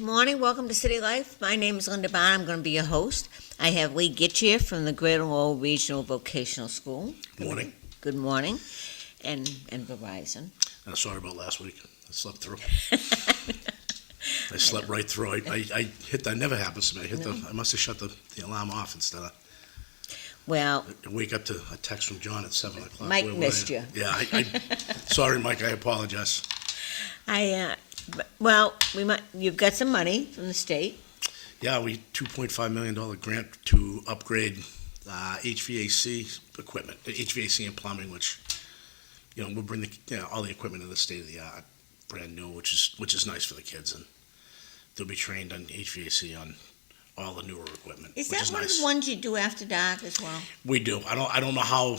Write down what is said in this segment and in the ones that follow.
Morning, welcome to City Life. My name is Linda Bown. I'm going to be your host. I have Lee Gitschier from the Greater Lowell Regional Vocational School. Morning. Good morning. And Verizon. Sorry about last week. I slept through. I slept right through. I hit that. Never happens to me. I must have shut the alarm off instead of. Well, I wake up to a text from John at 7 o'clock. Mike missed you. Yeah, sorry, Mike. I apologize. You've got some money from the state. Yeah, we $2.5 million grant to upgrade HVAC equipment, HVAC and plumbing, which we'll bring all the equipment in the state of the art, brand new, which is nice for the kids, and they'll be trained on HVAC on all the newer equipment. Is that one of the ones you do after dark as well? We do. I don't know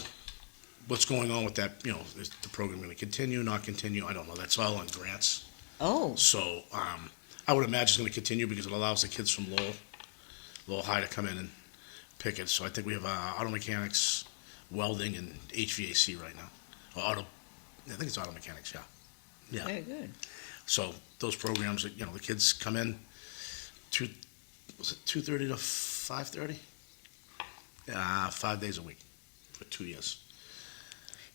what's going on with that. Is the program going to continue, not continue? I don't know. That's all on grants. Oh. So I would imagine it's going to continue because it allows the kids from Lowell High to come in and pick it. So I think we have auto mechanics, welding, and HVAC right now. I think it's auto mechanics, yeah. Very good. So those programs, the kids come in, 2:30 to 5:30? 5 days a week for 2 years.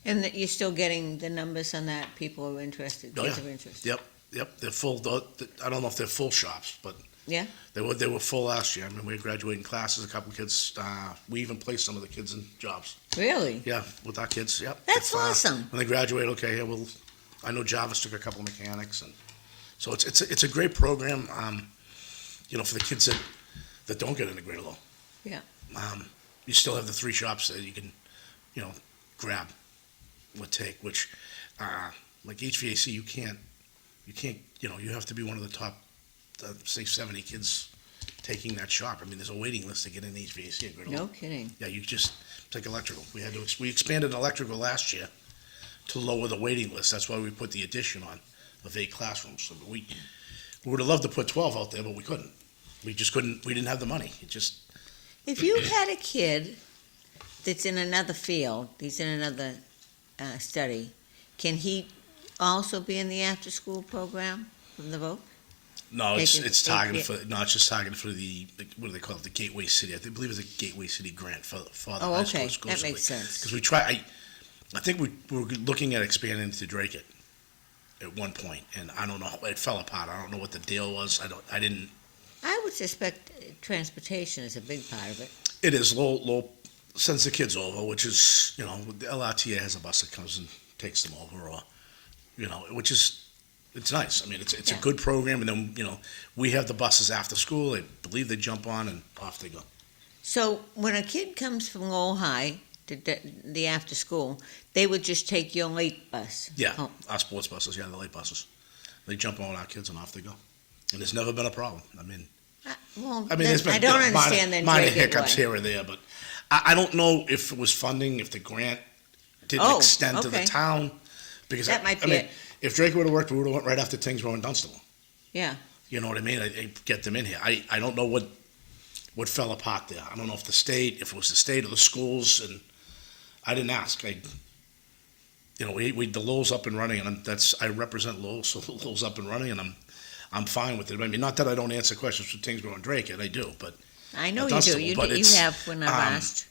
And that you're still getting the numbers on that? People are interested? Oh, Kids yeah. are interested? Yep. Yep, they're full. I don't know if they're full shops, but Yeah. they were full last year. I mean, we had graduating classes. A couple kids. We even placed some of the kids in jobs. Really? Yeah, with our kids. Yep. That's awesome. When they graduate, okay, yeah, well, I know Jarvis took a couple of mechanics, and so it's a great program. For the kids that don't get into grade low. Yeah. You still have the 3 shops that you can, grab or take, which, like HVAC, you can't, you have to be one of the top, say 70 kids taking that shop. I mean, there's a waiting list to get in HVAC at grade No low. kidding. Yeah, you just take electrical. We expanded electrical last year to lower the waiting list. That's why we put the addition on of 8 classrooms. So we would have loved to put 12 out there, but we couldn't. We just couldn't. We didn't have the money. If you had a kid that's in another field, he's in another study, can he also be in the after-school program from the vote? No, it's targeted it- for. No, it's just targeted for the what do they call it? The Gateway City. I believe it's a Gateway City grant for the Oh, high okay. school. That makes sense. Because we try. I think we were looking at expanding to Drake it at one point, and I don't know. It fell apart. I don't know what the deal was. I didn't. I would suspect transportation is a big part of it. It is low sends the kids over, which is the LRTA has a bus that comes and takes them over, or which is it's nice. I mean, it's Yeah. a good program, and then we have the buses after school. I believe they jump on and off they go. So when a kid comes from Lowell High to the after-school, they would just take your late bus? Yeah, home. our sports buses, the late buses, they jump on our kids and off they go, and there's never been a problem. I mean, there's been I don't understand the minor Drake it hiccups way. here or there, but I don't know if it was funding, if the grant didn't extend to the okay. town, because That might be mean, it. if Drake would have worked, we would have went right after Tingsboro and Dunstable. Yeah. You know what I mean? I get them in here. I don't know what fell apart there. I don't know if the state or the schools, and I didn't ask. The Lowell's up and running, and I represent Lowell, so Lowell's up and running, and I'm fine with it. I mean, not that I don't answer questions for Tingsboro and Drake, and I do, but I know you do. Dunstable, You but have when I've asked.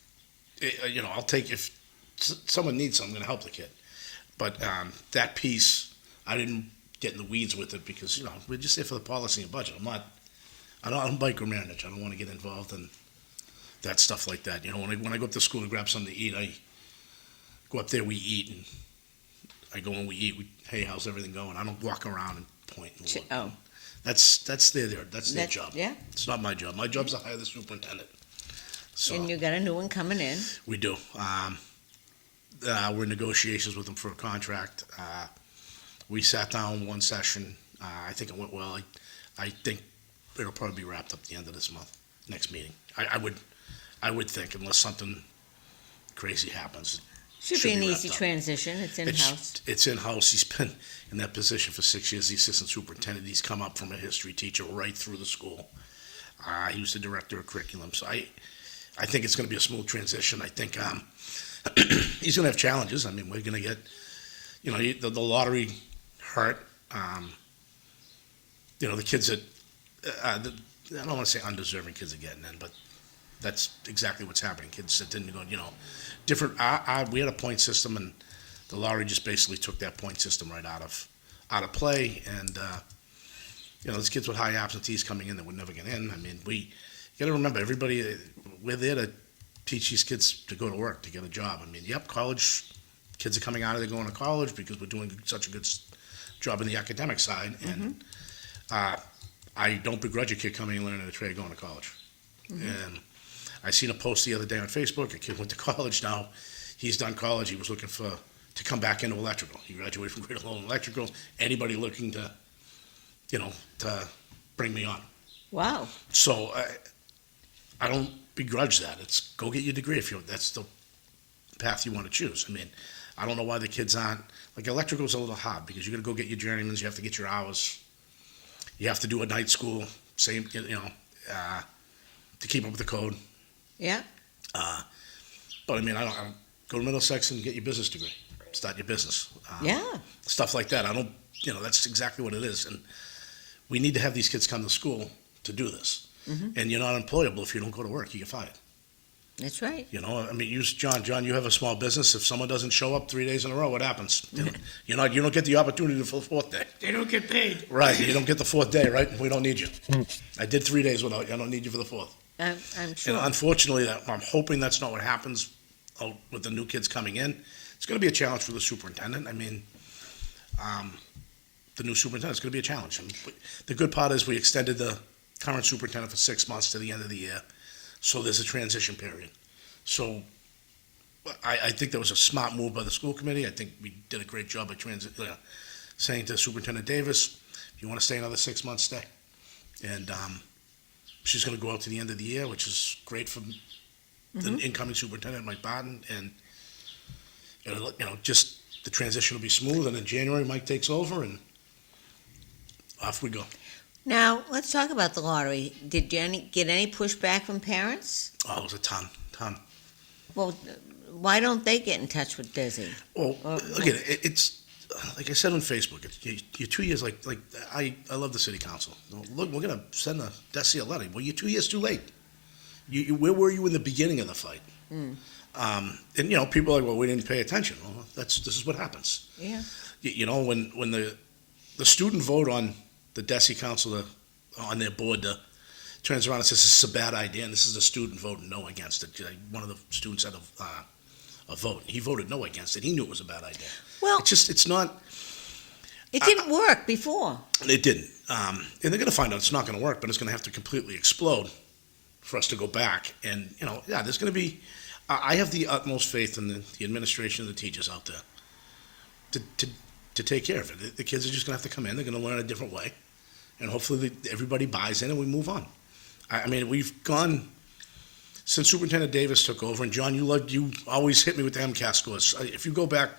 I'll take if someone needs something, I'm going to help the kid. But that piece, I didn't get in the weeds with it because we're just there for the policy and budget. I don't micromanage. I don't want to get involved in that stuff like that. When I go up to school to grab something to eat, I go up there, we eat, and I go and we eat. Hey, how's everything going? I don't walk around and point and look. Oh. That's their job. Yeah. It's not my job. My job's to hire the superintendent. So And you got a new one coming in. we do. We're in negotiations with them for a contract. We sat down one session. I think it went well. I think it'll probably be wrapped up at the end of this month, next meeting. I would think, unless something crazy happens. Should be an wrapped easy up. transition. It's in-house. It's in-house. He's been in that position for 6 years, the assistant superintendent. He's come up from a history teacher right through the school. He was the director of curriculum. So I think it's going to be a smooth transition. I think he's going to have challenges. I mean, we're going to get, the lottery hurt. The kids that, I don't want to say undeserving kids are getting in, but that's exactly what's happening. Kids that didn't go, different. We had a point system, and the lottery just basically took that point system right out of play. And there's kids with high absentees coming in that would never get in. I mean, you got to remember, everybody. We're there to teach these kids to go to work, to get a job. I mean, college kids are coming out of there going to college because we're doing such a good job in the academic side. And I don't begrudge a kid coming and learning a trade going to college. And I seen a post the other day on Facebook. A kid went to college now. He's done college. He was looking to come back into electrical. He graduated from grade 11 electrical. Anybody looking to bring me on. Wow. So I don't begrudge that. It's go get your degree if that's the path you want to choose. I mean, I don't know why the kids aren't, like electrical's a little hard because you got to go get your journeyman's. You have to get your hours. You have to do a night school, to keep up with the code. Yeah. But I mean, I don't go to Middlesex and get your business degree. Start your business. Yeah. Stuff like that. I don't, that's exactly what it is. And we need to have these kids come to school to do this. And you're not employable if you don't go to work. You get fired. That's right. You know, I mean, John, you have a small business. If someone doesn't show up 3 days in a row, what happens? You don't get the opportunity for the fourth day. They don't get paid. Right, you don't get the fourth day, right? We don't need you. I did 3 days without you. I don't need you for the fourth. I'm sure. And unfortunately, I'm hoping that's not what happens with the new kids coming in. It's going to be a challenge for the superintendent. I mean, the new superintendent is going to be a challenge. And the good part is we extended the current superintendent for 6 months to the end of the year, so there's a transition period. So I think that was a smart move by the school committee. I think we did a great job of saying to Superintendent Davis, if you want to stay another 6 months, stay. And she's going to go out to the end of the year, which is great for the incoming superintendent, Mike Barton, and just the transition will be smooth. And in January, Mike takes over, and off we go. Now, let's talk about the lottery. Did you get any pushback from parents? Oh, it was a ton. Well, why don't they get in touch with Desi? Well, again, it's like I said on Facebook. You're 2 years I love the city council. Look, we're gonna send a Desi a letter. Well, you're 2 years too late. Where were you in the beginning of the fight? And people are like, well, we didn't pay attention. Well, this is what happens. Yeah. When the student vote on the Desi council on their board turns around and says this is a bad idea, and this is the student voting no against it. One of the students had a vote. He voted no against it. He knew it was a bad idea. Well, it's not. It didn't work before. It didn't. And they're going to find out it's not going to work, but it's going to have to completely explode for us to go back. And, there's going to be. I have the utmost faith in the administration and the teachers out there to take care of it. The kids are just going to have to come in. They're going to learn a different way. And hopefully everybody buys in and we move on. I mean, we've gone, since Superintendent Davis took over, and John, you always hit me with the MCAS scores. If you go back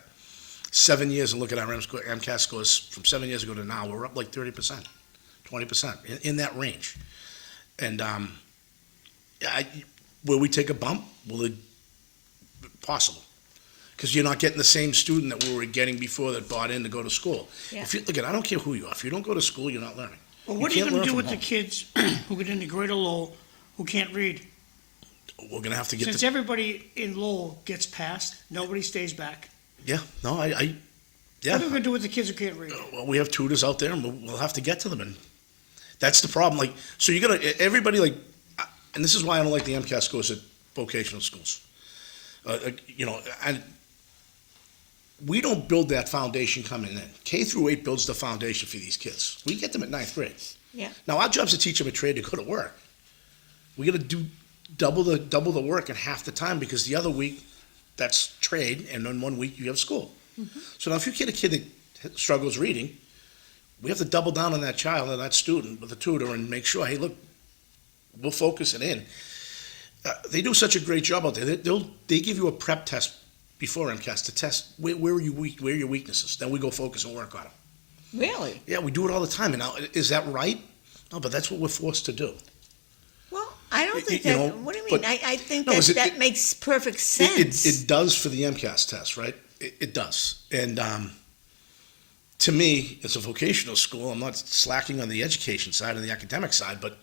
7 years and look at our MCAS scores from 7 years ago to now, we're up like 30%, 20%, in that range. And will we take a bump? Will it possible? Because you're not getting the same student that we were getting before that bought in to go to school. Yeah. I don't care who you are. If you don't go to school, you're not learning. Well, what are you going to do with the kids who get into grade Lowell who can't read? We're going to have to get Since everybody in Lowell gets passed, nobody stays back. Yeah, no, What are we going to do with the kids who can't read? Well, we have tutors out there, and we'll have to get to them, and that's the problem. So you're gonna everybody and this is why I don't like the MCAS scores at vocational schools. And we don't build that foundation coming in. K through 8 builds the foundation for these kids. We get them at 9th grade. Yeah. Now our job's to teach them a trade to go to work. We got to do double the work in half the time, because the other week that's trade, and then 1 week you have school. So now if you get a kid that struggles reading, we have to double down on that child and that student with a tutor and make sure, hey, look, we'll focus it in. They do such a great job out there. They give you a prep test before MCAS to test where are you weak, where are your weaknesses. Then we go focus and work on them. Really? Yeah, we do it all the time. And now, is that right? No, but that's what we're forced to do. Well, I don't think You that. know, What do you mean? but- I think No, that makes perfect sense. It does for the MCAS test, right? It does. And to me, it's a vocational school. I'm not slacking on the education side and the academic side, but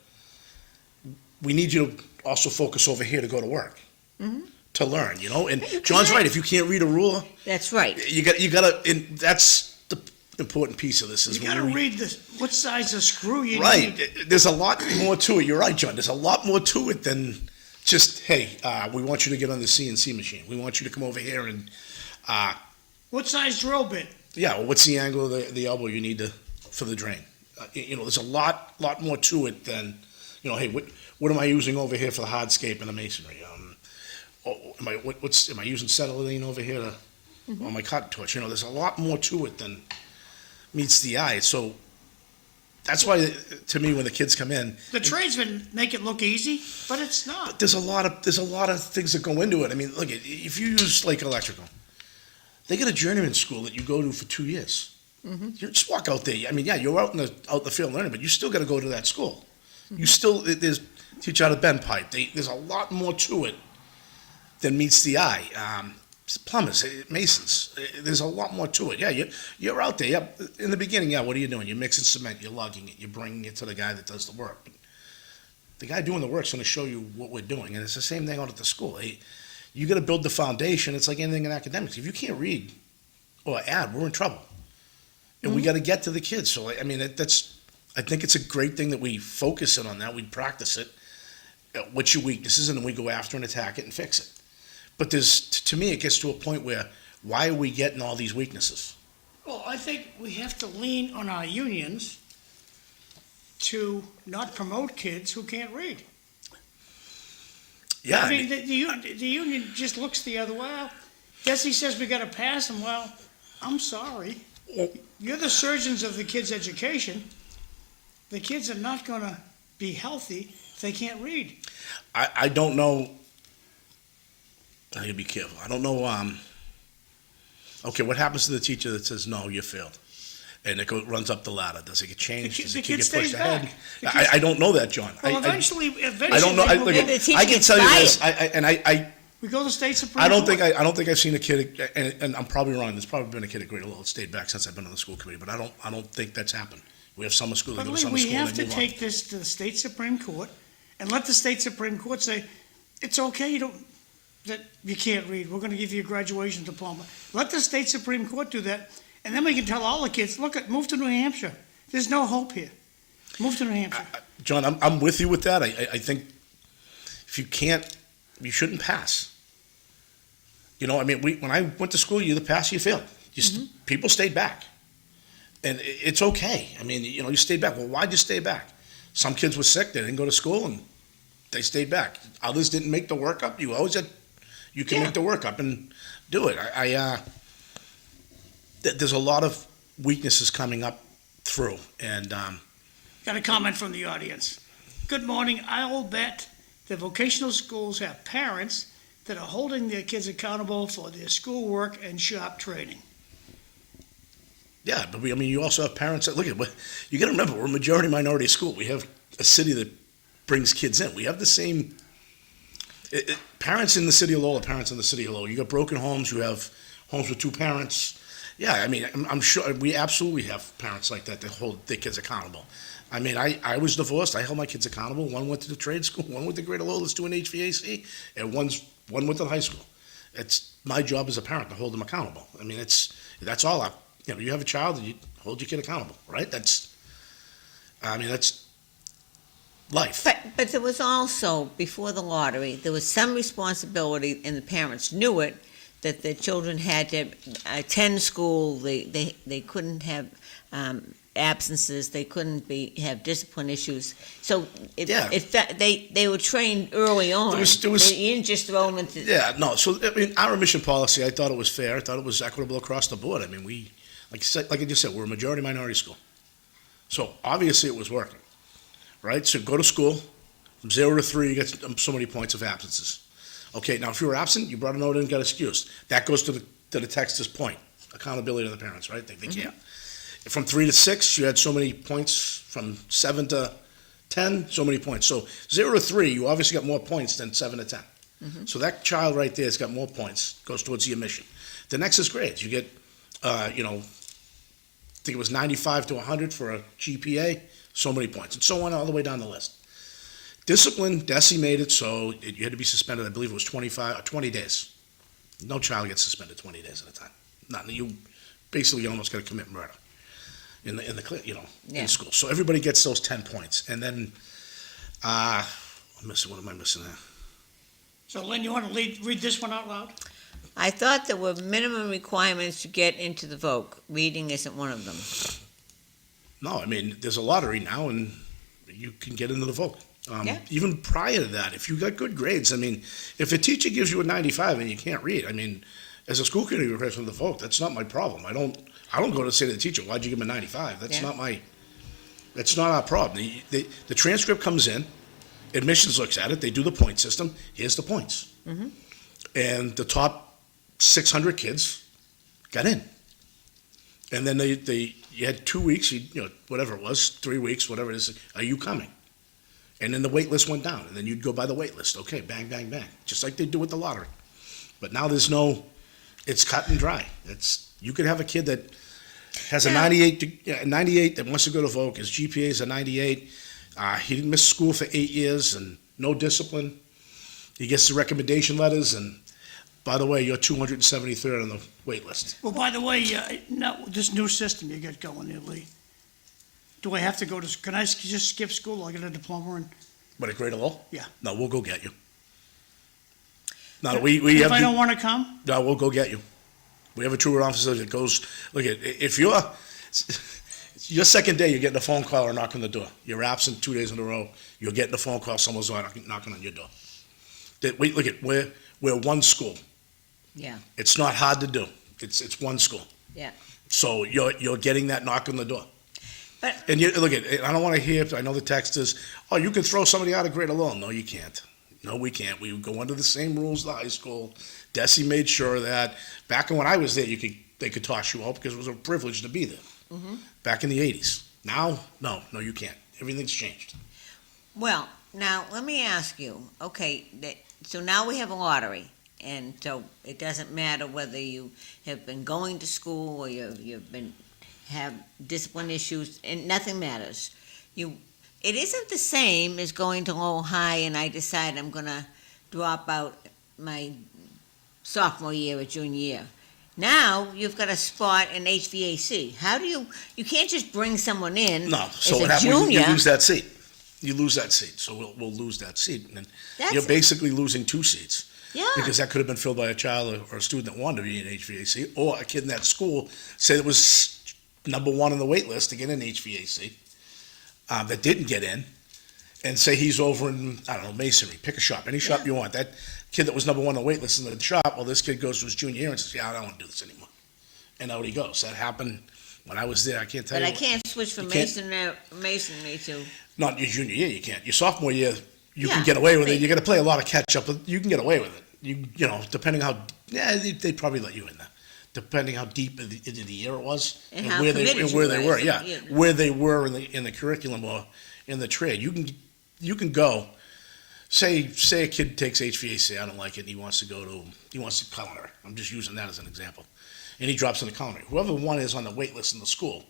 we need you to also focus over here to go to work, to learn, And But you John's can't. right. If you can't read a ruler, That's right. you got to, and that's the important piece of this. Is You got to when we- read this. What size of screw you Right. need? There's a lot more to it. You're right, John. There's a lot more to it than just, hey, we want you to get on the CNC machine. We want you to come over here and, What size drill bit? well, what's the angle of the elbow you need for the drain? There's a lot more to it than, hey, what am I using over here for the hardscape and the masonry? Am I using cetylene over here on my cotton torch? There's a lot more to it than meets the eye. So that's why, to me, when the kids come in, The tradesmen make it look easy, but it's not. there's a lot of things that go into it. I mean, look, if you use like electrical, they get a journeyman school that you go to for 2 years. You just walk out there. I mean, you're out in the field learning, but you still got to go to that school. You still teach how to bend pipe. There's a lot more to it than meets the eye. Plumbers, masons. There's a lot more to it. Yeah, you're out there. Yeah, in the beginning, what are you doing? You're mixing cement. You're lugging it. You're bringing it to the guy that does the work. The guy doing the work's going to show you what we're doing, and it's the same thing out at the school. You got to build the foundation. It's like anything in academics. If you can't read or add, we're in trouble, and we got to get to the kids. So I mean, I think it's a great thing that we focus in on that. We practice it. What's your weaknesses, and then we go after and attack it and fix it. But to me, it gets to a point where why are we getting all these weaknesses? Well, I think we have to lean on our unions to not promote kids who can't read. Yeah, I mean, the union just looks the other way. Gitschier says we gotta pass them. Well, I'm sorry. You're the surgeons of the kids' education. The kids are not gonna be healthy if they can't read. I don't know. I need to be careful. I don't know. Okay, what happens to the teacher that says no, you failed, and it runs up the ladder? Does it get changed? Does the kid get pushed ahead? I don't know that, John. Well, eventually, I don't know. they will Look, go- the teacher I can gets tell you fired. this. we go to state supreme I don't court. think I've seen a kid, and I'm probably wrong. There's probably been a kid at Greater Lowell that stayed back since I've been on the school committee, but I don't think that's happened. We have summer school. They But go to Lee, summer we school. have and to they move on. take this to the state supreme court and let the state supreme court say, it's okay, that you can't read, we're gonna give you a graduation diploma. Let the state supreme court do that, and then we can tell all the kids, move to New Hampshire. There's no hope here. Move to New Hampshire. John, I'm with you with that. I think if you can't, you shouldn't pass. You know, I mean, when I went to school, you either pass or you failed. People stayed back. And it's okay. I mean, you know, you stayed back. Well, why'd you stay back? Some kids were sick. They didn't go to school, and they stayed back. Others didn't make the work up. You always you can make the work up and do it. There's a lot of weaknesses coming up through, and Got a comment from the audience. Good morning. I will bet that vocational schools have parents that are holding their kids accountable for their schoolwork and shop training. yeah, but I mean, you also have parents that look at. You got to remember, we're a majority minority school. We have a city that brings kids in. We have the same parents in the city of Lowell. Parents in the city of Lowell. You got broken homes. You have homes with two parents. Yeah, I mean, I'm sure we absolutely have parents like that hold their kids accountable. I mean, I was divorced. I held my kids accountable. One went to the trade school. One went to Greater Lowell that's doing HVAC, and one went to the high school. It's my job as a parent to hold them accountable. I mean, that's all. You have a child, and you hold your kid accountable, right? That's life. But there was also, before the lottery, there was some responsibility, and the parents knew it, that their children had to attend school. They couldn't have absences. They couldn't have discipline issues. So they were trained early on. There was- You didn't just throw them into. Yeah, no. So I mean, our admission policy, I thought it was fair. I thought it was equitable across the board. I mean, like I just said, we're a majority minority school. So obviously it was working, right? So go to school, from 0 to 3, you get so many points of absences. Okay, now if you were absent, you brought a note in and got excused. That goes to the texter's point, accountability to the parents, right? They can't. From 3 to 6, you had so many points. From 7 to 10, so many points. So 0 to 3, you obviously got more points than 7 to 10. So that child right there has got more points, goes towards the admission. The next is grades. You get, I think it was 95 to 100 for a GPA, so many points, and so on all the way down the list. Discipline, Desi made it so you had to be suspended, I believe it was 20 days. No child gets suspended 20 days at a time. Nothing. You almost got to commit murder in school. So everybody gets those 10 points. And then, what am I missing there? So Lynn, you want to read this one out loud? I thought there were minimum requirements to get into the voc. Reading isn't one of them. No, I mean, there's a lottery now, and you can get into the voc. Even prior to that, if you got good grades, I mean, if a teacher gives you a 95 and you can't read, I mean, as a school committee request from the voc, that's not my problem. I don't go to say to the teacher, why'd you give him a 95? That's not our problem. The transcript comes in, admissions looks at it, they do the point system, here's the points. And the top 600 kids got in. And then you had 2 weeks, whatever it was, 3 weeks, whatever it is, are you coming? And then the wait list went down, and then you'd go by the wait list. Okay, bang, bang, bang, just like they do with the lottery. But now it's cut and dry. You could have a kid that has a 98 that wants to go to voc. His GPA is a 98. He didn't miss school for 8 years and no discipline. He gets the recommendation letters, and by the way, you're 273rd on the wait list. Well, by the way, now, this new system you got going there, Lee, do I have to go to, can I just skip school, I'll get a diploma and, But at Greater Lowell? Yeah. No, we'll go get you. No, we if have. I don't wanna come? No, we'll go get you. We have a truant officer that goes, look, if you're, your second day, you're getting a phone call or a knock on the door. You're absent 2 days in a row, you're getting a phone call, someone's knocking on your door. Look, we're one school. Yeah, It's not hard to do. It's one school. yeah. So you're getting that knock on the door. But, And you, look, I don't want to hear, I know the text is, oh, you can throw somebody out of Greater Lowell. No, you can't. No, we can't. We go under the same rules the high school. Desi made sure that back when I was there, they could toss you out because it was a privilege to be there. Back in the 80s. Now, no, you can't. Everything's changed. well, now, let me ask you, okay, so now we have a lottery, and so it doesn't matter whether you have been going to school or you've been, have discipline issues, and nothing matters. It isn't the same as going to Lowell High and I decide I'm gonna drop out my sophomore year or junior year. Now, you've got a spot in HVAC. How do you can't just bring someone in No, so as what a happens, junior. you lose that seat. You lose that seat, so we'll lose that seat. And That's- you're basically losing 2 seats. Yeah. Because that could have been filled by a child or a student that wanted to be in HVAC, or a kid in that school, say that was number 1 on the wait list to get in HVAC, that didn't get in, and say he's over in, I don't know, masonry, pick a shop, any shop you want. That kid that was number 1 on the wait list in the shop, well, this kid goes to his junior year and says, yeah, I don't want to do this anymore. And out he goes. That happened when I was there. I can't tell But you. I can't switch from You can't- masonry to, Not your junior year, you can't. Your sophomore year, you Yeah, can get away with it. but- You're going to play a lot of catch up, but you can get away with it. You know, depending how, they'd probably let you in there, depending how deep into the year it was And how where they committed you were. were. Yeah, Yeah. where they were in the curriculum or in the trade. You can go. Say a kid takes HVAC, I don't like it, and he wants to culinary. I'm just using that as an example, and he drops into culinary. Whoever one is on the wait list in the school,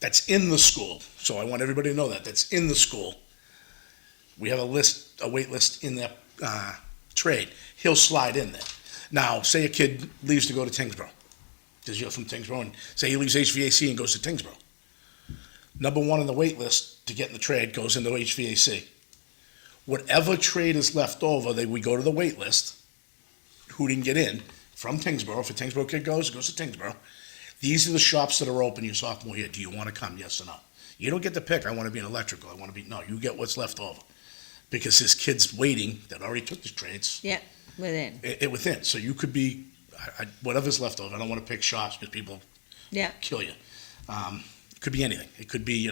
that's in the school. So I want everybody to know that's in the school. We have a wait list in that trade. He'll slide in there. Now, say a kid leaves to go to Tewksbury, because you're from Tewksbury, and say he leaves HVAC and goes to Tewksbury. Number 1 on the wait list to get in the trade goes into HVAC. Whatever trade is left over, we go to the wait list. Who didn't get in from Tewksbury? If a Tewksbury kid goes to Tewksbury. These are the shops that are open your sophomore year. Do you want to come? Yes or no? You don't get to pick. I want to be in electrical. No, you get what's left over. Because there's kids waiting that already took the trades yeah, within, within. So you could be, whatever's left over. I don't want to pick shops because people yeah. kill you. It could be anything. It could be,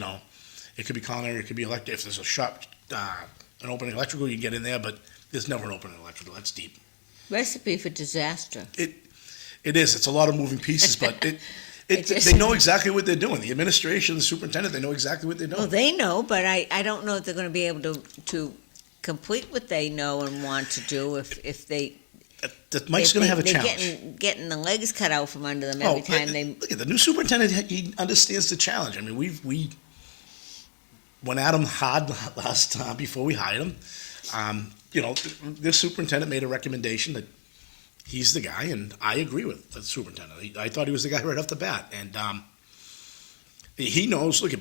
it could be culinary, it could be electric. If there's a shop, an open electrical, you can get in there, but there's never an open electrical. That's deep. Recipe for disaster. It is. It's a lot of moving pieces, but they know exactly what they're doing. The administration, the superintendent, they know exactly what they're doing. Well, they know, but I don't know if they're gonna be able to complete what they know and want to do if Mike's going to have a they're challenge. getting the legs cut out from under them every time they. Look at the new superintendent. He understands the challenge. I mean, we went at him hard last time before we hired him. This superintendent made a recommendation that he's the guy, and I agree with the superintendent. I thought he was the guy right off the bat, and he knows. Look,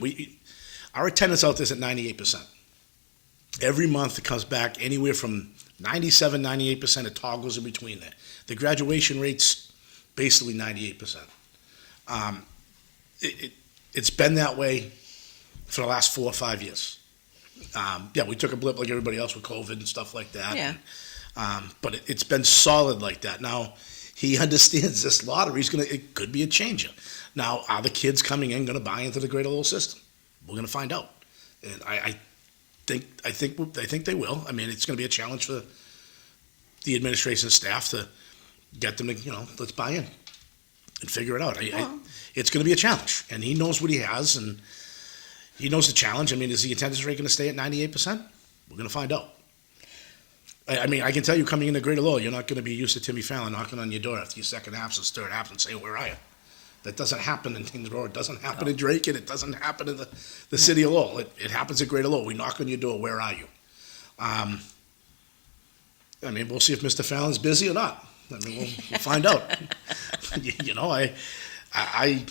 our attendance out there is at 98%. Every month it comes back anywhere from 97, 98%. It toggles in between there. The graduation rate's basically 98%. It's been that way for the last 4 or 5 years. We took a blip like everybody else with COVID and stuff like that. Yeah. But it's been solid like that. Now, he understands this lottery it could be a changer. Now, are the kids coming in going to buy into the Greater Lowell system? We're going to find out. And I think they will. I mean, it's going to be a challenge for the administration and staff to get them to, let's buy in and figure it out. It's going to be a challenge, and he knows what he has, and he knows the challenge. I mean, is the attendance rate going to stay at 98%? We're going to find out. I mean, I can tell you, coming into Greater Lowell, you're not going to be used to Timmy Fallon knocking on your door after your second absence, third absence, saying, where are you? That doesn't happen in Kings Road, it doesn't happen in Drake, and it doesn't happen in the city of Lowell. It happens at Greater Lowell. We knock on your door, where are you? I mean, we'll see if Mr. Fallon's busy or not. I mean, we'll find out. You know,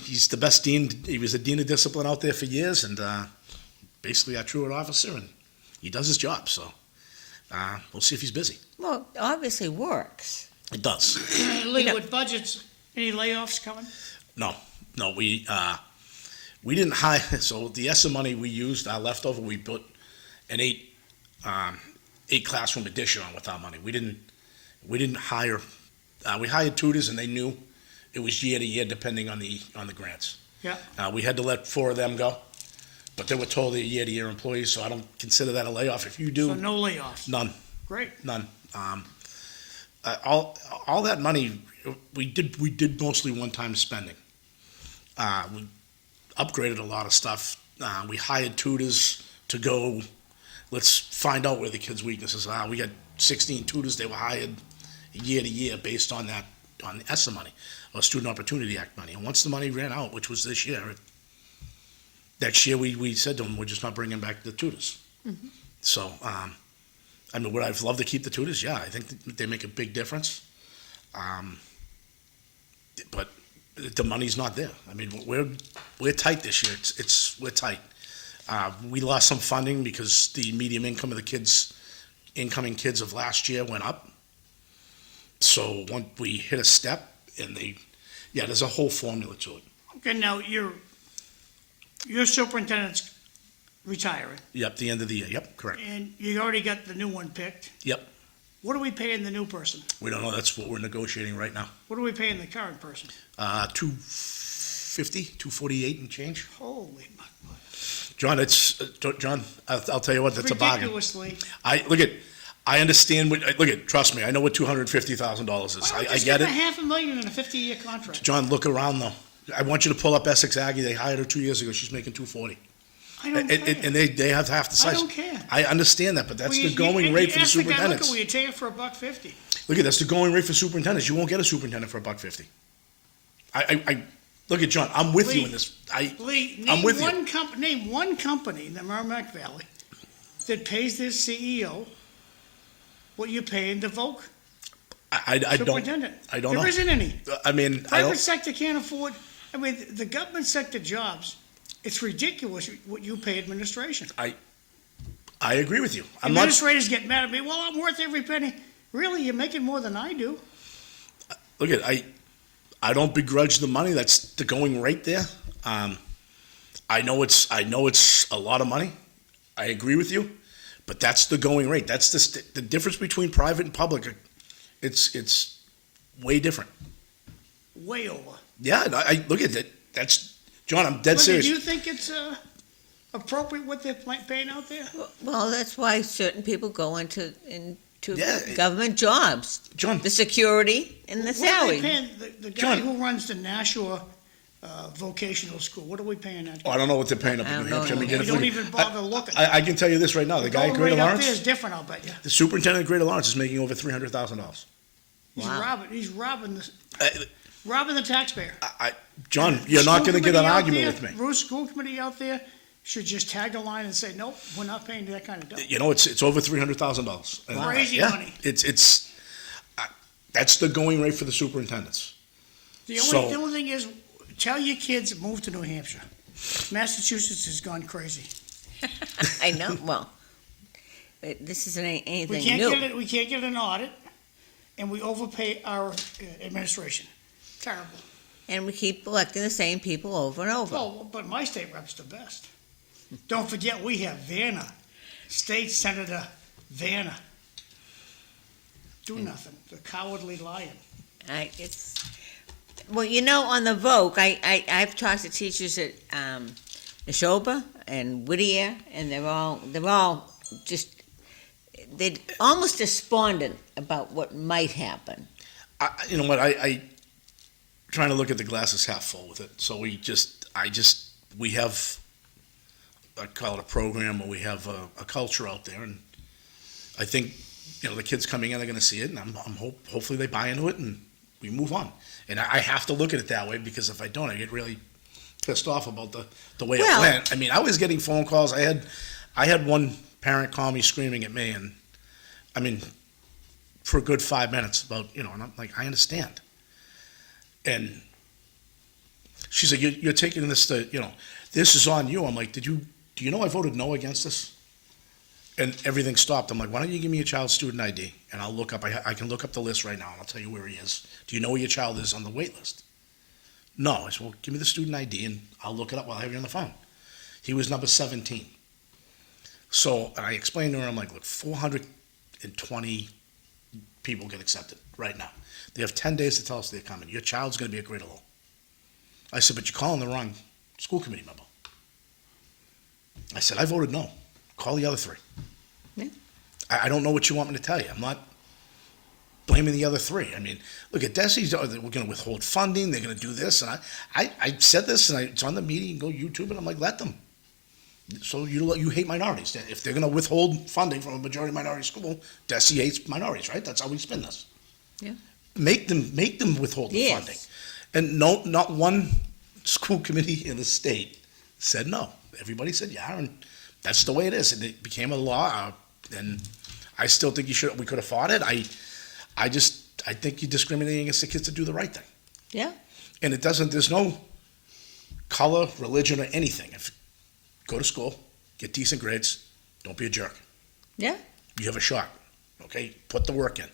he's the best dean. He was the dean of discipline out there for years, and basically our truant officer, and he does his job. So we'll see if he's busy. Well, it obviously works. It does. Lee, with budgets, any layoffs coming? No, we didn't hire. So the ESSA money we used, our leftover, we put an eight classroom addition on with our money. We didn't hire. We hired tutors, and they knew it was year to year depending on the grants. Yeah. We had to let 4 of them go, but they were told they're year to year employees, so I don't consider that a layoff. If you do, So no layoffs? none, Great. none. All that money we did mostly one-time spending. We upgraded a lot of stuff. We hired tutors to go. Let's find out where the kids' weaknesses are. We got 16 tutors. They were hired year to year based on that, on the ESSA money, or Student Opportunity Act money. And once the money ran out, which was this year, next year we said to them, we're just not bringing back the tutors. Mm-hmm. So, I mean, would I love to keep the tutors? Yeah, I think they make a big difference. But the money's not there. I mean, we're tight this year. We're tight. We lost some funding because the median income of the incoming kids of last year went up. So once we hit a step, and there's a whole formula to it. Okay, now, your superintendent's retiring, Yep, the end of the year. Yep, correct. and you already got the new one picked. Yep. What are we paying the new person? We don't know. That's what we're negotiating right now. What are we paying the current person? $250, $248 and change. Holy muck. John, John. I'll tell you what. That's a bargain. Ridiculously. I understand trust me, I know what $250,000 is. Why don't we I just get give it. him $500,000 in a 50-year contract? John, look around though. I want you to pull up Essex Aggie. They hired her 2 years ago. She's making $240. I don't care. And they have half the size. don't care. I understand that, but that's Well, the going rate for the ask guy, superintendents. Look, will you take it for $150? Look at that's the going rate for superintendents. You won't get a superintendent for $150. I look at John. I'm with you in this. Lee, I'm with you. Name one company in the Merrimack Valley that pays their CEO what you're paying the Volk I don't. superintendent. I don't know. There isn't any. I mean, I Private don't. sector can't afford. I mean, the government sector jobs. It's ridiculous what you pay administration. I agree with you. I'm not. Administrators get mad at me. Well, I'm worth every penny. Really, you're making more than I do. Look at I don't begrudge the money. That's the going rate there. I know it's a lot of money. I agree with you, but that's the going rate. That's the difference between private and public. It's way different. Way over. Yeah, I look at it. That's John. I'm dead But serious. do you think it's appropriate what they're paying out there? Well, that's why certain people go into Yeah. government jobs. John. The security and the What are salary. they paying the guy John. who runs the Nashua vocational school? What are we paying that Oh, guy? I don't know what they're paying up I in don't New know. Hampshire. Let me get We it don't for you. even bother looking. I can tell you this right now. The guy at Going Greater rate up Lawrence, there is different, I'll bet you. the superintendent at Greater Lawrence is making over $300,000. Wow. He's robbing the taxpayer. John, you're not School going to get an committee out argument there, with me. Bruce, school committee out there should just tag a line and say, nope, we're not paying that kind of dough. You know, it's over $300,000. And, Crazy yeah, money. It's that's the going rate for the superintendents. The So- only thing is, tell your kids, move to New Hampshire. Massachusetts has gone crazy. I know. Well, this isn't We anything can't new. get it, we can't get an audit, and we overpay our administration. Terrible. And we keep electing the same people over and over. Well, but my state rep's the best. Don't forget, we have Vanna, State Senator Vanna. Do nothing, the cowardly lion. Well, you know, on the Voc, I've talked to teachers at Neshoba and Whittier, and they're all just, they're almost despondent about what might happen. You know what? I trying to look at the glasses half full with it. So we have, I call it a program, or we have a culture out there, and I think, you know, the kids coming in are going to see it, and hopefully they buy into it, and we move on. And I have to look at it that way, because if I don't, I get really pissed off about the way Well- it went. I mean, I was getting phone calls. I had one parent call me screaming at me, and I mean, for a good 5 minutes about, and I'm like, I understand. And she's like, you're taking this to, this is on you. I'm like, do you know I voted no against this? And everything stopped. I'm like, why don't you give me your child's student ID, and I'll look up, I can look up the list right now, and I'll tell you where he is. Do you know where your child is on the wait list? No. I said, well, give me the student ID, and I'll look it up while I have you on the phone. He was number 17. So I explained to her, I'm like, look, 420 people get accepted right now. They have 10 days to tell us they're coming. Your child's going to be at grade 11. I said, but you're calling the wrong school committee member. I said, I voted no. Call the other three. Yeah. I don't know what you want me to tell you. I'm not blaming the other three. I mean, look at Desi's, we're going to withhold funding, they're going to do this, and I said this, and it's on the meeting, go YouTube, and I'm like, let them. So you hate minorities. If they're going to withhold funding from a majority minority school, Desi hates minorities, right? That's how we spin this. Yeah. Make them withhold the Yes. funding. And no, not one school committee in the state said no. Everybody said yeah, and that's the way it is. And it became a law, and I still think we could have fought it. I think you're discriminating against the kids to do the right thing. Yeah. And there's no color, religion, or anything. Go to school, get decent grades, don't be a jerk. Yeah. You have a shot, okay? Put the work in.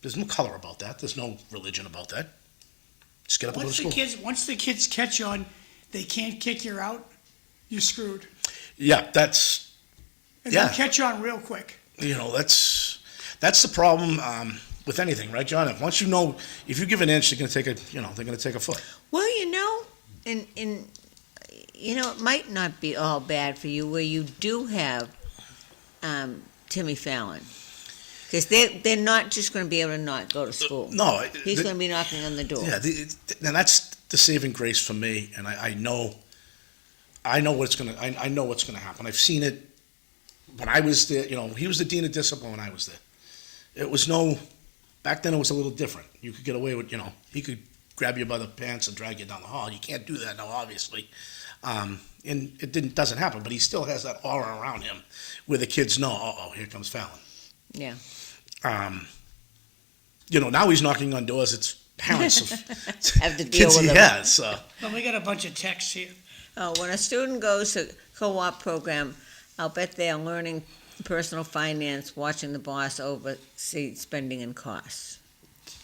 There's no color about that. There's no religion about that. Just get up and go to school. Once the kids catch on, they can't kick you out, you're screwed. Yeah, that's And Yeah. they'll catch on real quick. that's the problem with anything, right, John? If you give an inch, they're going to take a foot. Well, and it might not be all bad for you where you do have Timmy Fallon. Because they're not just going to be able to not go to school. No, He's going to be knocking on the door. Yeah, and that's the saving grace for me. And I know what's going to happen. I've seen it when I was there. He was the dean of discipline when I was there. It was back then. It was a little different. You could get away with, he could grab you by the pants and drag you down the hall. You can't do that now, obviously. And it doesn't happen. But he still has that aura around him, where the kids know, here comes Fallon. Yeah. Now he's knocking on doors. It's parents of Have to deal kids with he them. has. But we got a bunch of texts here. Oh, when a student goes to co-op program, I'll bet they are learning personal finance, watching the boss oversee spending and costs.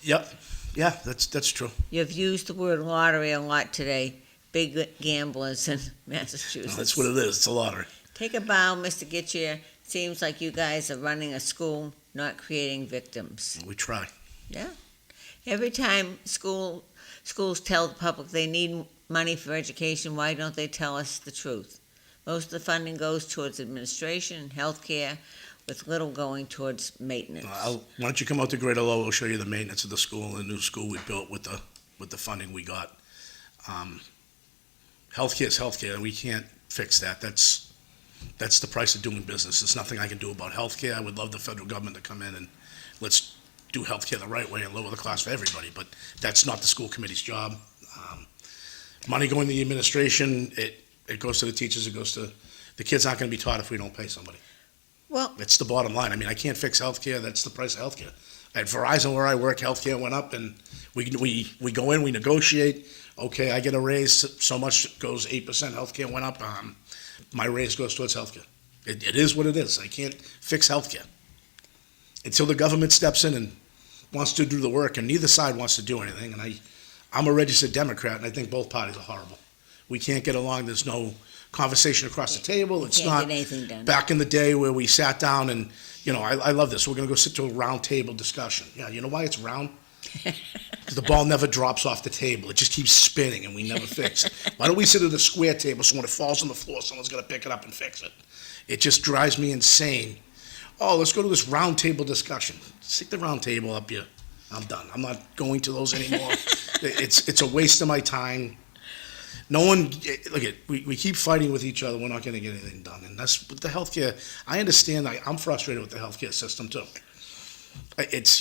Yep. Yeah, that's true. You've used the word lottery a lot today. Big gamblers in Massachusetts. That's what it is. It's a lottery. Take a bow, Mr. Gitschier. Seems like you guys are running a school, not creating victims. We try. Yeah. Every time schools tell the public they need money for education, why don't they tell us the truth? Most of the funding goes towards administration and health care, with little going towards maintenance. Why don't you come out to Greater Lowell? We'll show you the maintenance of the school, the new school we built with the funding we got. Healthcare is healthcare. We can't fix that. That's the price of doing business. There's nothing I can do about healthcare. I would love the federal government to come in and let's do healthcare the right way and lower the cost for everybody. But that's not the school committee's job. Money going to the administration. It goes to the teachers. It goes to the kids. Aren't going to be taught if we don't pay somebody. Well, That's the bottom line. I mean, I can't fix healthcare. That's the price of healthcare. At Verizon, where I work, healthcare went up, and we go in, we negotiate. Okay, I get a raise. So much goes 8%. Healthcare went up. My raise goes towards healthcare. It is what it is. I can't fix healthcare until the government steps in and wants to do the work, and neither side wants to do anything. And I'm a registered Democrat, and I think both parties are horrible. We can't get along. There's no conversation across the table. It's can't not get anything done. back in the day where we sat down and, I love this. We're going to go sit to a round table discussion. Yeah, you know why it's round? Because the ball never drops off the table. It just keeps spinning, and we never fix it. Why don't we sit at a square table so when it falls on the floor, someone's going to pick it up and fix it? It just drives me insane. Oh, let's go to this round table discussion. Stick the round table up here. I'm done. I'm not going to those anymore. It's a waste of my time. No one, we keep fighting with each other. We're not going to get anything done. And that's with the healthcare. I understand. I'm frustrated with the healthcare system too. It's,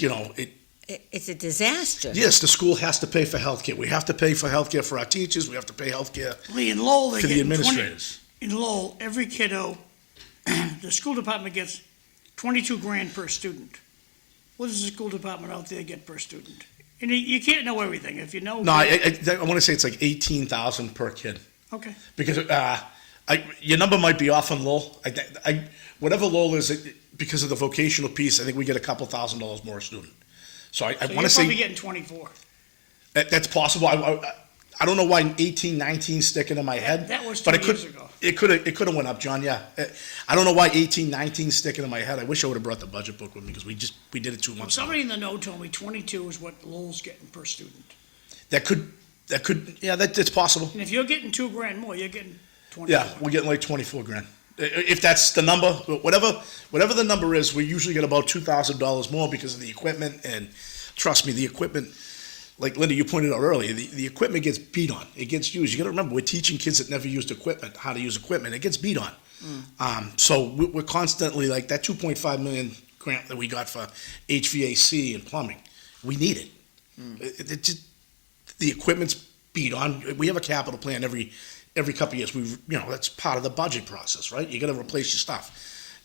it's a disaster. Yes, the school has to pay for healthcare. We have to pay for healthcare for our teachers. We have to pay healthcare Lee, in Lowell, they for the get administrators. In Lowell, every kiddo, the school department gets 22 grand per student. What does the school department out there get per student? And you can't know everything. If you know. No, I want to say it's like 18,000 per kid. Okay. Because your number might be off on Lowell. Whatever Lowell is, because of the vocational piece, I think we get a couple $1,000s more a student. So I So want you're to say probably getting 24. that's possible. I don't know why 18, 19 sticking in my head. That was but 2 years ago. It could have went up, John. Yeah, I don't know why 18, 19 sticking in my head. I wish I would have brought the budget book with me because we did it 2 months ago. Somebody in the know told me 22 is what Lowell's getting per student. That's possible. And if you're getting 2 grand more, you're getting 24. Yeah, we're getting like 24 grand. If that's the number, whatever the number is, we usually get about $2,000 more because of the equipment. And trust me, the equipment, like Linda, you pointed out earlier, the equipment gets beat on. It gets used. You got to remember, we're teaching kids that never used equipment how to use equipment. It gets beat on. So we're constantly like that 2.5 million grant that we got for HVAC and plumbing. We need it. It just, the equipment's beat on. We have a capital plan every couple of years. That's part of the budget process, right? You got to replace your stuff,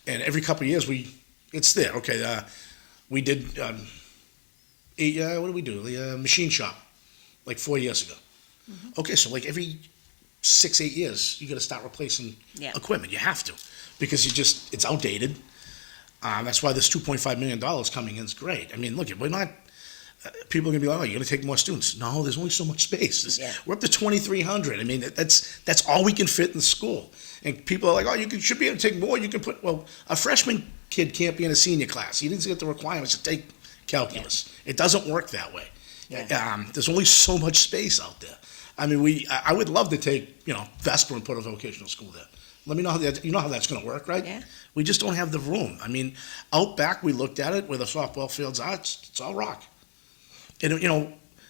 and every couple of years it's there. Okay, we did what did we do? The machine shop, like 4 years ago. Okay, so like every 6-8 years, you got to start replacing equipment. You have to, because it's outdated. That's why this $2.5 million coming in is great. I mean, look, we're not. People are gonna be like, "Oh, you're gonna take more students." No, there's only so much space. We're up to 2,300. I mean, that's all we can fit in the school. And people are like, "Oh, should be able to take more. You can put." Well, a freshman kid can't be in a senior class. He didn't get the requirements to take calculus. It doesn't work that way. There's only so much space out there. I mean, I would love to take Vesper and put a vocational school there. Let me know how that's going to work, right? Yeah. We just don't have the room. I mean, out back we looked at it where the softball fields are. It's all rock. And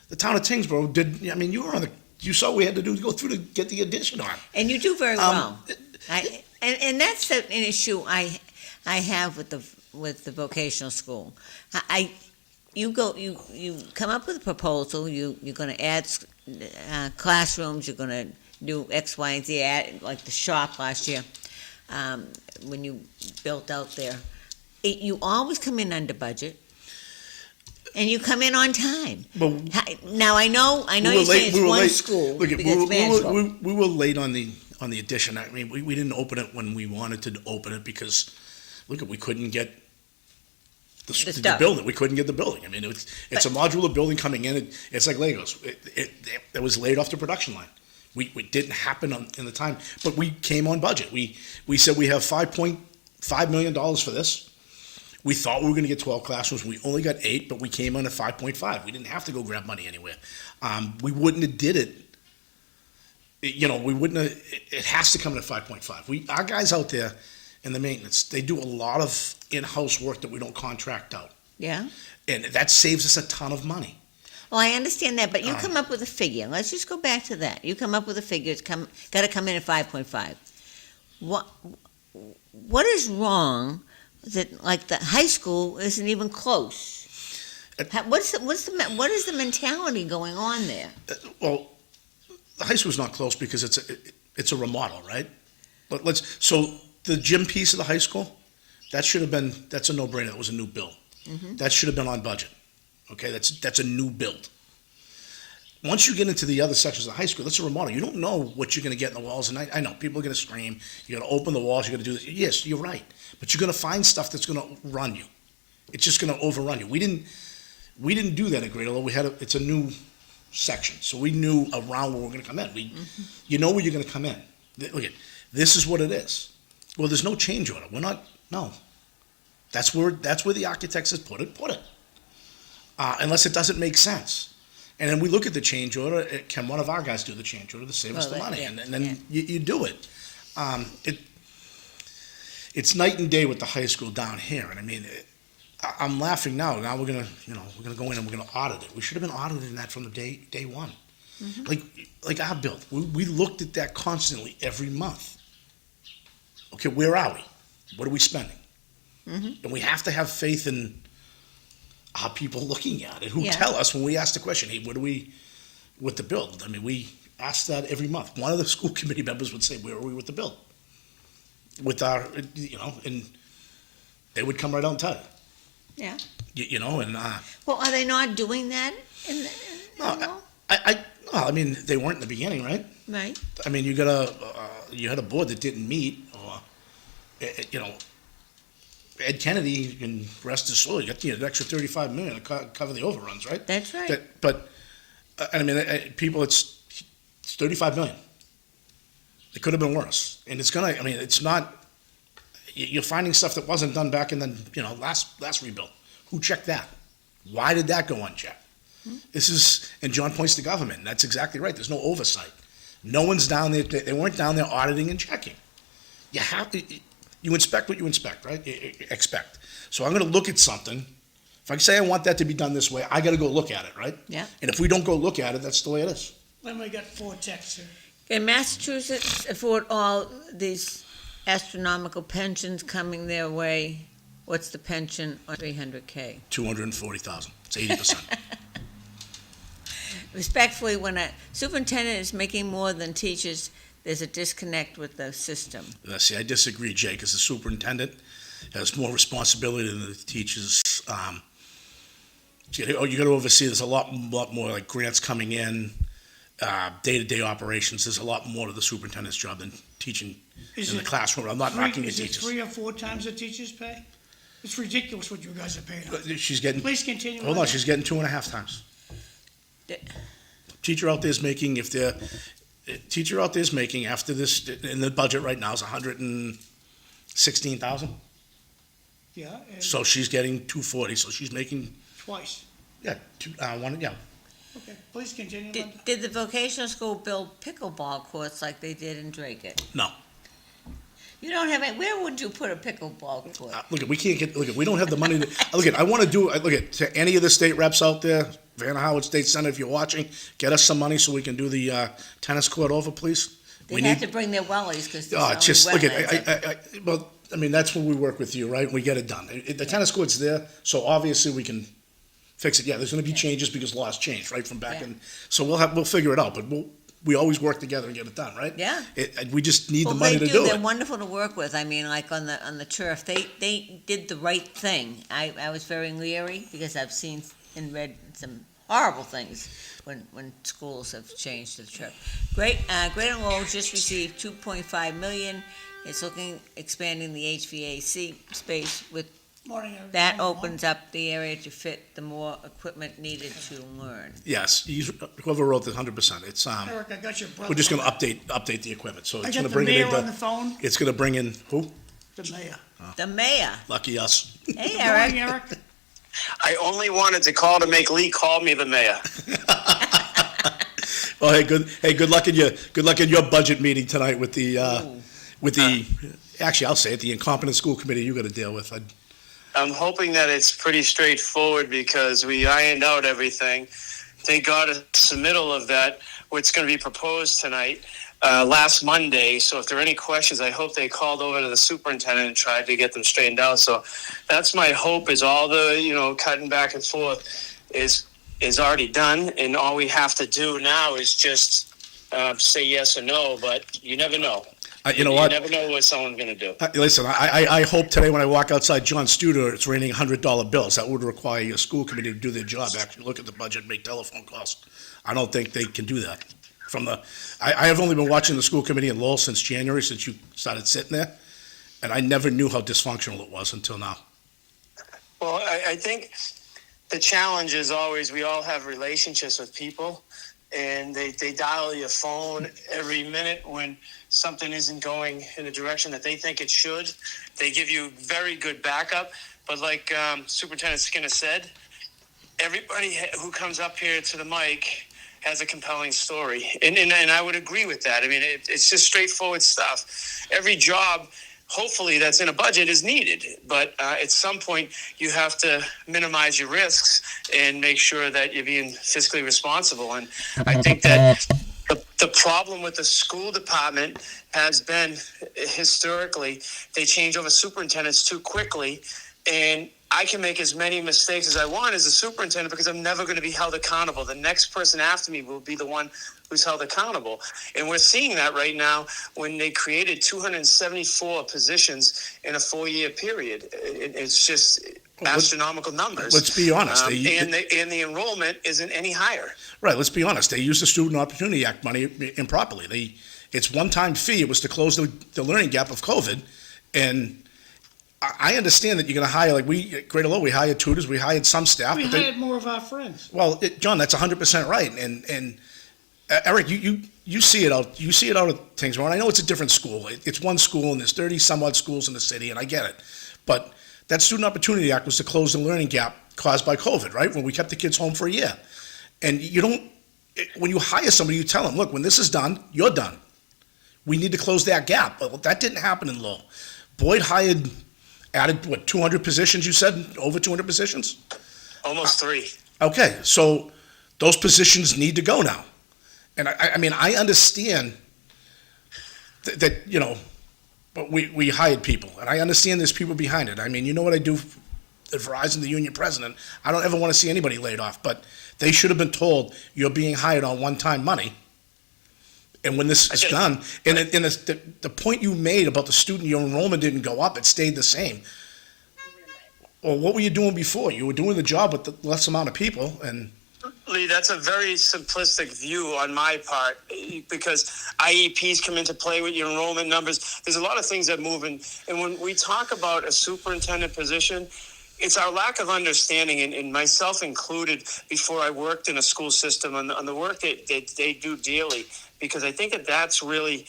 the town of Tingsboro did. I mean, you saw what we had to do to go through to get the addition on. And you do very well. And that's an issue I have with the vocational school. You come up with a proposal. You're going to add classrooms. You're going to do X, Y, and Z. Like the shop last year when you built out there. You always come in under budget. And you come in on time. Well, now I know you're saying it's one school. Look, we were late on the addition. I mean, we didn't open it when we wanted to open it because, look, we couldn't get the building. We couldn't get the building. I mean, it's a modular building coming in. It's like Legos. It was laid off the production line. We didn't happen in the time, but we came on budget. We said we have $5.5 million for this. We thought we were going to get 12 classrooms. We only got 8, but we came in at 5.5. We didn't have to go grab money anywhere. We wouldn't have did it. We wouldn't have. It has to come in at 5.5. Our guys out there in the maintenance, they do a lot of in-house work that we don't contract out. Yeah. And that saves us a ton of money. Well, I understand that, but you come up with a figure. Let's just go back to that. You come up with a figure. It's got to come in at 5.5. What is wrong? That like the high school isn't even close. What is the mentality going on there? Well, the high school's not close because it's a remodel, right? But so the gym piece of the high school, that's a no-brainer. That was a new build. That should have been on budget. Okay, that's a new build. Once you get into the other sections of the high school, that's a remodel. You don't know what you're going to get in the walls. And I know people are going to scream. You're going to open the walls. You're going to do this. Yes, you're right. But you're going to find stuff that's going to run you. It's just going to overrun you. We didn't do that at Great Lowell. It's a new section, so we knew around where we're going to come in. You know where you're going to come in. Look at this is what it is. Well, there's no change order. No. That's where the architect says put it. Unless it doesn't make sense. And then we look at the change order. Can one of our guys do the change order to save us the money? And then you do it. It's night and day with the high school down here. And I mean, I'm laughing now. Now we're gonna go in and we're gonna audit it. We should have been auditing that from the day one. Like our build. We looked at that constantly every month. Okay, where are we? What are we spending? And we have to have faith in are people looking at it? Who Yeah. tell us when we ask the question, hey, what do we, with the build? I mean, we ask that every month. One of the school committee members would say, where are we with the build? With our, and they would come right out and tell you. Yeah. And, Well, are they not doing that in the, no, I mean, they weren't in the beginning, right? right? I mean, you had a board that didn't meet, or, Ed Kennedy, can rest his soul, you got an extra 35 million to cover the overruns, right? That's right. But, I mean, people, it's 35 million. It could have been worse, and it's not, you're finding stuff that wasn't done back in the, last rebuild. Who checked that? Why did that go unchecked? And John points to government, and that's exactly right, there's no oversight. No one's down there, they weren't down there auditing and checking. You have to, you inspect what you inspect, right? Expect. So I'm gonna look at something, if I say I want that to be done this way, I gotta go look at it, right? Yeah. And if we don't go look at it, that's the way it is. Then we got 4 texts here. Can Massachusetts afford all these astronomical pensions coming their way? What's the pension on 300K? 240,000, it's 80%. Respectfully, when a superintendent is making more than teachers, there's a disconnect with the system. See, I disagree, Jay, because the superintendent has more responsibility than the teachers. You got to oversee, there's a lot more like grants coming in, day-to-day operations. There's a lot more to the superintendent's job than teaching in the classroom. I'm not knocking the Is it teachers. 3 or 4 times the teachers pay? It's ridiculous what you guys are paying. She's getting, Please continue. hold on, she's getting 2.5 times. Teacher out there is making, teacher out there is making after this, in the budget right now is 116,000. Yeah, and So she's getting 240, so she's making, twice. yeah, Okay, please continue, Linda. Did the vocational school build pickleball courts like they did in Dracut? no. You don't have any, where would you put a pickleball court? We can't get, we don't have the money to, I want to do, to any of the state reps out there, Van Howard State Center, if you're watching, get us some money so we can do the, tennis court over, please. They have to bring their wellies, because there's Oh, only just, wetlands. I mean, that's when we work with you, right? We get it done. The tennis court's there, so obviously we can fix it. Yeah, there's gonna be changes because laws changed, right, from back Yeah. in, so we'll figure it out, but we always work together and get it done, right? Yeah. We just need the Well, money they to do They're it. wonderful to work with. I mean, like on the turf, they did the right thing. I was very leery because I've seen and read some horrible things when schools have changed to the turf. Great and Lowell just received $2.5 million. It's expanding the HVAC space with, Morning, everyone. that opens up the area to fit the more equipment needed to learn. Yes, whoever wrote this, 100%. It's, Eric, I got your brother. we're just gonna update the equipment, so I it's got gonna the bring it mayor in, on the phone, it's gonna bring in, who? the mayor. The mayor. Lucky us. Hey, Good morning, Eric. Eric. I only wanted to call to make Lee call me the mayor. Well, good luck in your budget meeting tonight with the, actually, I'll say it, the incompetent school committee you gotta deal with. I'm hoping that it's pretty straightforward because we ironed out everything. They got a submittal of that, what's going to be proposed tonight, last Monday. So if there are any questions, I hope they called over to the superintendent and tried to get them straightened out. So that's my hope, is all the, cutting back and forth is already done. And all we have to do now is just say yes or no, but you never know. You know what? You never know what someone's going to do. Listen, I hope today when I walk outside John's studio, it's raining $100 bills. That would require your school committee to do their job, actually look at the budget, and make telephone calls. I don't think they can do that. I have only been watching the school committee in Lowell since January, since you started sitting there, and I never knew how dysfunctional it was until now. Well, I think the challenge is always, we all have relationships with people, and they dial your phone every minute when something isn't going in the direction that they think it should. They give you very good backup, but like Superintendent Skinner said, everybody who comes up here to the mic has a compelling story, and I would agree with that. I mean, it's just straightforward stuff. Every job, hopefully, that's in a budget is needed, but at some point you have to minimize your risks and make sure that you're being fiscally responsible. And I think that the problem with the school department has been, historically, they change over superintendents too quickly, and I can make as many mistakes as I want as a superintendent because I'm never going to be held accountable. The next person after me will be the one who's held accountable. And we're seeing that right now when they created 274 positions in a 4-year period. It's just astronomical numbers. Let's be honest. And the enrollment isn't any higher. Right, let's be honest. They used the Student Opportunity Act money improperly. It's one-time fee. It was to close the learning gap of COVID. And I understand that you're going to hire, like we, at Greater Lowell, we hired tutors, we hired some staff. We hired more of our friends. Well, John, that's 100% right. And Eric, you see it out. You see it out at Tewksbury. I know it's a different school. It's one school, and there's 30 some odd schools in the city, and I get it. But that Student Opportunity Act was to close the learning gap caused by COVID, right? When we kept the kids home for a year. And when you hire somebody, you tell them, look, when this is done, you're done. We need to close that gap. But that didn't happen in Lowell. Boyd added, 200 positions, you said? Over 200 positions? Almost 3. Okay, so those positions need to go now. And I mean, I understand that but we hired people, and I understand there's people behind it. I mean, you know what I do at Verizon, the union president, I don't ever want to see anybody laid off, but they should have been told you're being hired on one-time money. And when this is done, and the point you made about the student, your enrollment didn't go up, it stayed the same. Well, what were you doing before? You were doing the job with the less amount of people, and... Lee, that's a very simplistic view on my part because IEPs come into play with your enrollment numbers. There's a lot of things that move in. And when we talk about a superintendent position, it's our lack of understanding, and myself included, before I worked in a school system, on the work that they do daily, because I think that's really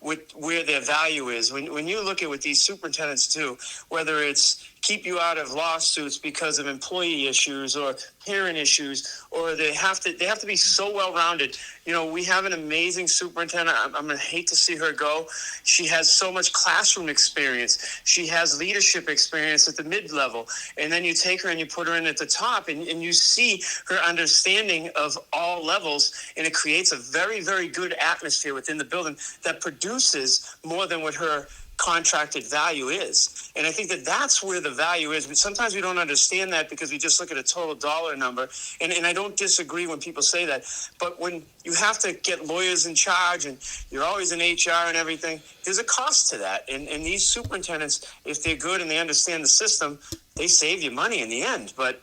where their value is. When you look at what these superintendents do, whether it's keep you out of lawsuits because of employee issues or parent issues, or they have to be so well-rounded. We have an amazing superintendent. I'm going to hate to see her go. She has so much classroom experience. She has leadership experience at the mid-level. And then you take her and you put her in at the top, and you see her understanding of all levels, and it creates a very, very good atmosphere within the building that produces more than what her contracted value is. And I think that's where the value is. But sometimes we don't understand that because we just look at a total dollar number. And I don't disagree when people say that. But when you have to get lawyers in charge and you're always in HR and everything, there's a cost to that. And these superintendents, if they're good and they understand the system, they save you money in the end. But,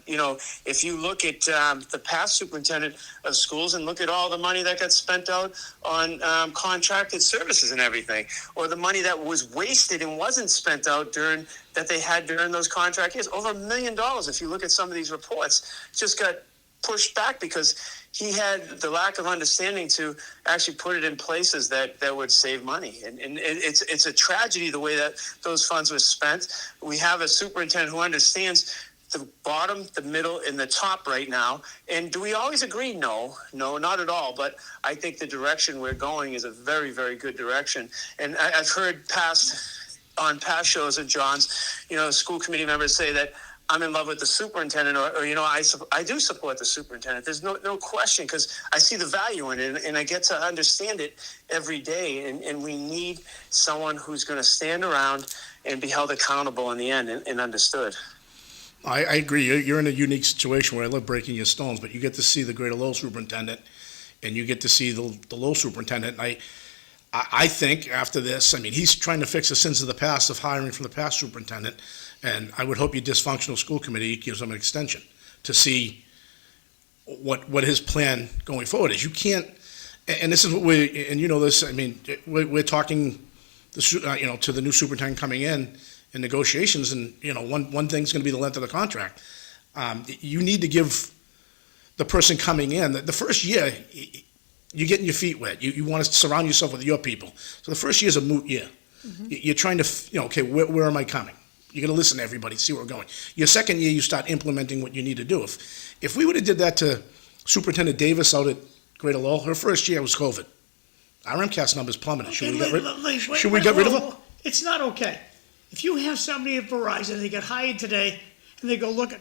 if you look at the past superintendent of schools and look at all the money that got spent out on contracted services and everything, or the money that was wasted and wasn't spent out during those contract years, over $1 million. If you look at some of these reports, just got pushed back because he had the lack of understanding to actually put it in places that would save money. And it's a tragedy the way that those funds were spent. We have a superintendent who understands the bottom, the middle, and the top right now. And do we always agree? No, not at all. But I think the direction we're going is a very, very good direction. And I've heard on past shows of John's, school committee members say that I'm in love with the superintendent, or I do support the superintendent. There's no question, because I see the value in it, and I get to understand it every day. And we need someone who's going to stand around and be held accountable in the end and understood. I agree. You're in a unique situation where I love breaking your stones, but you get to see the Greater Lowell superintendent, and you get to see the Lowell superintendent. And I think after this, he's trying to fix the sins of the past of hiring from the past superintendent. And I would hope your dysfunctional school committee gives him an extension to see what his plan going forward is. You can't, and this is what and you know this, we're talking, to the new superintendent coming in negotiations, and, one thing's going to be the length of the contract. You need to give the person coming in, the first year, you're getting your feet wet. You want to surround yourself with your people. So the first year is a moot year. Mm-hmm. You're trying to, okay, where am I coming? You're going to listen to everybody, see where we're going. Your second year, you start implementing what you need to do. If we would have did that to Superintendent Davis out at Greater Lowell, her first year was COVID. Our MCAS numbers plummeted. Should we get rid of her? It's not okay. If you have somebody at Verizon, they get hired today, and they go, look,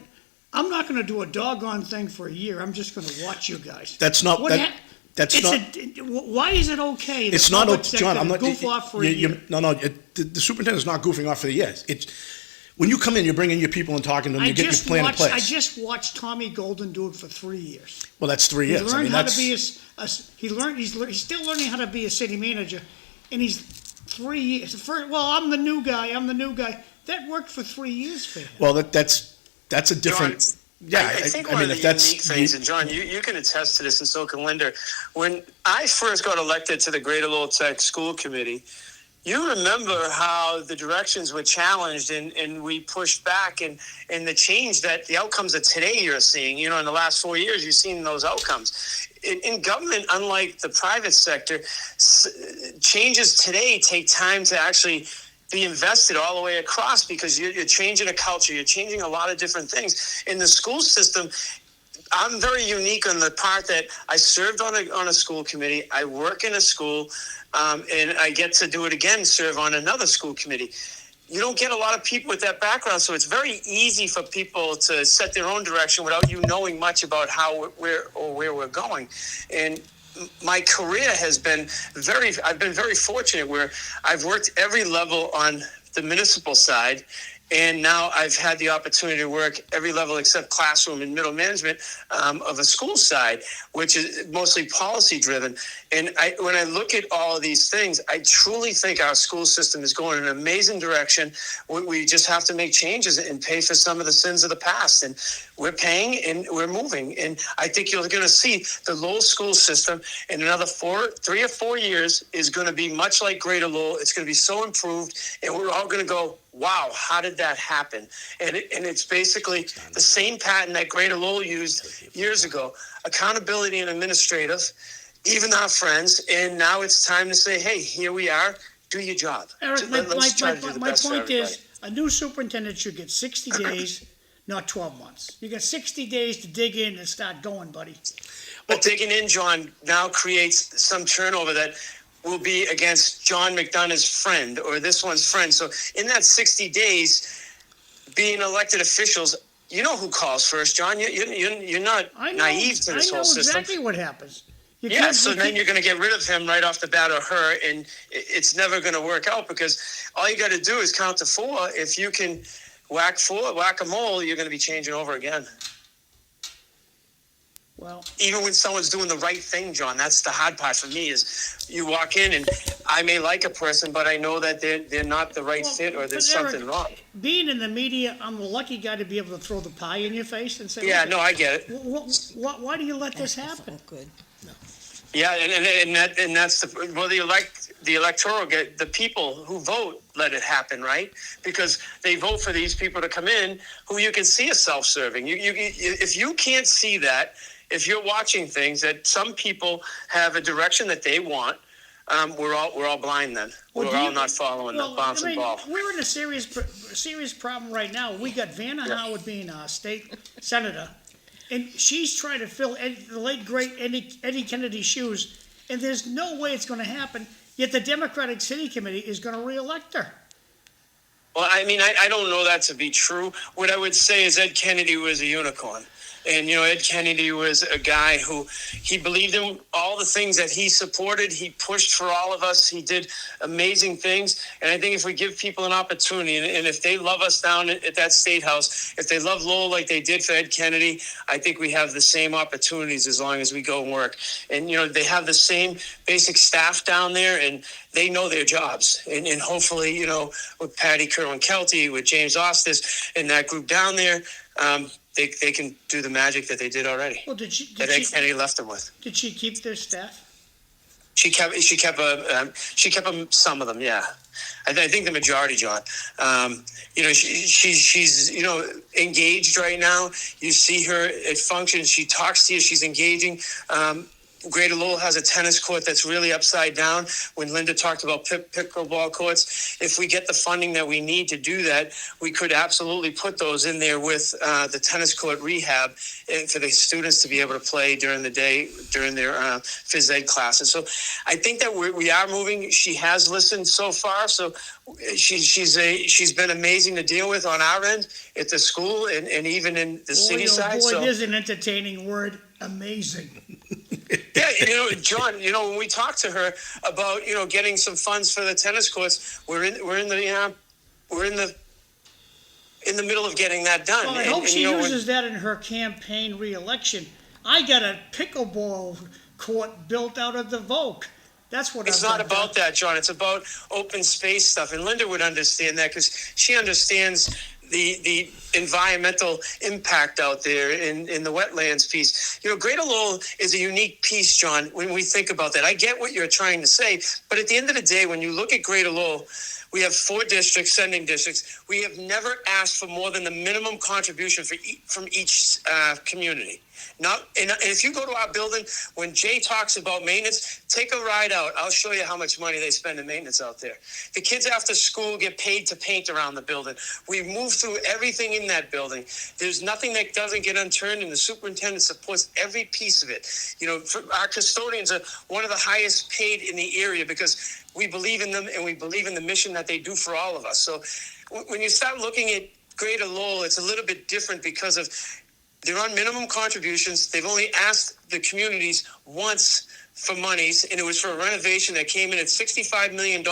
I'm not going to do a doggone thing for a year. I'm just going to watch you guys. That's not... Why is it okay? It's not, John. I'm not goof off for a year. The superintendent's not goofing off for the year. when you come in, you're bringing your people and talking to them, you get your plan in place. I just watched Tommy Golden do it for 3 years. Well, that's 3 He years. I learned mean, how that's, to be he's still learning how to be a city manager, and he's 3 years. I'm the new guy. That worked for 3 years for him. well, that's a different. John, Yeah, I think I one mean, of if the that's unique things, and John, you can attest to this, and so can Linda. When I first got elected to the Greater Lowell Tech School Committee, you remember how the directions were challenged and we pushed back and the change that the outcomes that today you're seeing, in the last 4 years, you've seen those outcomes. In government, unlike the private sector, changes today take time to actually be invested all the way across because you're changing a culture, you're changing a lot of different things. In the school system, I'm very unique on the part that I served on a school committee, I work in a school, and I get to do it again, serve on another school committee. You don't get a lot of people with that background, so it's very easy for people to set their own direction without you knowing much about where we're going. And my career has been I've been very fortunate where I've worked every level on the municipal side, and now I've had the opportunity to work every level except classroom and middle management of a school side, which is mostly policy driven. And when I look at all of these things, I truly think our school system is going in an amazing direction. We just have to make changes and pay for some of the sins of the past. And we're paying and we're moving. And I think you're going to see the Lowell school system in another 3 or 4 years is going to be much like Greater Lowell. It's going to be so improved, and we're all going to go, wow, how did that happen? And it's basically the same pattern that Greater Lowell used years ago: accountability and administrative, even our friends. And now it's time to say, hey, here we are, do your job. Eric, Let's try to do the my best for point everybody. is, a new superintendent should get 60 days, not 12 months. You got 60 days to dig in and start going, buddy. But digging in, John, now creates some turnover that will be against John McDonough's friend or this one's friend. So in that 60 days, being elected officials, you know who calls first, John. You're not naive to this whole system. I know exactly what happens. Then you're going to get rid of him right off the bat or her, and it's never going to work out because all you got to do is count to 4. If you can whack a mole, you're going to be changing over again. Well, even when someone's doing the right thing, John, that's the hard part for me is you walk in and I may like a person, but I know that they're not the right fit or there's something wrong. Being in the media, I'm the lucky guy to be able to throw the pie in your face and say, yeah, no, I get it. Why do you let this happen? Good. Yeah, and that's the electoral get the people who vote let it happen, right? Because they vote for these people to come in who you can see as self-serving. If you can't see that, if you're watching things that some people have a direction that they want, we're all blind then. We're all not following the bouncing ball. We're in a serious problem right now. We got Vanna Howard being our state senator, and she's trying to fill the late great Eddie Kennedy's shoes, and there's no way it's going to happen. Yet the Democratic City Committee is going to reelect her. Well, I mean, I don't know that to be true. What I would say is Ed Kennedy was a unicorn. And, Ed Kennedy was a guy who he believed in all the things that he supported. He pushed for all of us. He did amazing things. And I think if we give people an opportunity, and if they love us down at that State House, if they love Lowell like they did for Ed Kennedy, I think we have the same opportunities as long as we go and work. And, they have the same basic staff down there, and they know their jobs. And hopefully, with Patty Kerwin-Kelty, with James Ostis, and that group down there, they can do the magic that they did already. Well, Ed Kennedy left them with. Did she keep their staff? She kept some of them. Yeah, I think the majority, John. She's engaged right now. You see her at functions. She talks to you. She's engaging. Greater Lowell has a tennis court that's really upside down. When Linda talked about pickleball courts, if we get the funding that we need to do that, we could absolutely put those in there with the tennis court rehab for the students to be able to play during the day, during their phys ed classes. So I think that we are moving. She has listened so far. So she's been amazing to deal with on our end at the school and even in the city side. Boy, there's an entertaining word, amazing. Yeah, John, when we talked to her about, in the middle of getting that done. Well, I And- hope and, she you know, when- uses that in her campaign re-election. I got a pickleball court built out of the Vogue. That's what It's I've not got about done. that, John. It's about open space stuff. And Linda would understand that because she understands the environmental impact out there in the wetlands piece. You know, Greater Lowell is a unique piece, John, when we think about that. I get what you're trying to say, but at the end of the day, when you look at Greater Lowell, we have 4 districts, sending districts. We have never asked for more than the minimum contribution from each community. And if you go to our building, when Jay talks about maintenance, take a ride out. I'll show you how much money they spend in maintenance out there. The kids after school get paid to paint around the building. We move through everything in that building. There's nothing that doesn't get unturned, and the superintendent supports every piece of it. You know, our custodians are one of the highest paid in the area because we believe in them and we believe in the mission that they do for all of us. So when you start looking at Greater Lowell, it's a little bit different because of they're on minimum contributions. They've only asked the communities once for monies, and it was for a renovation that came in at $65 million,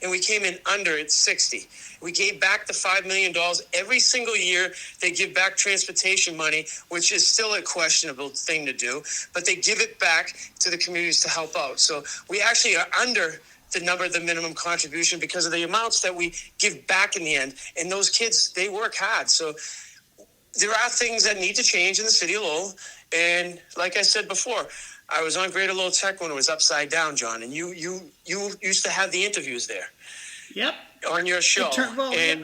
and we came in under at 60. We gave back the $5 million every single year. They give back transportation money, which is still a questionable thing to do, but they give it back to the communities to help out. So we actually are under the number of the minimum contribution because of the amounts that we give back in the end. And those kids, they work hard. So there are things that need to change in the city of Lowell. And like I said before, I was on Greater Lowell Tech when it was upside down, John, and you used to have the interviews there Yep. on your show. And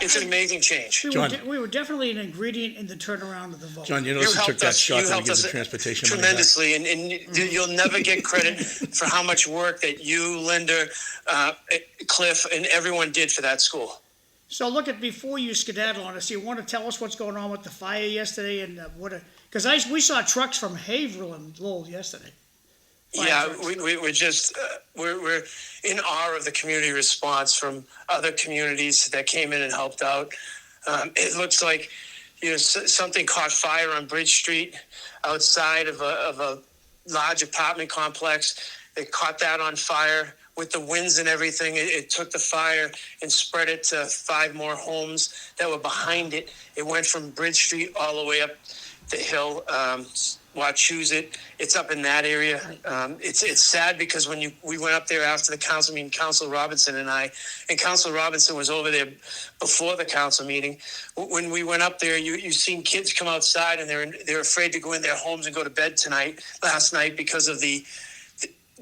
it's an amazing change. We were definitely an ingredient in the turnaround of the vote. John, you notice who took that shot that he gives the transportation money back? Tremendously, and you'll never get credit for how much work that you, Linda, Cliff, and everyone did for that school. So before you skedaddle on us, you want to tell us what's going on with the fire yesterday and because we saw trucks from Haverhill and Lowell yesterday. Yeah, we're just we're in awe of the community response from other communities that came in and helped out. It looks like something caught fire on Bridge Street outside of a large apartment complex. They caught that on fire. With the winds and everything, it took the fire and spread it to 5 more homes that were behind it. It went from Bridge Street all the way up the hill. Wachusett, it's up in that area. It's sad because when we went up there after the council meeting, Council Robinson and I, and Council Robinson was over there before the council meeting. When we went up there, you seen kids come outside and they're afraid to go in their homes and go to bed last night because of the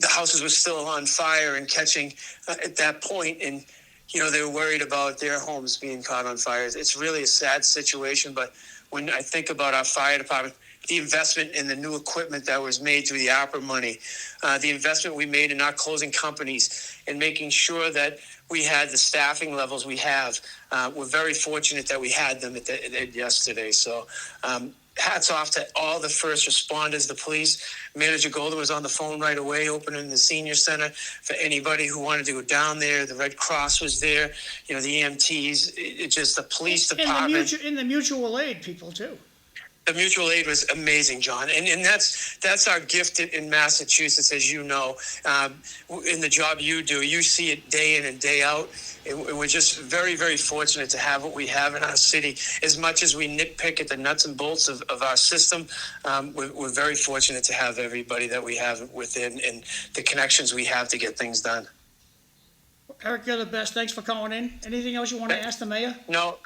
houses were still on fire and catching at that point, and they were worried about their homes being caught on fire. It's really a sad situation, but when I think about our fire department, the investment in the new equipment that was made through the ARPA money, the investment we made in our closing companies and making sure that we had the staffing levels we have, we're very fortunate that we had them yesterday. So hats off to all the first responders, the police. Manager Golden was on the phone right away, opening the senior center for anybody who wanted to go down there. The Red Cross was there, the EMTs, just the police department. And the mutual aid people too. The mutual aid was amazing, John, and that's our gift in Massachusetts, as you know. In the job you do, you see it day in and day out, and we're just very, very fortunate to have what we have in our city. As much as we nitpick at the nuts and bolts of our system, we're very fortunate to have everybody that we have within and the connections we have to get things done. Eric, you're the best. Thanks for calling in. Anything else you want to ask the mayor? No,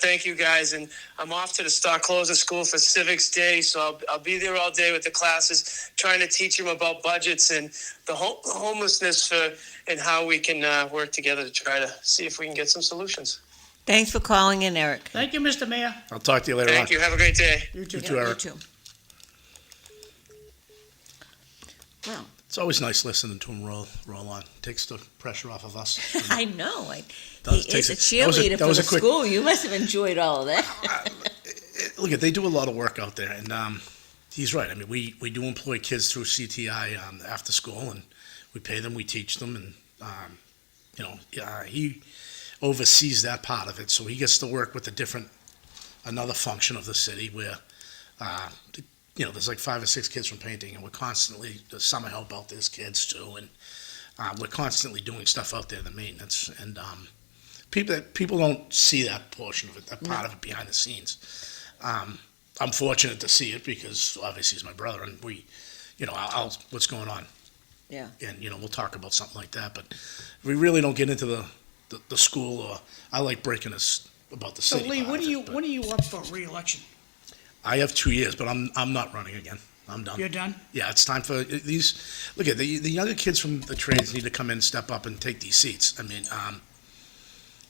thank you guys, and I'm off to the Stock Closer School for Civics Day, so I'll be there all day with the classes, trying to teach them about budgets and the homelessness and how we can work together to try to see if we can get some solutions. Thanks for calling in, Eric. Thank you, Mr. Mayor. I'll talk to you later on. Thank you. Have a great day. You too. You too, Eric. You too. Well, It's always nice listening to him roll on. Takes the pressure off of us. I know. Does, He takes is a it. cheerleader That for was the a quick- school. You must have enjoyed all of that. Look, they do a lot of work out there, and he's right. I mean, we do employ kids through CTI after school, and we pay them, we teach them, and he oversees that part of it. So he gets to work with another function of the city where, there's like 5 or 6 kids from painting, and we're constantly the summer help out there's kids too, and we're constantly doing stuff out there, the maintenance, and people don't see that portion of it, that part of it behind the scenes. I'm fortunate to see it because obviously he's my brother, and we, I'll what's going on, Yeah. and we'll talk about something like that. But we really don't get into the school, or I like breaking this about the So city. Lee, part when of are you, it, but when are you up for re-election? I have 2 years, but I'm not running again. I'm done. You're done? Yeah, it's time for these. Look at the younger kids from the trades need to come in, step up, and take these seats. I mean,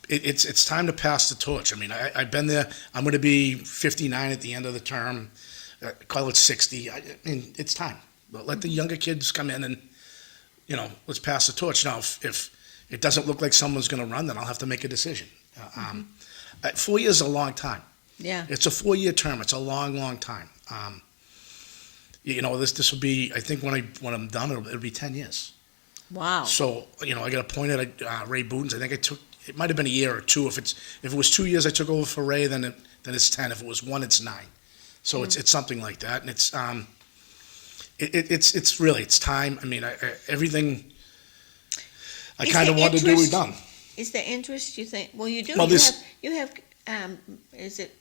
it's time to pass the torch. I mean, I've been there. I'm going to be 59 at the end of the term. Call it 60. I mean, it's time. Let the younger kids come in and let's pass the torch. Now, if it doesn't look like someone's going to run, then I'll have to make a decision. 4 years is a long time. Yeah. It's a 4-year term. It's a long, long time. This will be. I think when I'm done, it'll be 10 years. Wow. So I got appointed Ray Boudin's. I think it might have been a year or two. If it was 2 years, I took over for Ray. Then it's 10. If it was 1, it's 9. So it's something like that, and it's really time. I mean, everything I Is kind of there want to do, we've interest? done. Is there interest, you think? Well, you do. Well, You have, is it,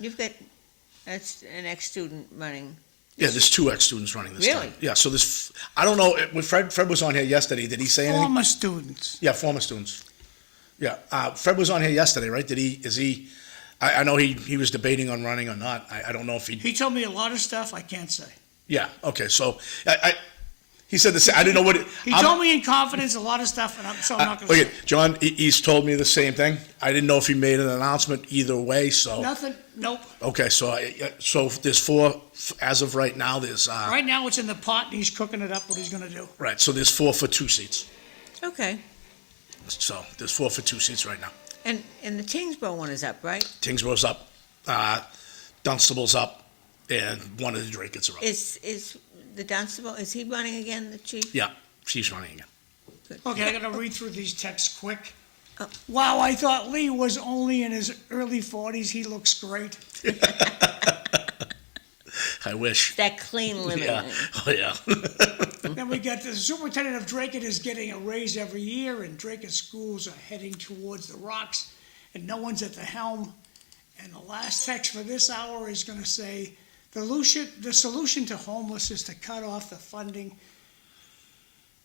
you've got an ex-student running. Yeah, there's 2 ex-students running this Really? time. Yeah, so I don't know, when Fred was on here yesterday, did he say anything? Former students. Yeah, former students. Yeah, Fred was on here yesterday, right? I know he was debating on running or not. I don't know if He told me a lot of stuff I can't say. yeah, okay, so, he said the same, I didn't know what He told me in confidence a lot of stuff, and I'm not gonna Okay, say. John, he's told me the same thing. I didn't know if he made an announcement either way, so. Nothing, nope. Okay, so there's 4, as of right now, there's, Right now, it's in the pot, and he's cooking it up, what he's gonna do. right, so there's 4 for 2 seats. Okay. So there's 4 for 2 seats right now. And the Tingsboro one is up, right? Tingsborough's up, Dunstable's up, and one of the Drakeets are up. Is the Dunstable, is he running again, the chief? Yeah, she's running again. Okay, I gotta read through these texts quick. Oh. Wow, I thought Lee was only in his early 40s. He looks great. I wish. That clean living. Yeah, oh yeah. Then we got the superintendent of Dracut is getting a raise every year, and Dracut schools are heading towards the rocks, and no one's at the helm. And the last text for this hour is gonna say, the solution to homeless is to cut off the funding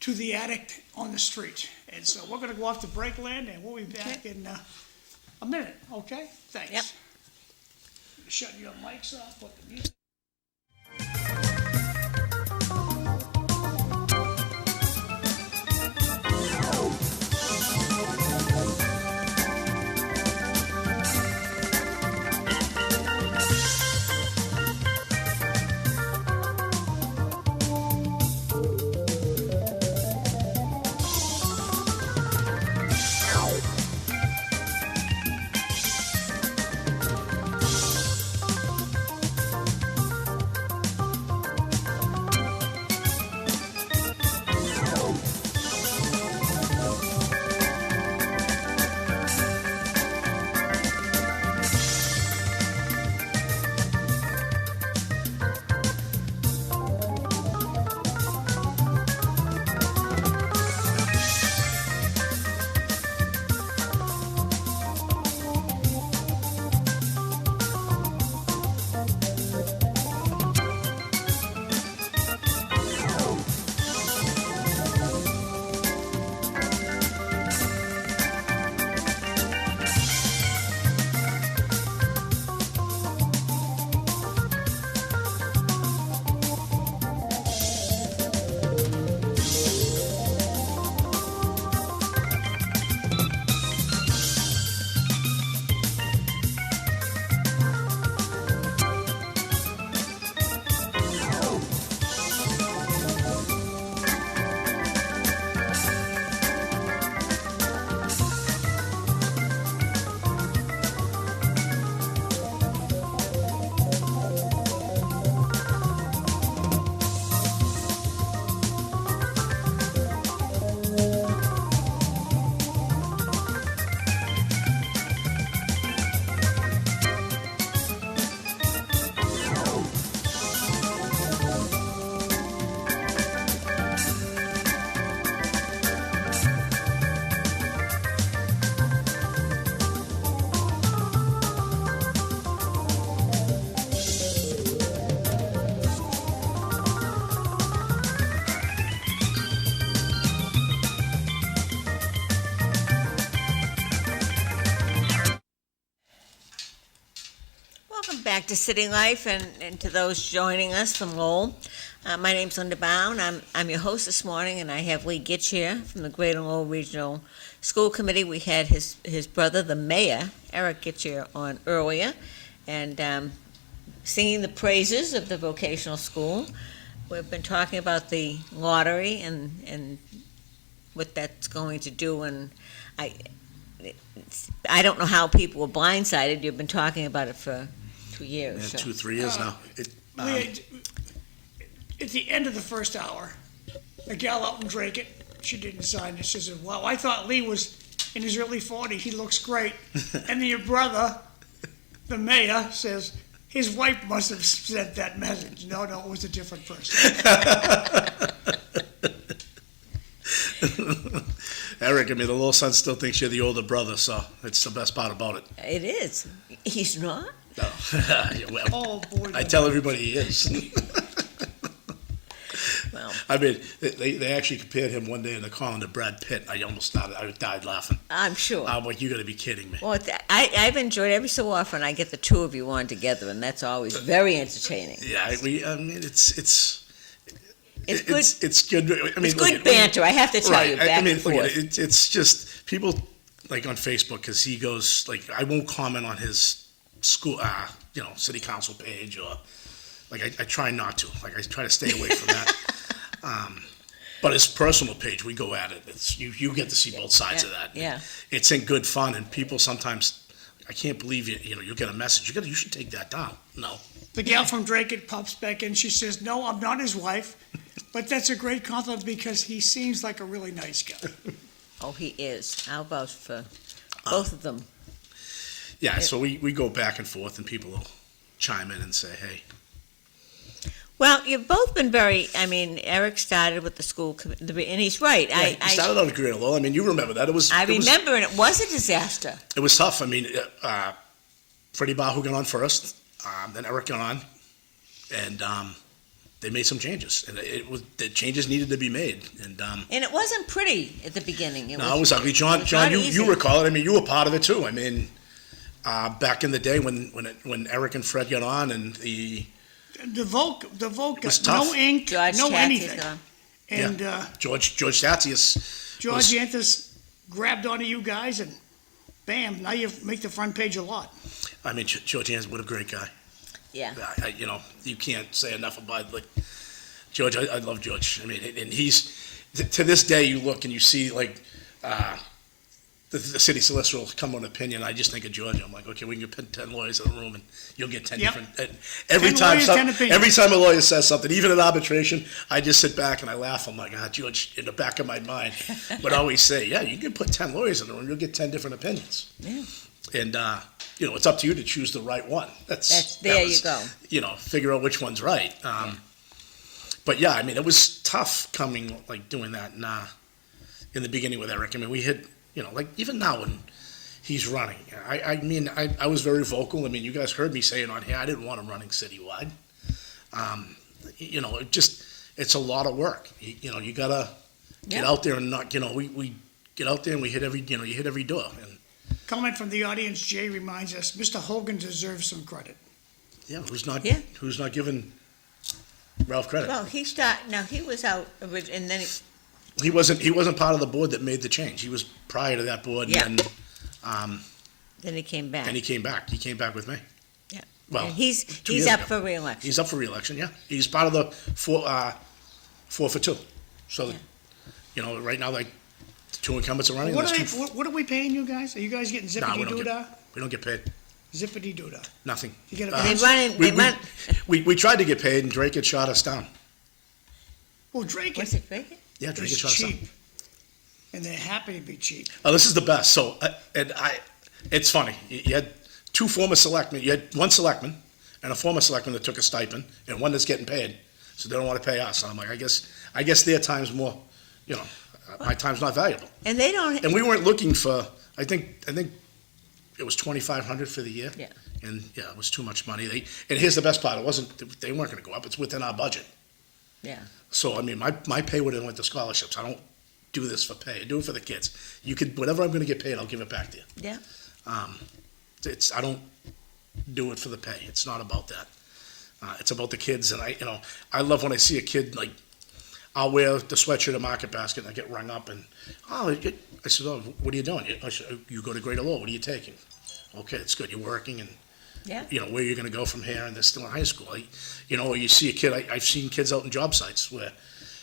to the addict on the street. And so we're gonna go off to break land, and we'll be back in a minute, okay? Thanks. Yep. Shut your mics off, put the music. back to City Life and to those joining us from Lowell. My name's Linda Bown. I'm your host this morning, and I have Lee Gitschier from the Greater Lowell Regional School Committee. We had his brother, the mayor, Eric Gitschier, on earlier, and singing the praises of the vocational school. We've been talking about the lottery and what that's going to do, and I don't know how people were blindsided. You've been talking about it for 2 years. Yeah, so. 2-3 years now. Lee, at the end of the first hour, a gal out in Drake it, she didn't sign it. She said, "Wow, I thought Lee was in his early 40s. He looks great." And then your brother, the mayor, says his wife must have sent that message. No, it was a different person. Eric, I mean, the little son still thinks you're the older brother, so it's the best part about it. It is. He's not? No. Yeah, well, Oh, boy. I tell everybody he is. Well, I mean, they actually compared him one day in the column to Brad Pitt. I died laughing. I'm sure. I'm like, you got to be kidding me. Well, I've enjoyed every so often I get the two of you on together, and that's always very entertaining. Yeah, I mean, it's good. It's good. I mean, It's look good at- banter, I have to tell Right. you, back I mean, and look at forth. it. It's just people like on Facebook because he goes like, I won't comment on his school, city council page or like I try not to. Like I try to stay away from that. But his personal page, we go at it. It's you get to see both sides of that. Yeah. It's in good fun, and people sometimes, I can't believe you get a message. You should take that down. No. The gal from Drake it pops back in. She says, "No, I'm not his wife." But that's a great compliment because he seems like a really nice guy. Oh, he is. How about for both of them? Yeah, so we go back and forth, and people will chime in and say, hey. Well, you've both been Eric started with the school committee, and he's right. Yeah, he started out at Greater Lowell. I mean, you remember that. I remember, and it was a disaster. It was tough. I mean, Freddie Bahu got on first, then Eric got on, and they made some changes. And the changes needed to be made. And And it wasn't pretty at the beginning. It was ugly. John, not easy. you recall it. I mean, you were part of it too. I mean, back in the day when Eric and Fred got on and the The vote was got tough. no ink, George no Anthes anything. gone. And George Anthes George Anthes grabbed onto you guys, and bam, now you make the front page a lot. I mean, George Anthes, what a great guy. Yeah. You can't say enough about like George. I love George. I mean, and he's to this day you look and you see like the city solicitor will come with an opinion. I just think of George. I'm like, okay, we can get 10 lawyers in a room and you'll get 10 Yep. different. Every 10 time, lawyers, 10 opinions. every time a lawyer says something, even in arbitration, I just sit back and I laugh. I'm like, George, in the back of my mind, would always say, yeah, you can put 10 lawyers in the room, you'll get 10 different opinions. Yeah. And it's up to you to choose the right one. You go. Figure out which one's right. But yeah, I mean, it was tough doing that in the beginning with Eric. I mean, we had, even now when he's running, I was very vocal. I mean, you guys heard me saying on here, I didn't want him running citywide. It's a lot of work. You gotta get out there and not, we get out there and we hit you hit every door. And Comment from the audience, Jay reminds us, Mr. Hogan deserves some credit. yeah, who's not Yeah. giving Ralph credit? Well, he was out, and then He wasn't part of the board that made the change. He was prior to that board, Yeah. and then he came back. and he came back. He came back with me. Yeah. Well, And he's 2 years up ago. for re-election. He's up for re-election. Yeah, he's part of the 4 for 2. So, right now, like the 2 incumbents are running. What there's two- are we paying you guys? Are you guys getting Nah, zippity doodah? we don't get paid. Zippity doodah. Nothing. You get a They bounce? run. We tried to get paid, and Drake had shot us down. Well, Drake Was it vacant? Yeah, Drake is had shot us down. cheap. And they're happy to be cheap. Oh, this is the best. So, it's funny. You had 2 former selectmen. You had 1 selectman and a former selectman that took a stipend, and one that's getting paid. So they don't want to pay us. And I'm like, I guess their time's more. My time's not valuable. And they don't. And we weren't looking for. I think it was $2,500 for the year. Yeah. And yeah, it was too much money. And here's the best part: they weren't going to go up. It's within our budget. Yeah. So I mean, my pay would have went to scholarships. I don't do this for pay. I do it for the kids. You could whatever I'm going to get paid, I'll give it back to you. Yeah. I don't do it for the pay. It's not about that. It's about the kids, and I love when I see a kid, like, I'll wear the sweatshirt at Market Basket, and I get rung up, and, I said, oh, what are you doing? I said, you go to Greater Lowell, what are you taking? Okay, it's good, you're working, and, Yeah. where you're gonna go from here, and they're still in high school. Or you see a kid, I've seen kids out in job sites where,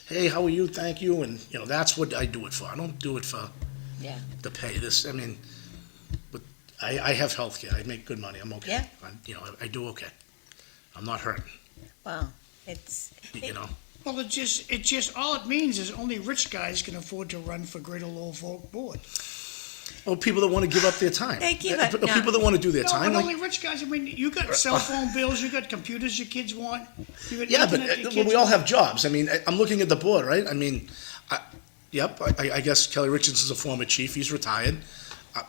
hey, how are you, thank you, and, that's what I do it for. I don't do it for Yeah. the pay. But I have health care, I make good money, I'm okay. Yeah. I do okay. I'm not hurting, Well, it's, Well, it just, all it means is only rich guys can afford to run for Greater Lowell Folk Board. Well, people that wanna give up their time. They give up, no. People that wanna do their No, time, but like, only rich guys, I mean, you got cell phone bills, you got computers your kids want, you got yeah, but internet your well, kids we all want. have jobs. I'm looking at the board, right? I guess Kelly Richardson's a former chief, he's retired.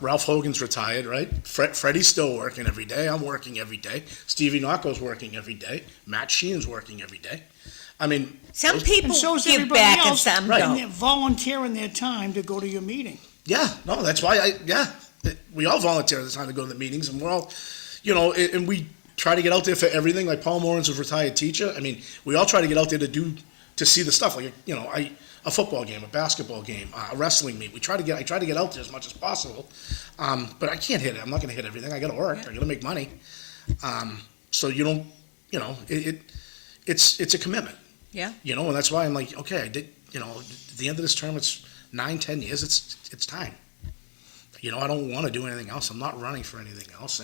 Ralph Hogan's retired, right? Freddie's still working every day, I'm working every day. Stevie Knocko's working every day. Matt Sheehan's working every day. some people And so is give everybody back and else, some Right. and don't. they're volunteering their time to go to your meeting. Yeah, no, that's why we all volunteer at the time to go to the meetings, and we're all, and we try to get out there for everything. Like Paul Moran's a retired teacher. We all try to get out there to see the stuff. Like, a football game, a basketball game, a wrestling meet. I try to get out there as much as possible. But I can't hit it. I'm not going to hit everything. I got to work. I got to make money. So you don't, it's a commitment. Yeah. And that's why I'm like, okay, I did. At the end of this term, it's 9-10 years. It's time. I don't want to do anything else. I'm not running for anything else.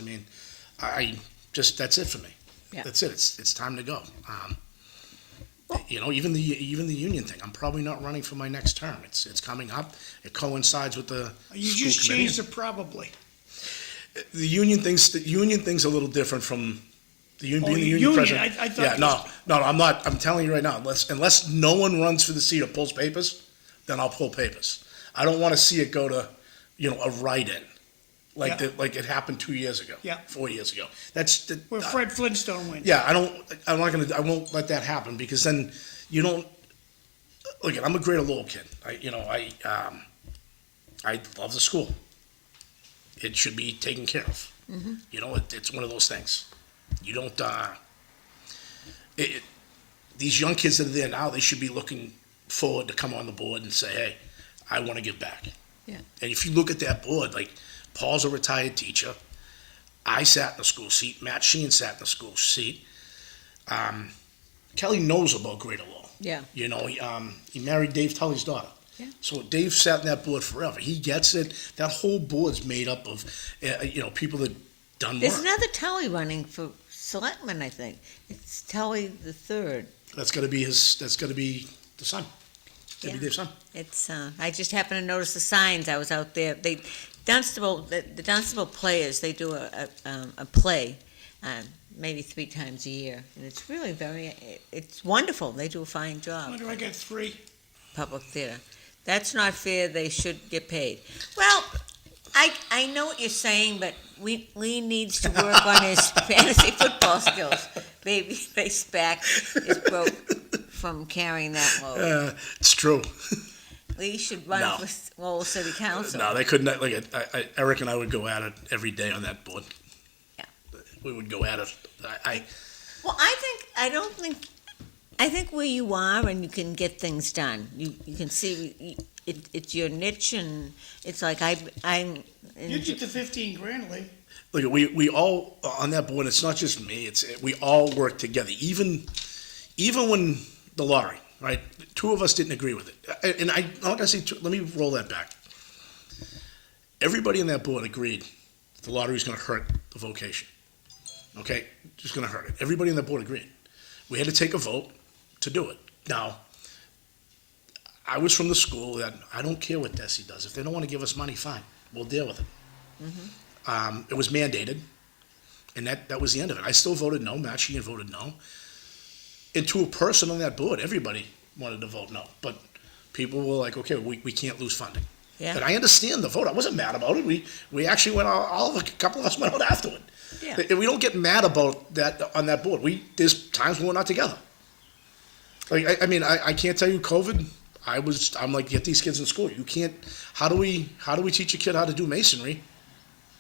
That's it for me. Yeah. That's it. It's time to go. Even the union thing. I'm probably not running for my next term. It's coming up. It coincides with the You school just committee. changed it probably. The union thing's a little different from the union. Oh, Being the the union union. president. I thought No, I'm not. I'm telling you right now. Unless no one runs for the seat or pulls papers, then I'll pull papers. I don't want to see it go to, a write-in, like Yeah. like it happened 2 years ago. Yeah. 4 years ago. Where Fred Flintstone went. Yeah, I won't let that happen, because then you don't, look, I'm a Greater Lowell kid. I love the school. It should be taken care of. It's one of those things. You don't, these young kids that are there now, they should be looking forward to come on the board and say, hey, I want to give back. Yeah. And if you look at that board, like, Paul's a retired teacher. I sat in the school seat. Matt Sheehan sat in the school seat. Kelly knows about Greater Lowell. Yeah. He married Dave Tully's daughter. Yeah. So Dave sat in that board forever. He gets it. That whole board's made up of, people that done There's work. another Tully running for selectman, I think. It's Tully the third. That's got to be the son. That'd be Dave's son. It's, I just happened to notice the signs. I was out there. The Dunstable Players, they do a play, maybe 3 times a year. And it's really it's wonderful. They do a fine job. Why do I get 3? Public theater. That's not fair. They should get paid. Well, I know what you're saying, but Lee needs to work on his fantasy football skills. Babyface back is broke from carrying that load. It's true. Lee should run No. for Lowell City Council. No, they couldn't. Eric and I would go at it every day on that board. Yeah. We would go at it. Well, I think where you are and you can get things done. You can see it's your niche, and it's like I'm. You get the 15 grand, Lee. Look, we all on that board. It's not just me. We all work together. Even when the lottery, right? 2 of us didn't agree with it, and I'm not gonna say. Let me roll that back. Everybody on that board agreed the lottery is gonna hurt the vocation. Okay, just gonna hurt it. Everybody on that board agreed. We had to take a vote to do it. Now, I was from the school that I don't care what Desi does. If they don't want to give us money, fine, we'll deal with it. It was mandated, and that was the end of it. I still voted no. Matt Sheehan voted no. And to a person on that board, everybody wanted to vote no. But people were like, okay, we can't lose funding. Yeah. And I understand the vote. I wasn't mad about it. We actually went a couple of us went out afterward. Yeah. And we don't get mad about that on that board. There's times when we're not together. Like, I can't tell you COVID. I'm like, get these kids in school. You can't. How do we teach a kid how to do masonry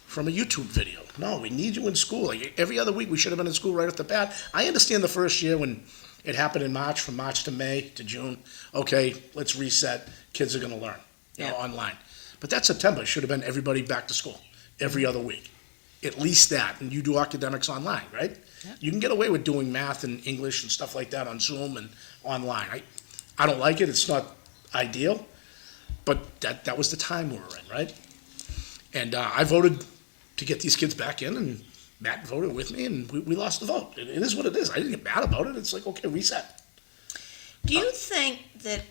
from a YouTube video? No, we need you in school. Like, every other week, we should have been in school right off the bat. I understand the first year when it happened in March, from March to May to June. Okay, let's reset. Kids are going to learn, online. But that September should have been everybody back to school every other week. At least that, and you do academics online, right? Yeah. You can get away with doing math and English and stuff like that on Zoom and online. I don't like it. It's not ideal, but that was the time we were in, right? And I voted to get these kids back in, and Matt voted with me, and we lost the vote. It is what it is. I didn't get mad about it. It's like, okay, reset. Do you think that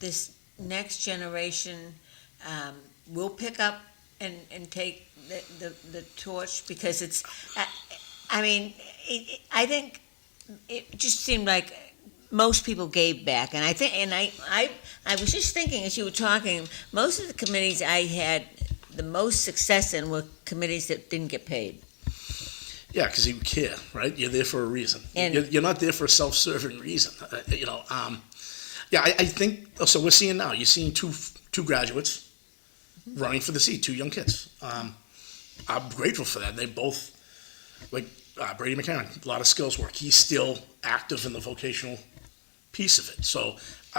this next generation will pick up and take the torch? Because it's, I think it just seemed like most people gave back, and I was just thinking as you were talking, most of the committees I had the most success in were committees that didn't get paid. Yeah, because you care, right? You're there for a reason. And- You're not there for a self-serving reason. I think, so we're seeing now, you're seeing two graduates running for the seat, two young kids. I'm grateful for that. They both, like Brady McCarron, a lot of skills work. He's still active in the vocational piece of it. So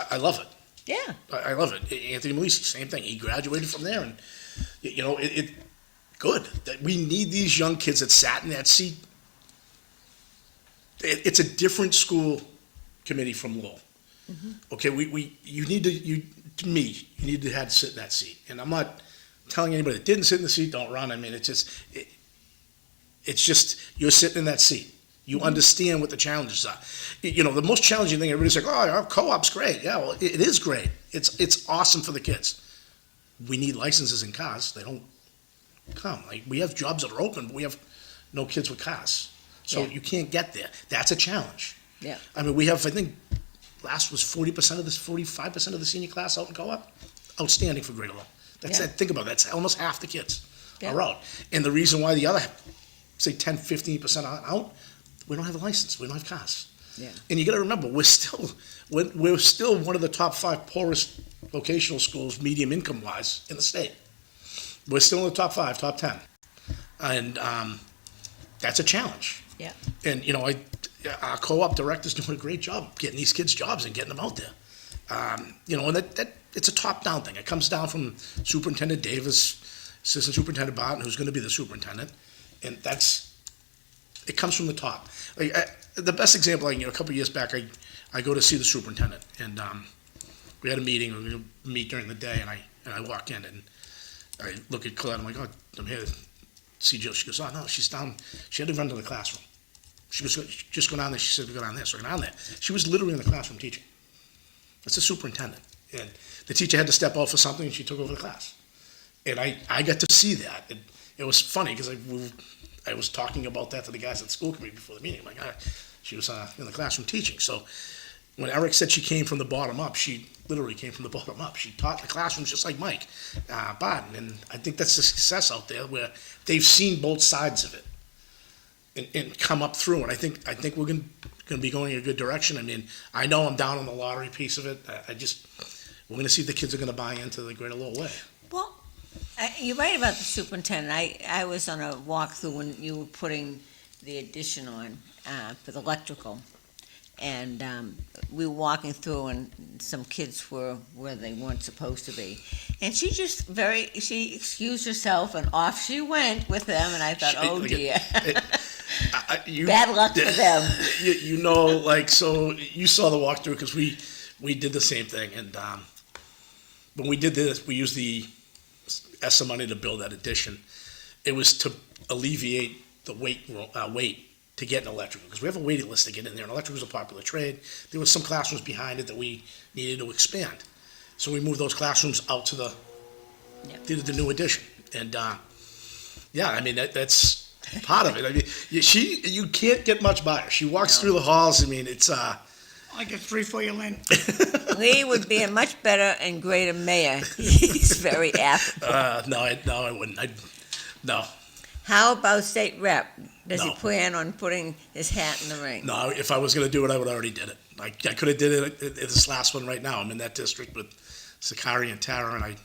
I love it. Yeah. I love it. Anthony Malisi, same thing. He graduated from there, and it good. That we need these young kids that sat in that seat. It's a different school committee from Lowell. Okay, you need to have to sit in that seat. And I'm not telling anybody that didn't sit in the seat don't run. I mean, it's just you're sitting in that seat. You understand what the challenges are. The most challenging thing, everybody's like, oh, our co-op's great. Yeah, well, it is great. It's awesome for the kids. We need licenses in cars. They don't come. Like, we have jobs that are open, but we have no kids with cars. So Yeah. you can't get there. That's a challenge. Yeah. I mean, we have, I think, last was 45% of the senior class out in co-op. Outstanding for grade 11. That's Yeah. it. Think about it. That's almost half the kids Yeah. are out. And the reason why the other, say 10, 15% aren't out, we don't have a license. We don't have cars. Yeah. And you got to remember, we're still one of the top 5 poorest vocational schools, medium income wise, in the state. We're still in the top 5, top 10, and that's a challenge. Yeah. And our co-op director's doing a great job getting these kids jobs and getting them out there. And that it's a top-down thing. It comes down from Superintendent Davis, Assistant Superintendent Barton, who's going to be the superintendent, and it comes from the top. The best example, a couple of years back, I go to see the superintendent, and we had a meeting. We were going to meet during the day, and I walk in, and I look at Colette. I'm like, oh, I'm here to see Jill. She goes, oh, no, she's down. She had to run to the classroom. She goes, just go down there. She said, go down there. So I go down there. She was literally in the classroom teaching. That's the superintendent. And the teacher had to step out for something, and she took over the class. And I got to see that. It was funny because I was talking about that to the guys at the school committee before the meeting. I'm like, she was in the classroom teaching. So when Eric said she came from the bottom up, she literally came from the bottom up. She taught the classrooms just like Mike Barton. And I think that's the success out there where they've seen both sides of it and come up through. And I think we're going to be going in a good direction. I mean, I know I'm down on the lottery piece of it. We're going to see if the kids are going to buy into the Greater Lowell way. Well, you're right about the superintendent. I was on a walkthrough when you were putting the addition on for the electrical. And we were walking through, and some kids were where they weren't supposed to be. And she excused herself, and off she went with them, and I thought, oh dear. Bad luck for them. So you saw the walkthrough because we did the same thing. And when we did this, we used the ESSA money to build that addition. It was to alleviate the wait to get an electrical, because we have a waiting list to get in there, and electrical is a popular trade. There was some classrooms behind it that we needed to expand. So we moved those classrooms out to did the new addition. And, that's part of it. I mean, you can't get much by her. She walks through the halls. I mean, it's... I get 3 for you, Lynn. Lee would be a much better and greater mayor. He's very affable. No, I wouldn't. No. How about state rep? Does he No. plan on putting his hat in the ring? No, if I was going to do it, I would already did it. I could have did it at this last one right now. I'm in that district with Sakari and Tara, and I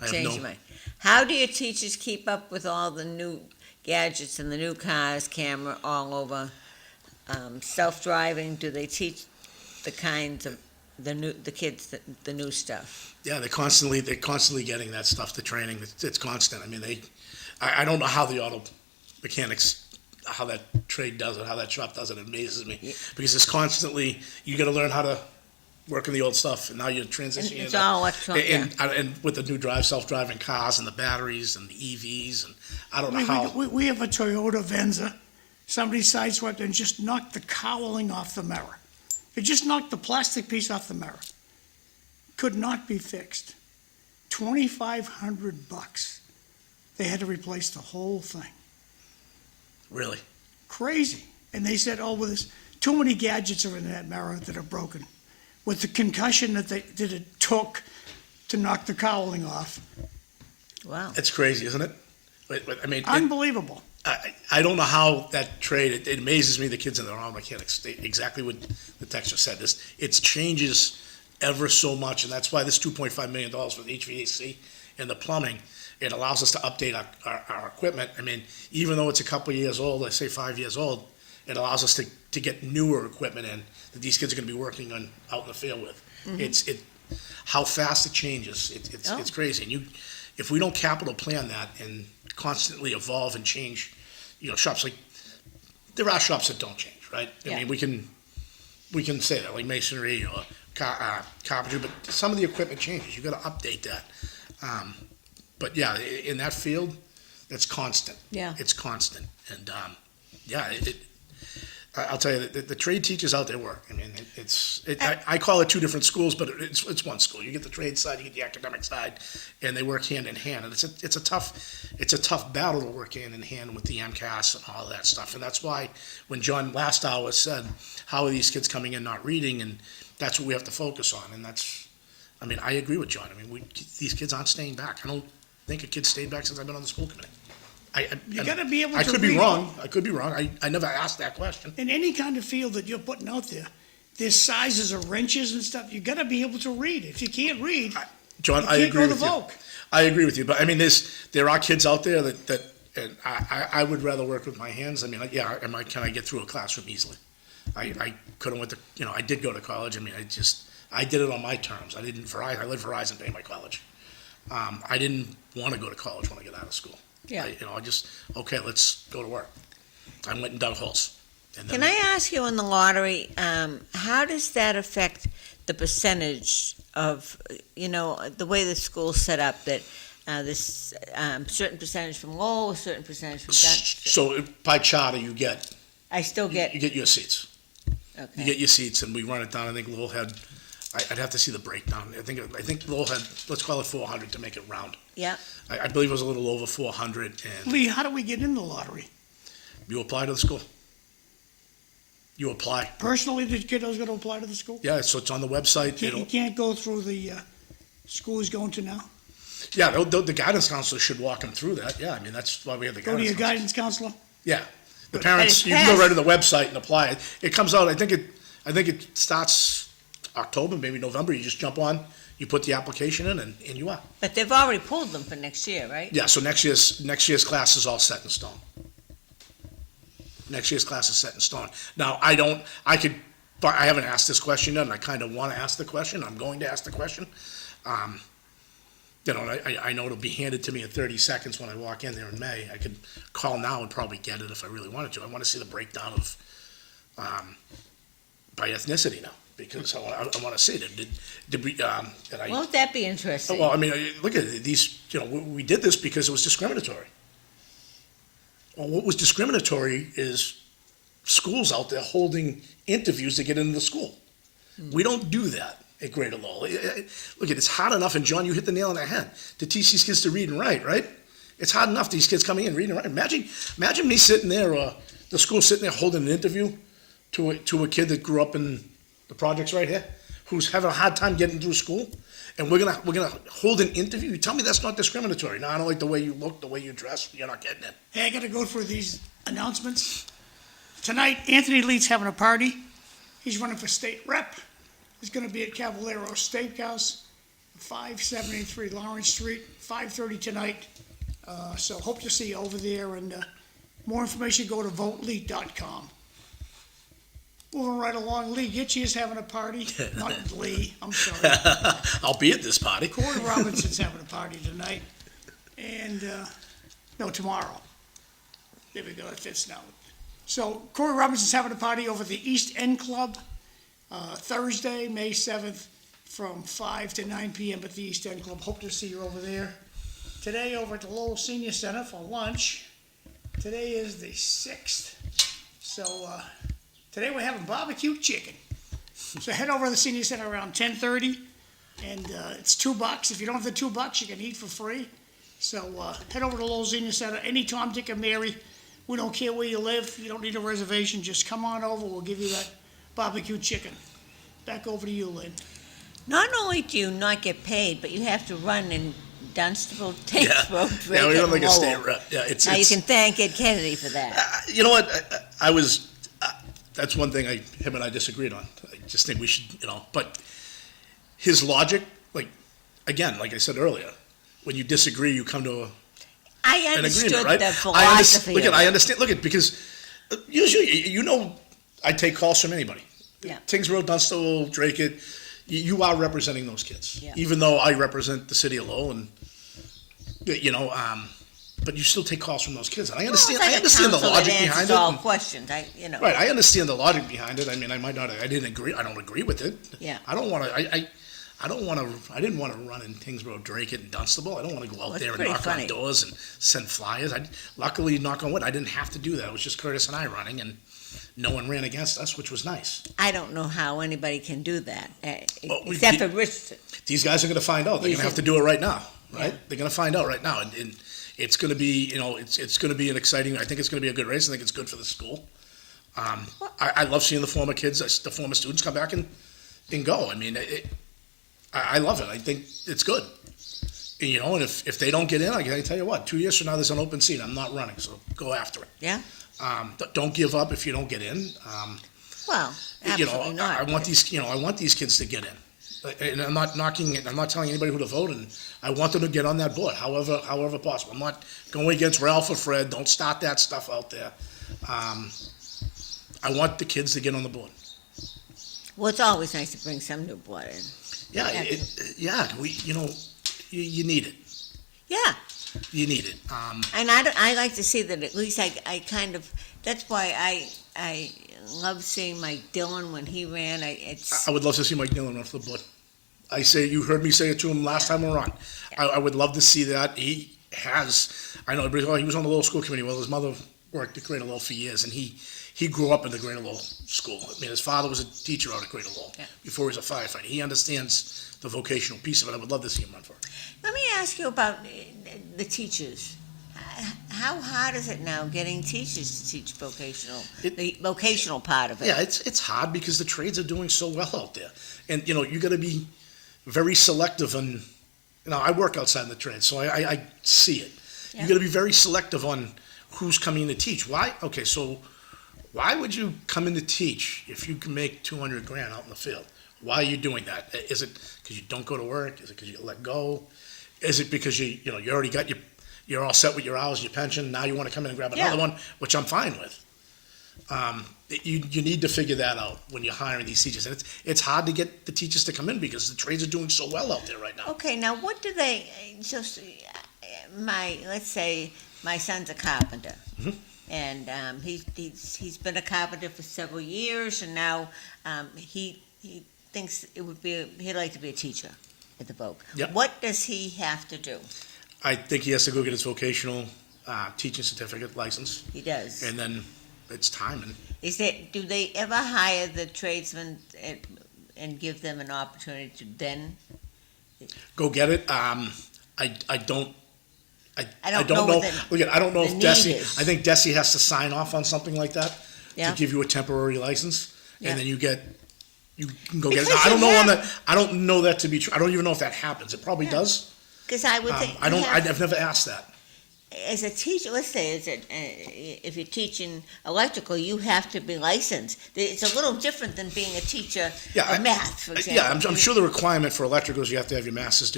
have Change your mind. How do your teachers keep up with all the new gadgets in the new cars, camera all over, self-driving, do they teach the kinds of, the kids, the new stuff? Yeah, they're constantly getting that stuff, the training, it's constant. I mean, I don't know how the auto mechanics, how that trade does it, how that shop does it, it amazes me. Because it's constantly, you gotta learn how to work on the old stuff, and now you're transitioning. It's all electronic, And with the new self-driving cars and the batteries and the EVs, and I don't know how. We have a Toyota Venza, somebody sideswiped and just knocked the cowling off the mirror. They just knocked the plastic piece off the mirror. Could not be fixed. $2,500. They had to replace the whole thing. Really? Crazy. And they said, oh, well, there's too many gadgets are in that mirror that are broken. With the concussion that it took to knock the cowling off. Wow. It's crazy, isn't it? But I mean, Unbelievable. I don't know how that trade, it amazes me, the kids in their auto mechanics, exactly what the texture said. It changes ever so much, and that's why this $2.5 million for the HVAC and the plumbing, it allows us to update our equipment. I mean, even though it's a couple of years old, let's say 5 years old, it allows us to get newer equipment in that these kids are gonna be working on out in the field with. How fast it changes, it's crazy. And if we don't capital plan that and constantly evolve and change, shops there are shops that don't change, right? I mean, we can say that, like masonry or carpentry, but some of the equipment changes. You got to update that. But yeah, in that field, that's constant. Yeah. It's constant, and I'll tell you, the trade teachers out there work. I mean, I call it two different schools, but it's one school. You get the trade side, you get the academic side, and they work hand in hand. And it's a tough battle to work hand in hand with the MCAS and all of that stuff. And that's why when John last hour said, how are these kids coming in not reading, and that's what we have to focus on. And I agree with John. I mean, these kids aren't staying back. I don't think a kid stayed back since I've been on the school committee. You gotta be able to I could be read. wrong. I never asked that question. In any kind of field that you're putting out there, there's sizes of wrenches and stuff. You gotta be able to read. If you can't read, John, you I can't agree go to with you. Voc. I agree with you, but I mean, there are kids out there that and I would rather work with my hands. I mean, can I get through a classroom easily? I couldn't went to, I did go to college. I mean, I did it on my terms. I let Verizon pay my college. I didn't want to go to college when I got out of school. Yeah. Okay, let's go to work. I went and dug holes. And then Can I ask you on the lottery, how does that affect the percentage of, the way the school's set up, that this certain percentage from Lowell, a certain percentage from Dutch? So by charter, you get I still get, you get your seats. You okay, get your seats, and we run it down. I think Lowell had, I'd have to see the breakdown. I think Lowell had, let's call it 400 to make it round. yeah, I believe it was a little over 400, and Lee, how do we get in the lottery? you apply to the school. You apply. Personally, the kiddo's gonna apply to the school? Yeah, so it's on the website. He can't go through the school he's going to now? Yeah, the guidance counselor should walk him through that. Yeah, I mean, that's why we have the Go to guidance your counselor. guidance counselor? Yeah, the But parents, it's you can go passed. right to the website and apply. It comes out, I think it starts October, maybe November. You just jump on, you put the application in, and you are. but they've already pulled them for next year, right? Yeah, so next year's class is all set in stone. Next year's class is set in stone. Now, I haven't asked this question yet, and I kind of want to ask the question. I'm going to ask the question. I know it'll be handed to me in 30 seconds when I walk in there in May. I could call now and probably get it if I really wanted to. I want to see the breakdown of, by ethnicity now, because I want to see it. Did we, Won't that be interesting? well, I mean, look at it. These, we did this because it was discriminatory. Well, what was discriminatory is schools out there holding interviews to get into the school. We don't do that at Greater Lowell. Look, it's hard enough, and John, you hit the nail on the head, to teach these kids to read and write, right? It's hard enough, these kids coming in, reading and writing. Imagine me sitting there, or the school sitting there holding an interview to a kid that grew up in the projects right here, who's having a hard time getting through school, and we're gonna hold an interview. You tell me that's not discriminatory. No, I don't like the way you look, the way you dress. You're not getting it. Hey, I gotta go through these announcements. Tonight, Anthony Lee's having a party. He's running for state rep. He's gonna be at Cavallero Steakhouse, 573 Lawrence Street, 5:30 tonight. So hope to see you over there, and More information, go to voteleague.com. Moving right along, Lee Gitschier is having a party. Not Lee, I'm sorry. I'll be at this party. Corey Robinson's having a party tonight. And, no, tomorrow. There we go, that fits now. So Corey Robinson's having a party over at the East End Club, Thursday, May 7th, from 5 to 9 p.m. at the East End Club. Hope to see you over there. Today, over at the Lowell Senior Center for lunch. Today is the 6th. So, today we're having barbecue chicken. So head over to the Senior Center around 10:30, and it's $2. If you don't have the $2, you can eat for free. So head over to Lowell Senior Center, any Tom, Dick, and Mary. We don't care where you live. You don't need a reservation. Just come on over. We'll give you that barbecue chicken. Back over to you, Lynn. Not only do you not get paid, but you have to run in Dunstable, Tewksbury, Drake, Yeah, we don't and like a state Lowell. rep. Yeah, it's. Now, you can thank Ed Kennedy for that. You know what? I was. That's one thing him and I disagreed on. I just think we should, But his logic, like I said earlier, when you disagree, you come to I an understood agreement, right? the philosophy. I understand. Look, because usually, I take calls from anybody. Yeah. Tingsboro, Dunstable, Drake, you are representing those kids. Yeah. Even though I represent the city of Lowell, and but you still take calls from those kids. And I understand. Well, I it's like understand a the council logic that behind answers it. all and- questions. Right, I understand the logic behind it. I mean, I might not. I didn't agree. I don't agree with it. Yeah. I don't want to. I don't want to. I didn't want to run in Tingsboro, Drake, and Dunstable. I don't want to go out Well, it's there and pretty knock funny. on doors and send flyers. Luckily, knock on wood, I didn't have to do that. It was just Curtis and I running, and no one ran against us, which was nice. I don't know how anybody can do that, Well, except for Richardson. These guys are going to find out. They're going to have to do it right now, right? Yeah. They're going to find out right now, and it's going to be, it's going to be an exciting. I think it's going to be a good race. I think it's good for the school. I love seeing the former kids, the former students come back and go. I mean, I love it. I think it's good. And if they don't get in, I can tell you what, 2 years from now, there's an open seat. I'm not running, so go after it. Yeah? Don't give up if you don't get in. Well, absolutely not. I want these kids to get in. And I'm not knocking it. I'm not telling anybody who to vote, and I want them to get on that board, however possible. I'm not going against Ralph or Fred. Don't start that stuff out there. I want the kids to get on the board. Well, it's always nice to bring some new blood in. Yeah, you need it. Yeah. You need it. And I like to see that at least I kind of, that's why I love seeing Mike Dillon when he ran. I would love to see Mike Dillon run for the board. You heard me say it to him last time we were on. I would love to see that. He was on the Lowell School Committee. Well, his mother worked at Greater Lowell for years, and he grew up in the Greater Lowell School. I mean, his father was a teacher out at Greater Lowell before he was a firefighter. He understands the vocational piece of it. I would love to see him run for it. Let me ask you about the teachers. How hard is it now getting teachers to teach the vocational part of it? Yeah, it's hard because the trades are doing so well out there. And, you got to be very selective on, I work outside the trades, so I see it. Yeah. You got to be very selective on who's coming in to teach. Why? Okay, so why would you come in to teach if you can make $200,000 out in the field? Why are you doing that? Is it because you don't go to work? Is it because you let go? Is it because you already got you're all set with your hours, your pension? Now you want to come in and grab another one, which I'm fine with. You need to figure that out when you're hiring these teachers, and it's hard to get the teachers to come in because the trades are doing so well out there right now. Okay, now what do they, let's say my son's a carpenter. Mm-hmm. And he's been a carpenter for several years, and now he thinks he'd like to be a teacher at the Voc. Yep. What does he have to do? I think he has to go get his vocational teaching certificate license, He does. and then it's time. And Do they ever hire the tradesmen and give them an opportunity to then? go get it. I don't know. what Look, I don't know the if need Desi. is. I think Desi has to sign off on something like that Yeah. to give you a temporary license, Yeah. and then you can go get it. Because I don't you know have- I don't know that to be true. I don't even know if that happens. It probably does. Because I would think. I've never asked that. As a teacher, let's say, if you're teaching electrical, you have to be licensed. It's a little different than being a teacher of math, for example. Yeah, I'm sure the requirement for electrical is you have to have your master's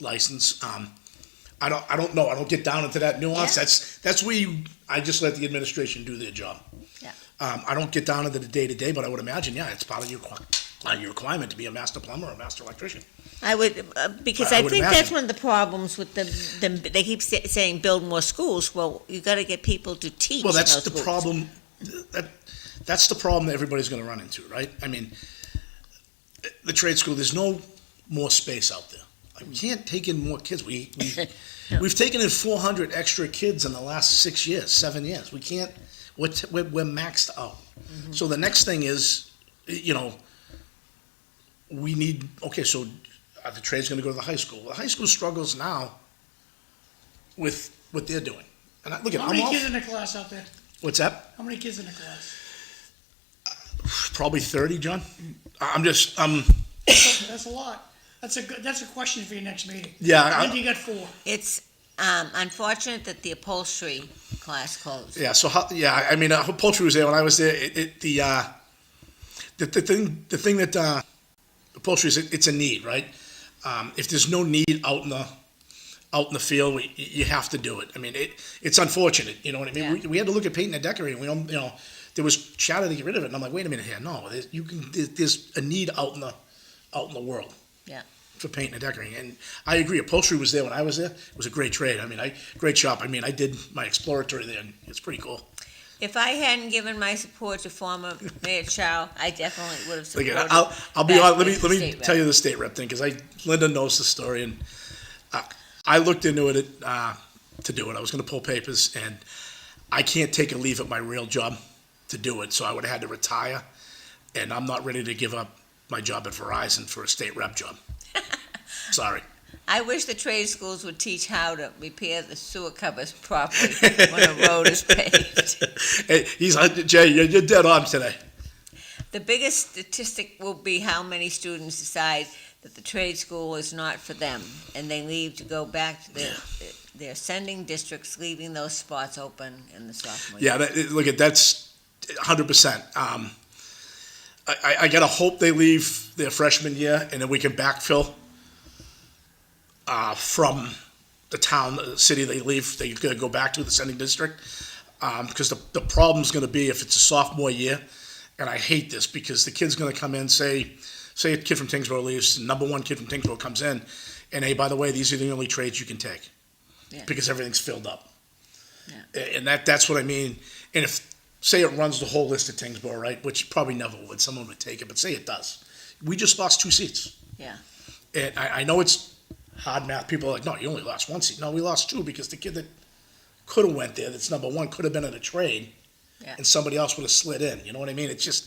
license. I don't know. I don't get down into that nuance. Yeah. That's where I just let the administration do their job. Yeah. I don't get down into the day-to-day, but I would imagine, yeah, it's part of your requirement to be a master plumber or a master electrician. I would, because I I would think that's imagine. one of the problems with them, they keep saying build more schools. Well, you gotta get people to teach Well, in that's those the schools. problem. That's the problem that everybody's going to run into, right? I mean, the trade school. There's no more space out there. We can't take in more kids. We've taken in 400 extra kids in the last 6 years, 7 years. We can't. We're maxed out. So the next thing is, we need. Okay, so the trade's going to go to the high school. The high school struggles now with what they're doing. And look at How many kids in the class out there? What's that? How many kids in the class? Probably 30, John. That's a lot. That's a question for your next meeting. Yeah, I think you got 4. It's, unfortunate that the upholstery class closed. yeah. So I mean, upholstery was there when I was there. The thing that upholstery is, it's a need, right? If there's no need out in the field, you have to do it. I mean, it's unfortunate. You know what I mean? Yeah. We had to look at painting and decorating. We don't, there was chatter to get rid of it, and I'm like, wait a minute here. No, there's a need out in the world. Yeah. For painting and decorating, and I agree. Upholstery was there when I was there. It was a great trade. I mean, great shop. I mean, I did my exploratory there, and it's pretty cool. If I hadn't given my support to former Mayor Chow, I definitely would have Look supported. at, I'll be that honest. Let as me the state tell rep. you the state rep thing, because Linda knows the story, and I looked into it to do it. I was going to pull papers, and I can't take a leave at my real job to do it, so I would have had to retire, and I'm not ready to give up my job at Verizon for a state rep job. Sorry. I wish the trade schools would teach how to repair the sewer covers properly when a road is paved. Hey, Jay, you're dead on today. The biggest statistic will be how many students decide that the trade school is not for them, and they leave to go back to their sending districts, leaving those spots open in the sophomore year. Yeah, look at that's 100%. I gotta hope they leave their freshman year, and then we can backfill from the town, the city they leave. They gotta go back to the sending district, because the problem's gonna be if it's a sophomore year, and I hate this because the kid's gonna come in, say a kid from Tingsboro leaves, number 1 kid from Tingsboro comes in, and hey, by the way, these are the only trades you can take, Yeah. because everything's filled up. Yeah. And that's what I mean. And if, say it runs the whole list of Tingsboro, right, which probably never would, someone would take it, but say it does. We just lost 2 seats. Yeah. And I know it's hard math. People are like, no, you only lost 1 seat. No, we lost 2 because the kid that could have went there, that's number 1, could have been in a trade, Yeah. and somebody else would have slid in. You know what I mean? It's just,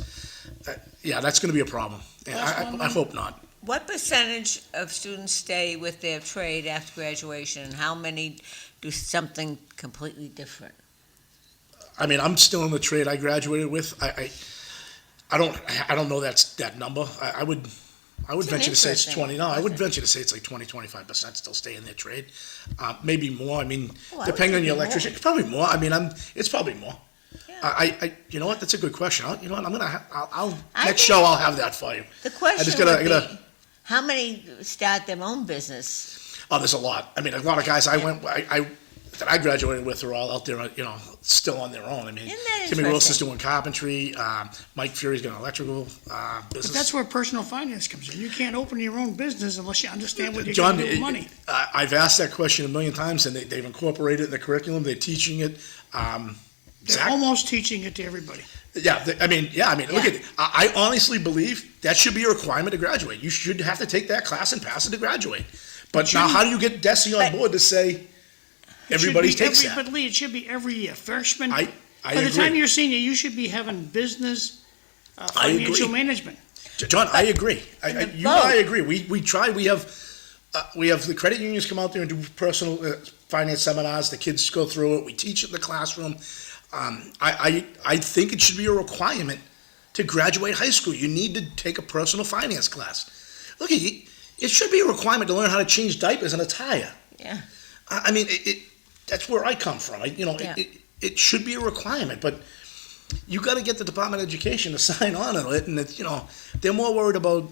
that's going to be a problem. And I hope not. What percentage of students stay with their trade after graduation, and how many do something completely different? I mean, I'm still in the trade I graduated with. I don't know that number. I would It's an venture to say it's interesting 20. No, I would question. venture to say it's like 20-25% still stay in their trade. Maybe more. I mean, Oh, I would depending on think your more. electrician, it's probably more. I mean, it's probably more. Yeah. You know what? That's a good question. You know what? I'll I next think show I'll have that for you. The question just gotta- would I gotta- be, how many start their own business? Oh, there's a lot. I mean, a lot of guys that I graduated with are all out there, still on their own. I mean, Isn't that Timmy Wilson's interesting? doing carpentry. Mike Fury's got an electrical business. But that's where personal finance comes in. You can't open your own business unless you understand what you're John, gonna do with money. I've asked that question a million times, and they've incorporated it in the curriculum. They're teaching it. They're Zach, almost teaching it to everybody. look at. I honestly believe that should be a requirement to graduate. You should have to take that class and pass it to graduate. But now, how do you get Desi on But- board to say It should everybody be takes that? But Lee, it should be every year. Freshman, I by the agree. time you're a senior, you should be having business, I agree. financial management. John, I agree. the You and I vote- agree. We try. We have the credit unions come out there and do personal finance seminars. The kids go through it. We teach it in the classroom. I think it should be a requirement to graduate high school. You need to take a personal finance class. Look, it should be a requirement to learn how to change diapers and a tire. Yeah. I mean, that's where I come from. Yeah. It should be a requirement, but you got to get the Department of Education to sign on to it, and they're more worried about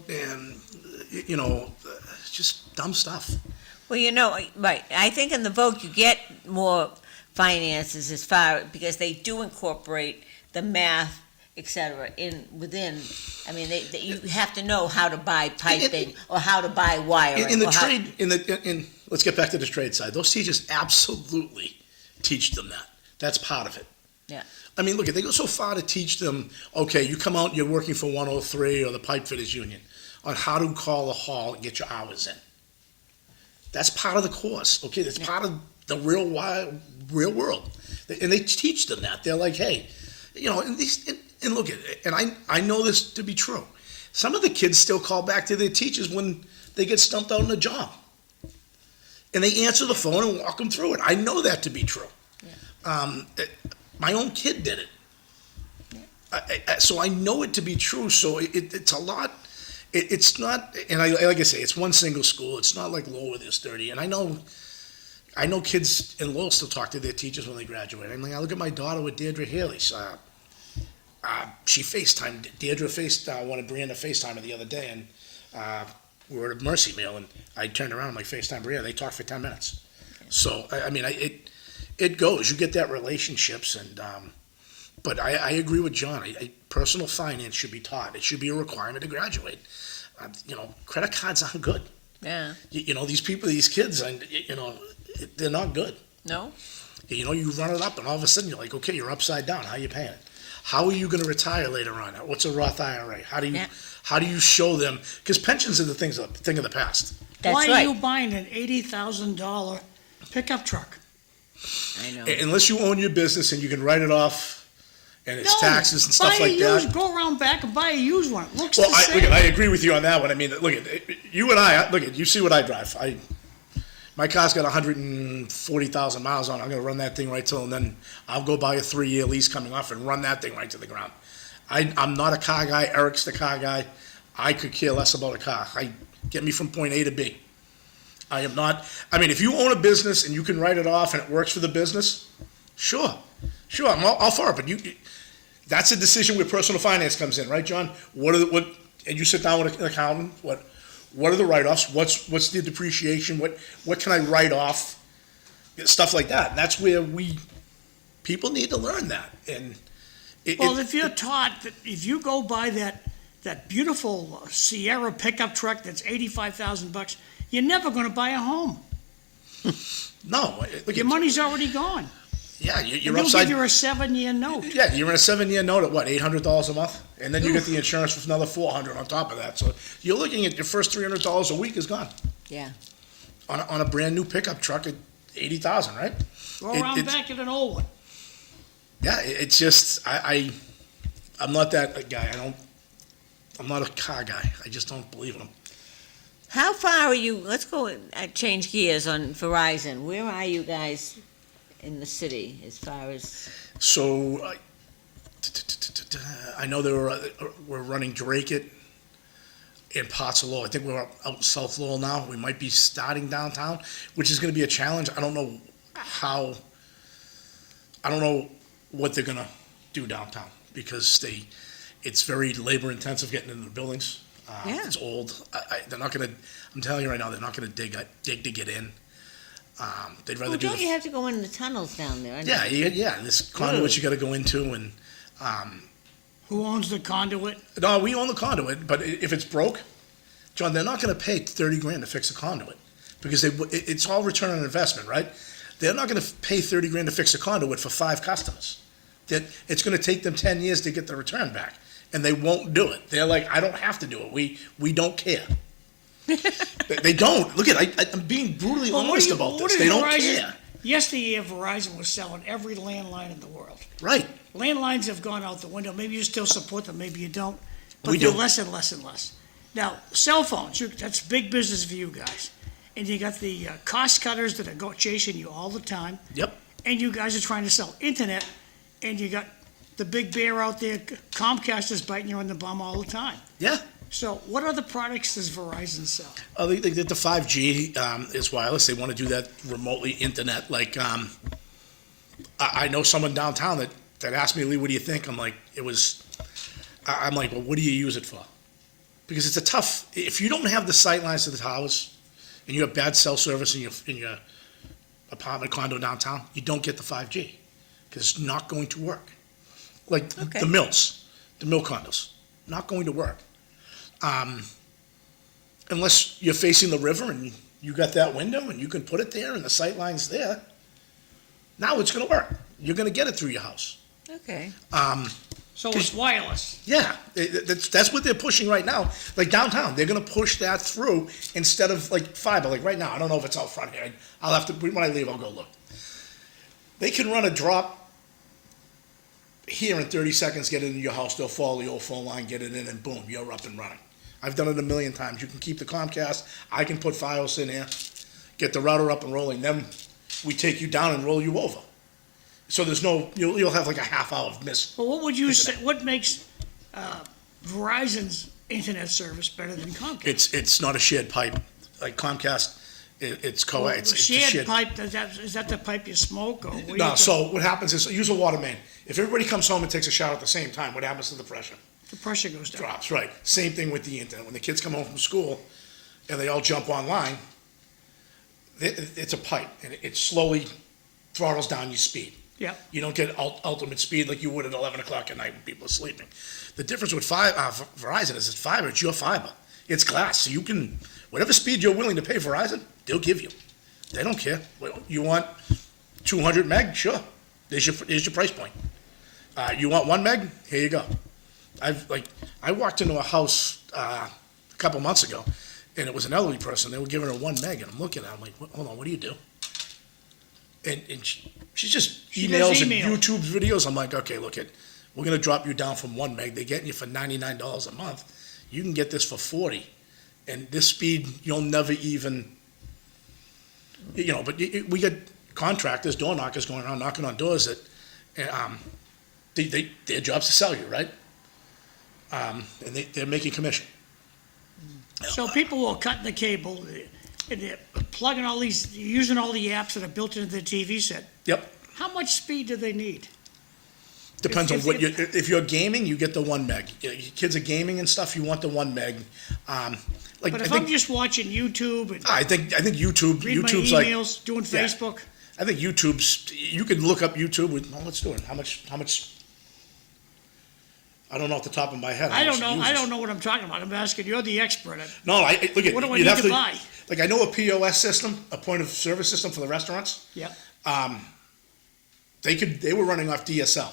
just dumb stuff. Well, right, I think in the vote you get more finances as far, because they do incorporate the math, et cetera, within, I mean, you have to know how to buy piping, or how to buy wiring. In the or how- trade, let's get back to the trade side. Those teachers absolutely teach them that. That's part of it. Yeah. I mean, look, they go so far to teach them, okay, you come out, you're working for 103 or the Pipe Fitters Union, on how to call the hall and get your hours in. That's part of the course, okay? That's part of the real world. And they teach them that. They're like, hey, and look, and I know this to be true. Some of the kids still call back to their teachers when they get stumped out on a job. And they answer the phone and walk them through it. I know that to be true. Yeah. My own kid did it. Yeah. So I know it to be true. So it's a lot. It's not, and like I say, it's one single school. It's not like Lowell where there's 30. And I know kids in Lowell still talk to their teachers when they graduate. I mean, I look at my daughter with Deirdre Haley. She FaceTimed. Deirdre wanted Brianna to FaceTime her the other day, and we were at a Mercy meal, and I turned around and like FaceTime Brianna. They talked for 10 minutes. So I mean, it goes. You get that relationships, and but I agree with John. Personal finance should be taught. It should be a requirement to graduate. Credit cards aren't good. Yeah. These people, these kids, and they're not good. No? You run it up, and all of a sudden you're like, okay, you're upside down. How are you paying it? How are you going to retire later on? What's a Roth IRA? How do you show them? Because pensions are the thing of the past. That's Why right. are you buying an $80,000 pickup truck? I know. Unless you own your business and you can write it off, and it's taxes and stuff like that. Go around back and buy a used one. It looks Well, the same. I agree with you on that one. I mean, look, you and I, you see what I drive. My car's got 140,000 miles on it. I'm going to run that thing right till, and then I'll go buy a 3-year lease coming off and run that thing right to the ground. I'm not a car guy. Eric's the car guy. I could care less about a car. Get me from point A to B. I am not, I mean, if you own a business and you can write it off and it works for the business, sure, I'm all for it, but that's a decision where personal finance comes in, right, John? And you sit down with an accountant, what are the write-offs? What's the depreciation? What can I write off? Stuff like that. And that's where people need to learn that. And If you're taught that if you go buy that beautiful Sierra pickup truck that's $85,000, you're never going to buy a home. no, look, Your money's already gone. yeah, you're They'll upside. give you a 7-year note. Yeah, you're in a 7-year note at what, $800 a month, and then you get the insurance for another $400 on top of that. So you're looking at your first $300 a week is gone Yeah. on a brand new pickup truck at $80,000, right? Go around back in an old one. Yeah, it's just I'm not that guy. I'm not a car guy. I just don't believe in them. How far are you, let's go change gears on Verizon. Where are you guys in the city as far as? So I know we're running Drake it in parts of Lowell. I think we're out in South Lowell now. We might be starting downtown, which is going to be a challenge. I don't know what they're going to do downtown because it's very labor intensive getting into the buildings. Yeah. It's old. They're not going to. I'm telling you right now, they're not going to dig to get in. They'd rather do. Don't you have to go in the tunnels down there? Yeah. This conduit you got to go into, and Who owns the conduit? no, we own the conduit. But if it's broke, John, they're not going to pay $30,000 to fix a conduit because it's all return on investment, right? They're not going to pay $30,000 to fix a conduit for 5 customers. That it's going to take them 10 years to get the return back, and they won't do it. They're like, I don't have to do it. We don't care. They don't. Look I'm being brutally honest about this. They don't care. Yesteryear, Verizon was selling every landline in the world. Right. Landlines have gone out the window. Maybe you still support them, maybe you don't. But We they're do. less and less and less. Now, cell phones, that's big business for you guys. And you got the cost cutters that are chasing you all the time. Yep. And you guys are trying to sell internet, and you got the big bear out there, Comcast is biting you on the bum all the time. Yeah. So what other products does Verizon sell? They did the 5G is wireless. They want to do that remotely internet. Like I know someone downtown that asked me, Lee, what do you think? I'm like, I'm like, well, what do you use it for? Because it's if you don't have the sight lines to the towers, and you have bad cell service in your apartment condo downtown, you don't get the 5G, because it's not going to work. Like Okay. the mill condos, not going to work. Unless you're facing the river and you got that window and you can put it there and the sight line's there, now it's gonna work. You're gonna get it through your house. Okay. So it's wireless. Yeah, that's what they're pushing right now. Like downtown, they're gonna push that through instead of like fiber. Like right now, I don't know if it's out front here. I'll have to, when I leave, I'll go look. They can run a drop here in 30 seconds, get it into your house, they'll follow the old phone line, get it in, and boom, you're up and running. I've done it a million times. You can keep the Comcast, I can put Fios in here, get the router up and rolling, then we take you down and roll you over. So there's no, you'll have like a half hour of miss. Well, what would you say, what makes Verizon's internet service better than Comcast? It's not a shared pipe, like Comcast, it's Well, it's the a shared pipe, is that the pipe you smoke, or? what do you No, think? so what happens is, use a water main. If everybody comes home and takes a shower at the same time, what happens to the pressure? The pressure goes down. Drops, right. Same thing with the internet. When the kids come home from school and they all jump online, it's a pipe, and it slowly throttles down your speed. Yeah. You don't get ultimate speed like you would at 11 o'clock at night when people are sleeping. The difference with Verizon is it's fiber, it's your fiber. It's glass, so you can, whatever speed you're willing to pay Verizon, they'll give you. They don't care. You want 200 meg? Sure. There's your price point. You want 1 meg? Here you go. I walked into a house a couple months ago, and it was an elderly person. They were giving her 1 meg, and I'm looking at her, I'm like, hold on, what do you do? And she's just She does emails and email. YouTube videos. I'm like, okay, look, we're gonna drop you down from 1 meg. They're getting you for $99 a month. You can get this for 40, and this speed you'll never even, but we get contractors, door knockers going around knocking on doors that, their job's to sell you, right? And they're making commission. So people will cut the cable, and they're plugging using all the apps that are built into the TV set. Yep. How much speed do they need? Depends on If- what if you're gaming, you get the 1 meg. Your kids are gaming and stuff, you want the 1 meg. But if I'm just watching YouTube and I think YouTube, reading my YouTube's like, emails, doing yeah. Facebook, I think you can look up YouTube with, well, let's do it. How much, I don't know off the top of my head. how I much don't know. it I uses. don't know what I'm talking about. I'm asking. You're the expert. No, look at, What do I you'd need have to buy? Like, I know a POS system, a point of service system for the restaurants. Yeah. They were running off DSL.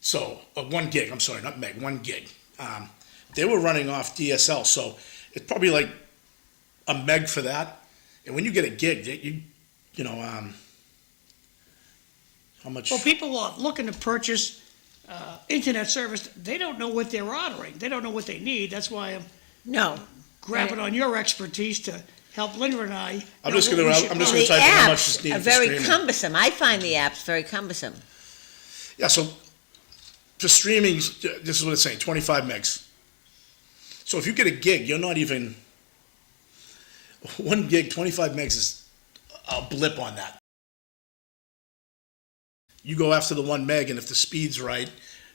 So, 1 gig, I'm sorry, not meg, 1 gig. They were running off DSL, so it's probably like a meg for that. And when you get a gig, how much? Well, people are looking to purchase internet service. They don't know what they're ordering. They don't know what they need. That's why I'm No. grabbing on your expertise to help Linda and I. I'm know just what gonna- we should I'm just buy. gonna The type in how much is apps needed are for very streaming. cumbersome. I find the apps very cumbersome. Yeah, so for streaming, this is what it's saying, 25 megs. So if you get a gig, you're not even, 1 gig, 25 megs is a blip on that. You go after the 1 meg, and if the speed's right,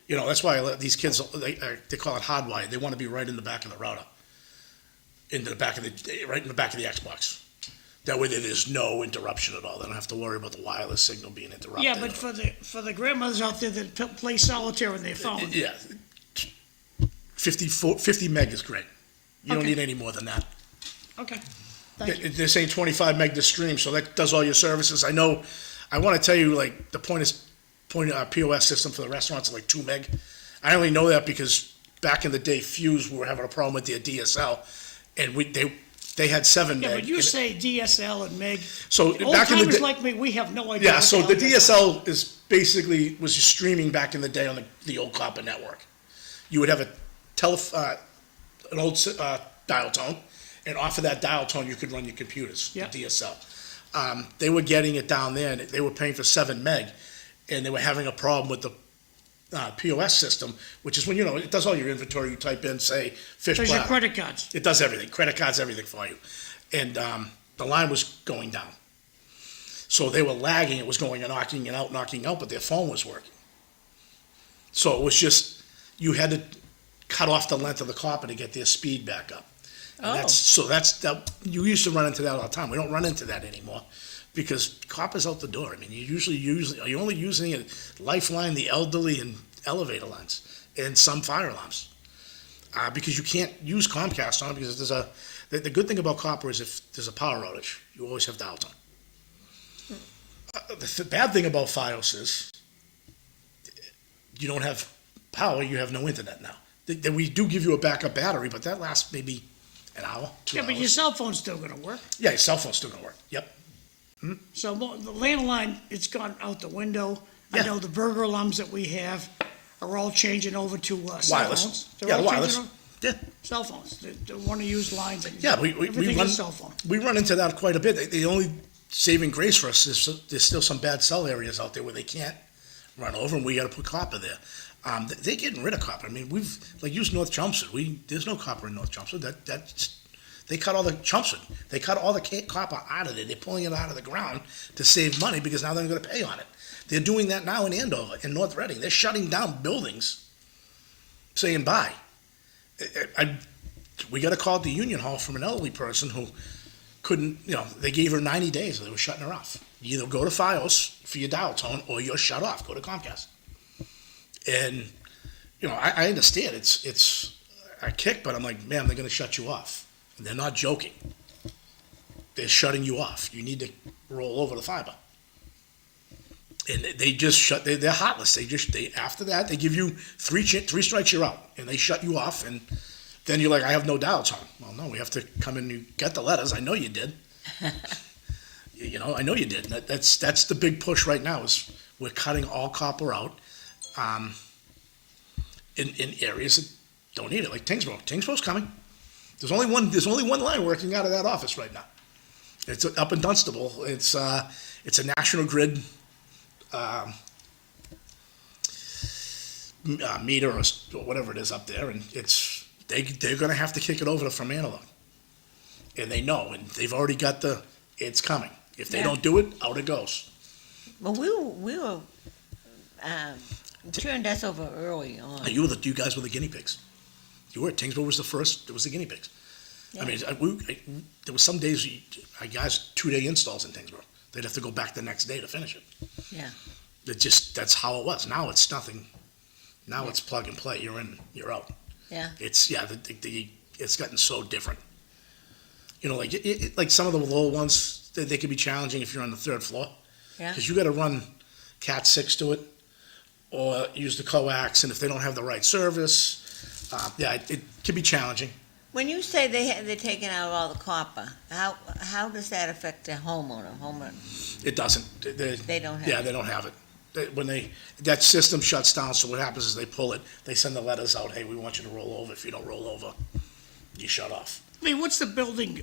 that's why I let these kids, they call it hardwired. They want to be right in the back of the router, right in the back of the Xbox. That way there's no interruption at all. They don't have to worry about the wireless signal being interrupted. Yeah, but for the grandmothers out there that play solitaire on their phone, Yeah, 50 meg is great. You don't Okay. need any more than that. okay. Thank you. They're saying 25 meg to stream, so that does all your services. I know, I want to tell you, like, the POS system for the restaurants is like 2 meg. I only know that because back in the day, Fuse were having a problem with their DSL, and they had 7 meg. Yeah, but you and- say DSL and Meg. So Old back in the timers day, like me, we have no idea. yeah, what so hell the that is. DSL was just streaming back in the day on the old copper network. You would have an old dial tone, and off of that dial tone, you could run your computers, Yeah. DSL. They were getting it down there, and they were paying for 7 meg, and they were having a problem with the POS system, which is when, it does all your inventory. You type in, say, fish There's your platter. credit cards. It does everything, credit cards, everything for you. And the line was going down. So they were lagging, it was going and knocking out, but their phone was working. So it was just, you had to cut off the length of the copper to get their speed back up. And you used to run into that all the time. We don't run into that anymore because copper's out the door. I mean, you're only using it, lifeline, the elderly, and elevator lines, and some fire alarms. Because you can't use Comcast on it because the good thing about copper is if there's a power outage, you always have dial tone. The bad thing about Fios is you don't have power, you have no internet now. We do give you a backup battery, but that lasts maybe an hour, 2 hours. Yeah, but your cell phone's still gonna work. Yeah, your cell phone's still gonna work. Yep. So the landline, it's gone out the window. I Yeah. know the burger alarms that we have are all changing over to cell Wireless. phones. They're Yeah, all wireless. changing Yeah. Cell phones. They want to use lines and Yeah, we everything run, is cell phone. we run into that quite a bit. The only saving grace for us is there's still some bad cell areas out there where they can't run over, and we got to put copper there. They're getting rid of copper. I mean, we've used North Chelmsford. There's no copper in North Chelmsford. They cut all the Chelmsford. They cut all the copper out of it. They're pulling it out of the ground to save money because now they're going to pay on it. They're doing that now in Andover, in North Reading. They're shutting down buildings, saying bye. We got a call at the Union Hall from an elderly person who couldn't, they gave her 90 days. They were shutting her off. You either go to Fios for your dial tone or you're shut off. Go to Comcast. And, I understand it's a kick, but I'm like, man, they're going to shut you off. And they're not joking. They're shutting you off. You need to roll over the fiber. And they just they're heartless. After that, they give you three strikes, you're out. And they shut you off. And then you're like, I have no dial tone. Well, no, we have to come in and get the letters. I know you did. I know you did. That's the big push right now is we're cutting all copper out in areas that don't need it, like Tewksbury. Tewksbury's coming. There's only one line working out of that office right now. It's up in Dunstable. It's a National Grid meter or whatever it is up there, and they're going to have to kick it over from analog. And they know, and they've already got it's coming. If they don't do it, out it goes. Well, we were turned us over early on. You guys were the guinea pigs. You were. Tewksbury was the first. It was the guinea pigs. Yeah. I mean, there was some days I guys 2-day installs in Tewksbury. They'd have to go back the next day to finish it. Yeah. That's how it was. Now it's nothing. Now it's plug and play. You're in, you're out. Yeah. It's it's gotten so different. Like some of the Lowell ones, they could be challenging if you're on the third floor. Yeah. Because you got to run Cat 6 to it, or use the coax, and if they don't have the right service, it could be challenging. When you say they're taking out all the copper, how does that affect the homeowner? It doesn't. They don't have Yeah, it. they don't have it. When that system shuts down, so what happens is they pull it, they send the letters out, hey, we want you to roll over. If you don't roll over, you shut off. I mean, what's the building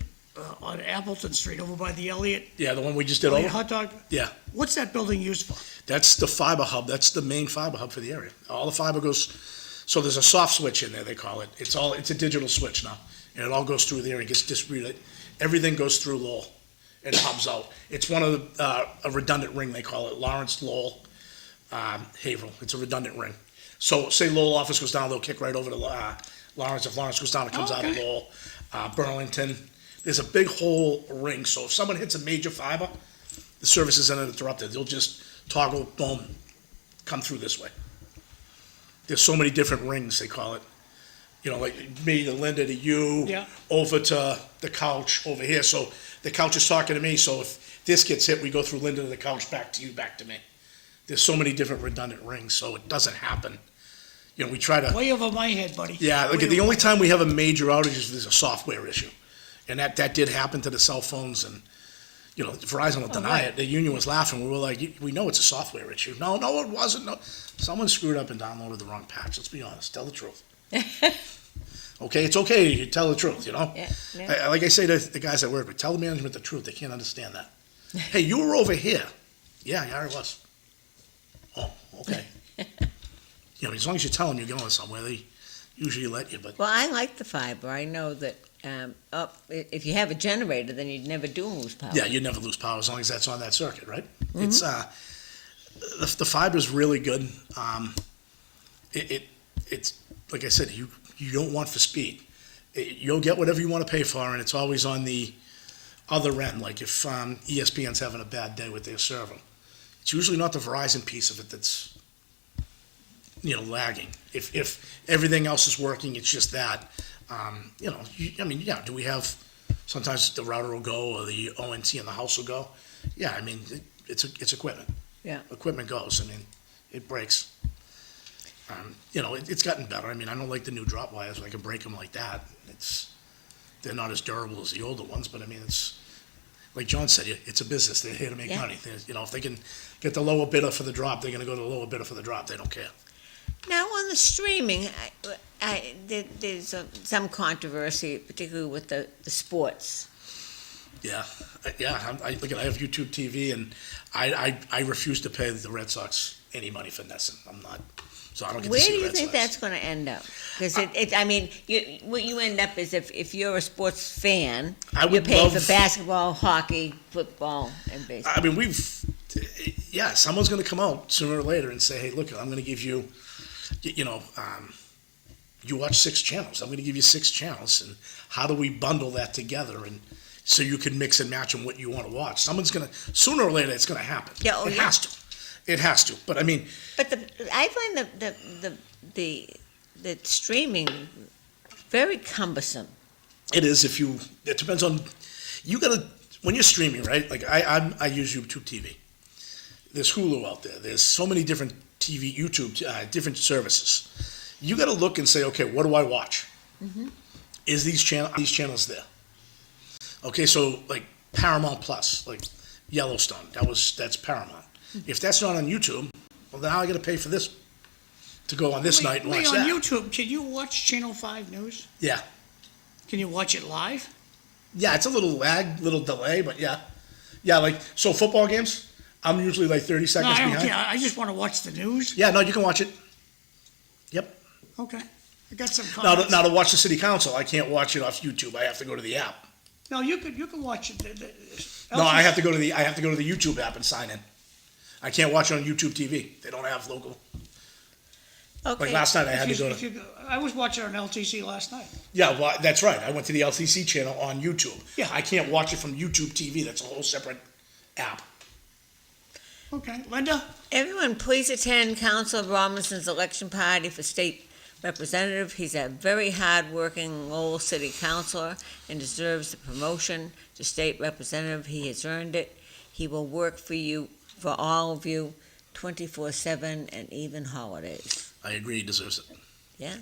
on Appleton Street over by the Elliott? Yeah, the one we just did over? Hot dog? Yeah. What's that building used for? That's the fiber hub. That's the main fiber hub for the area. All the fiber goes, so there's a soft switch in there, they call it. It's a digital switch now. And it all goes through there and gets distributed. Everything goes through Lowell and hubs out. It's one of a redundant ring, they call it. Lawrence, Lowell, Haverhill. It's a redundant ring. So say Lowell office goes down, they'll kick right over to Lawrence. If Lawrence goes down, it comes out of Lowell. Burlington. There's a big whole ring. So if someone hits a major fiber, the service is uninterrupted. They'll just toggle, boom, come through this way. There's so many different rings, they call it. Like me to Linda to you, Yeah. over to the couch over here. So the couch is talking to me. So if this gets hit, we go through Linda to the couch, back to you, back to me. There's so many different redundant rings, so it doesn't happen. We try to. Way over my head, buddy. Yeah, look, the only time we have a major outage is there's a software issue. And that did happen to the cell phones, and, Verizon will deny it. The union was laughing. We were like, we know it's a software issue. No, it wasn't. No. Someone screwed up and downloaded the wrong patch. Let's be honest. Tell the truth. Okay, it's okay. You tell the truth, Yeah. Like I say to the guys I work with, tell the management the truth. They can't understand that. Hey, you were over here. Yeah, I was. Oh, okay. As long as you tell them you're going somewhere, they usually let you. But Well, I like the fiber. I know that if you have a generator, then you'd never do lose power. yeah, you never lose power as long as that's on that circuit, right? It's the fiber's really good. It's like I said, you don't want for speed. you'll get whatever you want to pay for, and it's always on the other end. Like if ESPN's having a bad day with their server, it's usually not the Verizon piece of it that's, lagging. If everything else is working, it's just that. Do we have, sometimes the router will go or the ONT in the house will go? Yeah, it's equipment. Yeah. Equipment goes. It breaks. It's gotten better. I don't like the new drop wires where I can break them like that. They're not as durable as the older ones, but it's, like John said, it's a business. They're here to make Yeah. money. If they can get the lower bidder for the drop, they're going to go to the lower bidder for the drop. They don't care. Now, on the streaming, there's some controversy, particularly with the sports. Yeah, I have YouTube TV, and I refuse to pay the Red Sox any money for NESN. I'm not, so I don't get Where to do see the you Red think Sox. that's going to end up? Because what you end up is if you're a sports fan, I you're would paying love- for basketball, hockey, football, and baseball. Someone's going to come out sooner or later and say, hey, look, I'm going to give you, you watch 6 channels. I'm going to give you 6 channels, and how do we bundle that together, and so you can mix and match on what you want to watch? Someone's going to, sooner or later, it's going to happen. Yeah, It has to. It has to. But But I find the streaming very cumbersome. it is it depends on, when you're streaming, right? Like I use YouTube TV. There's Hulu out there. There's so many different YouTube, different services. You got to look and say, okay, what do I watch? Mm-hmm. Is these channels there? Okay, so like Paramount Plus, like Yellowstone, that's Paramount. If that's not on YouTube, well, then how I got to pay for this to go on this night and watch on that? YouTube, can you watch Channel 5 News? Yeah, Can you watch it live? yeah, it's a little little delay, but yeah. Like so, football games, I'm usually like 30 No, seconds I don't behind. care. I just want to watch the news. Yeah, no, you can watch it. Yep. Okay. I got some Now, comments. to watch the city council, I can't watch it off YouTube. I have to go to the app. No, you can watch it. No, I have to go to the YouTube app and sign in. I can't watch it on YouTube TV. They don't have local. Okay. Like last night, I had to go to. I was watching on LTC last night. Yeah, well, that's right. I went to the LTC channel on YouTube. Yeah. I can't watch it from YouTube TV. That's a whole separate app. Okay, Linda? Everyone, please attend Councilor Robinson's election party for state representative. He's a very hard-working Lowell City Councilor and deserves the promotion to state representative. He has earned it. He will work for all of you, 24/7 and even holidays. I agree. He deserves it. Yeah.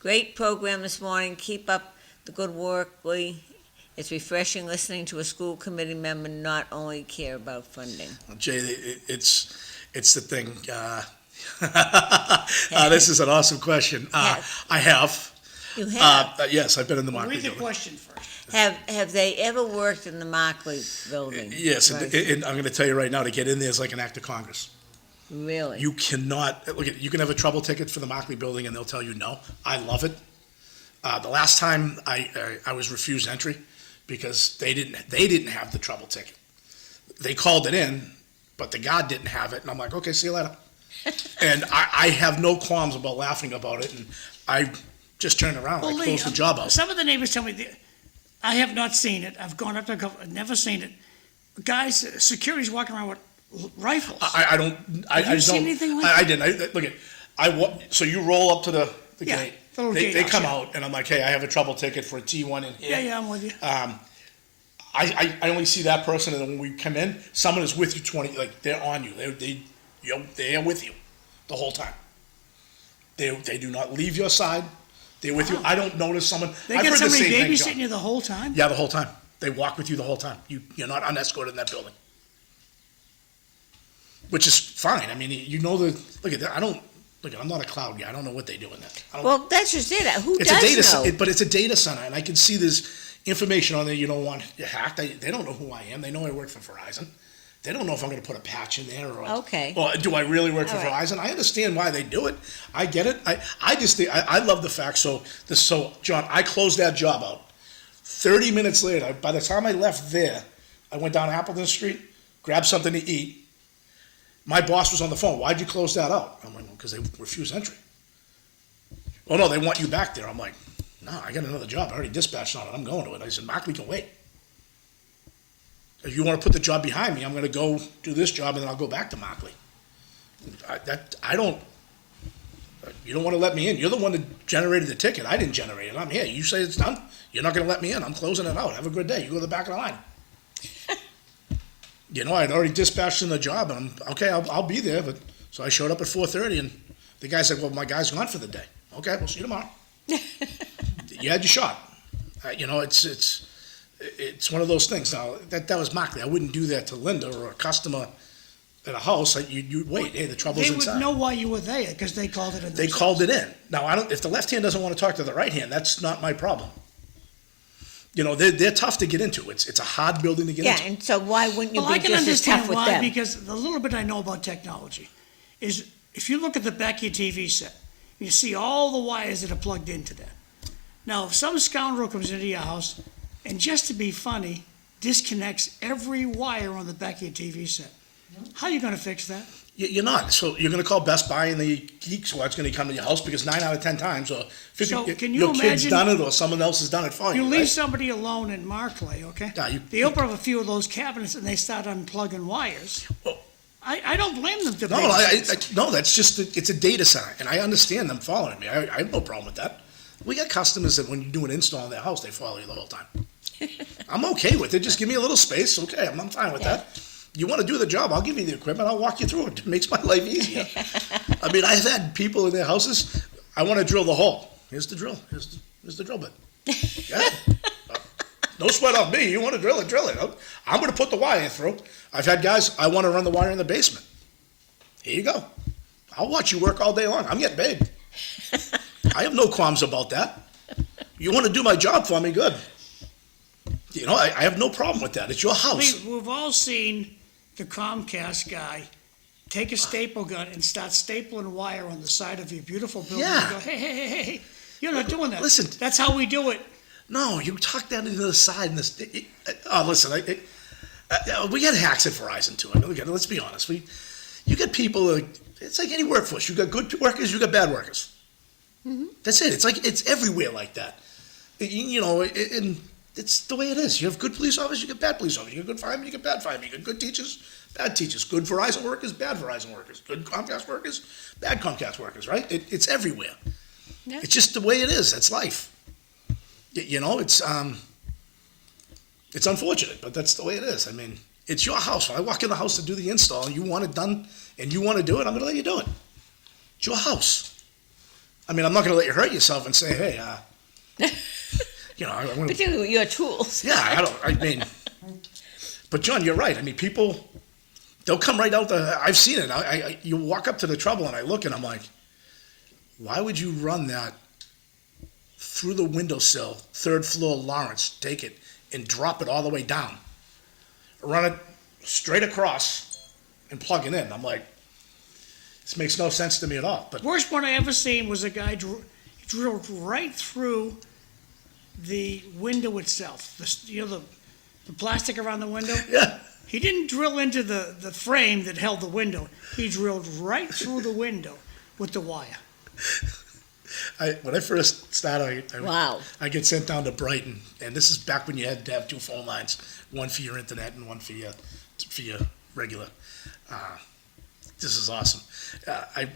Great program this morning. Keep up the good work, Lee. It's refreshing listening to a school committee member not only care about funding. Well, Jay, it's the thing. This is an awesome question. I have. You have. Yes, I've been in the market. Read the question first. Have they ever worked in the Markley building? Yes, Right. and I'm going to tell you right now, to get in there is like an act of Congress. Really? You cannot you can have a trouble ticket for the Markley building, and they'll tell you no. I love it. The last time I was refused entry because they didn't have the trouble ticket. They called it in, but the guard didn't have it, and I'm like, okay, see you later. And I have no qualms about laughing about it, and I just turned around. I closed the job out. Some of the neighbors tell me, I have not seen it. I've gone up to a couple, I've never seen it. Guys, security's walking around with rifles. I don't. I Have you don't. seen anything like I that? didn't. Look at. So you roll up to the Yeah, gate. the little They gatehouse, come yeah. out, and I'm like, hey, I have a trouble ticket for a T1 in here. Yeah, I'm with you. I only see that person, and then when we come in, someone is with you 20. Like they're on you. They are with you the whole time. They do not leave your side. They're with you. I don't notice someone. They I've get heard the somebody same thing, John. babysitting you the whole time? Yeah, the whole time. They walk with you the whole time. You're not unescorted in that building. Which is fine. I mean, look at that. I'm not a cloud guy. I don't know what they do in that. I don't, Well, that's just it. Who it's does a data, know? but it's a data center, and I can see there's information on there you don't want hacked. They don't know who I am. They know I work for Verizon. They don't know if I'm going to put a patch in there or. Okay. Or do I really work for All right. Verizon? I understand why they do it. I get it. I just think I love the fact. So John, I closed that job out. 30 minutes later, by the time I left there, I went down Appleton Street, grabbed something to eat. My boss was on the phone. Why'd you close that out? I'm like, well, because they refuse entry. Oh no, they want you back there. I'm like, No, I got another job. I already dispatched on it. I'm going to it. I said, Markley can wait. If you want to put the job behind me, I'm going to go do this job and then I'll go back to Markley. You don't want to let me in. You're the one that generated the ticket. I didn't generate it. I'm here. You say it's done. You're not going to let me in. I'm closing it out. Have a good day. You go to the back of the line. I'd already dispatched in the job, and I'll be there. But so I showed up at 4:30, and the guy said, "Well, my guy's gone for the day." Okay, we'll see you tomorrow. You had your shot. It's one of those things. Now that was Markley. I wouldn't do that to Linda or a customer at a house. You'd wait. Hey, the trouble's inside. They would know why you were there, because they called it in. They called it in. Now, if the left hand doesn't want to talk to the right hand, that's not my problem. They're tough to get into. It's a hard building to get into. Yeah, and so why wouldn't you Well, I be can just as tough understand with why, them? because the little bit I know about technology is if you look at the back of your TV set, you see all the wires that are plugged into that. Now, if some scoundrel comes into your house and just to be funny, disconnects every wire on the back of your TV set, how are you gonna fix that? You're not. So you're going to call Best Buy and the Geek Squad's going to come to your house because 9 out of 10 times, or 50, So, can you your kid's imagine- done it or someone else has done it for you. You leave right? somebody alone in Markley, okay? Yeah, They open up a few of those cabinets and they start unplugging wires. Well, I don't blame them to No, no, that's just it's a data center, and I understand them following me. I have no problem with that. We got customers that when you do an install in their house, they follow you the whole time. I'm okay with it. Just give me a little space. Okay, I'm fine with that. You want to do the job, I'll give you the equipment. I'll walk you through it. It makes my life easier. I mean, I've had people in their houses, I want to drill the hole. Here's the drill. Here's the drill bit. Yeah. No sweat on me. You want to drill it, drill it. I'm going to put the wire through. I've had guys, I want to run the wire in the basement. Here you go. I'll watch you work all day long. I'm getting paid. I have no qualms about that. You want to do my job for me, good. I have no problem with that. It's your house. We've all seen the Comcast guy take a staple gun and start stapling wire on the side of your beautiful building. Yeah. And go, hey, you're not doing that. Listen. That's how we do it. No, you tuck that into the side. And listen, we got hacks at Verizon too. I mean, let's be honest. You get people. It's like any workforce. You got good workers. You got bad workers. Mm-hmm. That's it. It's everywhere like that. And it's the way it is. You have good police officers. You get bad police officers. You get good firemen. You get bad firemen. You get good teachers. Bad teachers. Good Verizon workers. Bad Verizon workers. Good Comcast workers. Bad Comcast workers. Right? It's everywhere. Yeah. It's just the way it is. That's life. It's unfortunate, but that's the way it is. I mean, it's your house. When I walk in the house to do the install and you want it done and you want to do it, I'm going to let you do it. It's your house. I mean, I'm not going to let you hurt yourself and say, hey, I want to... But your tools. Yeah, but John, you're right. I mean, people, they'll come right out I've seen it. You walk up to the trouble and I look and I'm like, why would you run that through the windowsill, 3rd floor Lawrence, take it and drop it all the way down, run it straight across and plug it in? I'm like, this makes no sense to me at all. But Worst one I ever seen was a guy drilled right through the window itself. The plastic around the window. yeah, He didn't drill into the frame that held the window. He drilled right through the window with the wire. when I first started, Wow. I get sent down to Brighton, and this is back when you had to have 2 phone lines, one for your internet and one for your regular. This is awesome. I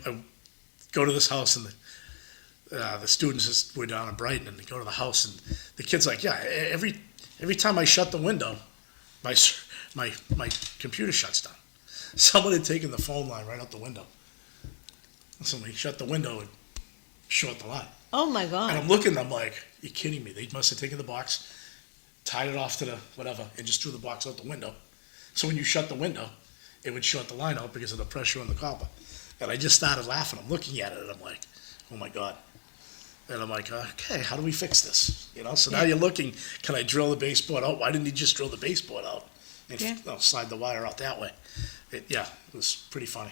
go to this house, and the students were down in Brighton, and they go to the house, and the kid's like, yeah, every time I shut the window, my computer shuts down. Someone had taken the phone line right out the window. Somebody shut the window and short the line. Oh, my God. And I'm looking, I'm like, you're kidding me. They must have taken the box, tied it off to the whatever, and just threw the box out the window. So when you shut the window, it would short the line out because of the pressure on the copper. And I just started laughing. I'm looking at it, and I'm like, oh, my God. And I'm like, okay, how do we fix this? So now you're looking, can I drill the baseboard out? Why didn't he just drill the baseboard out and slide the wire out that way? It was pretty funny.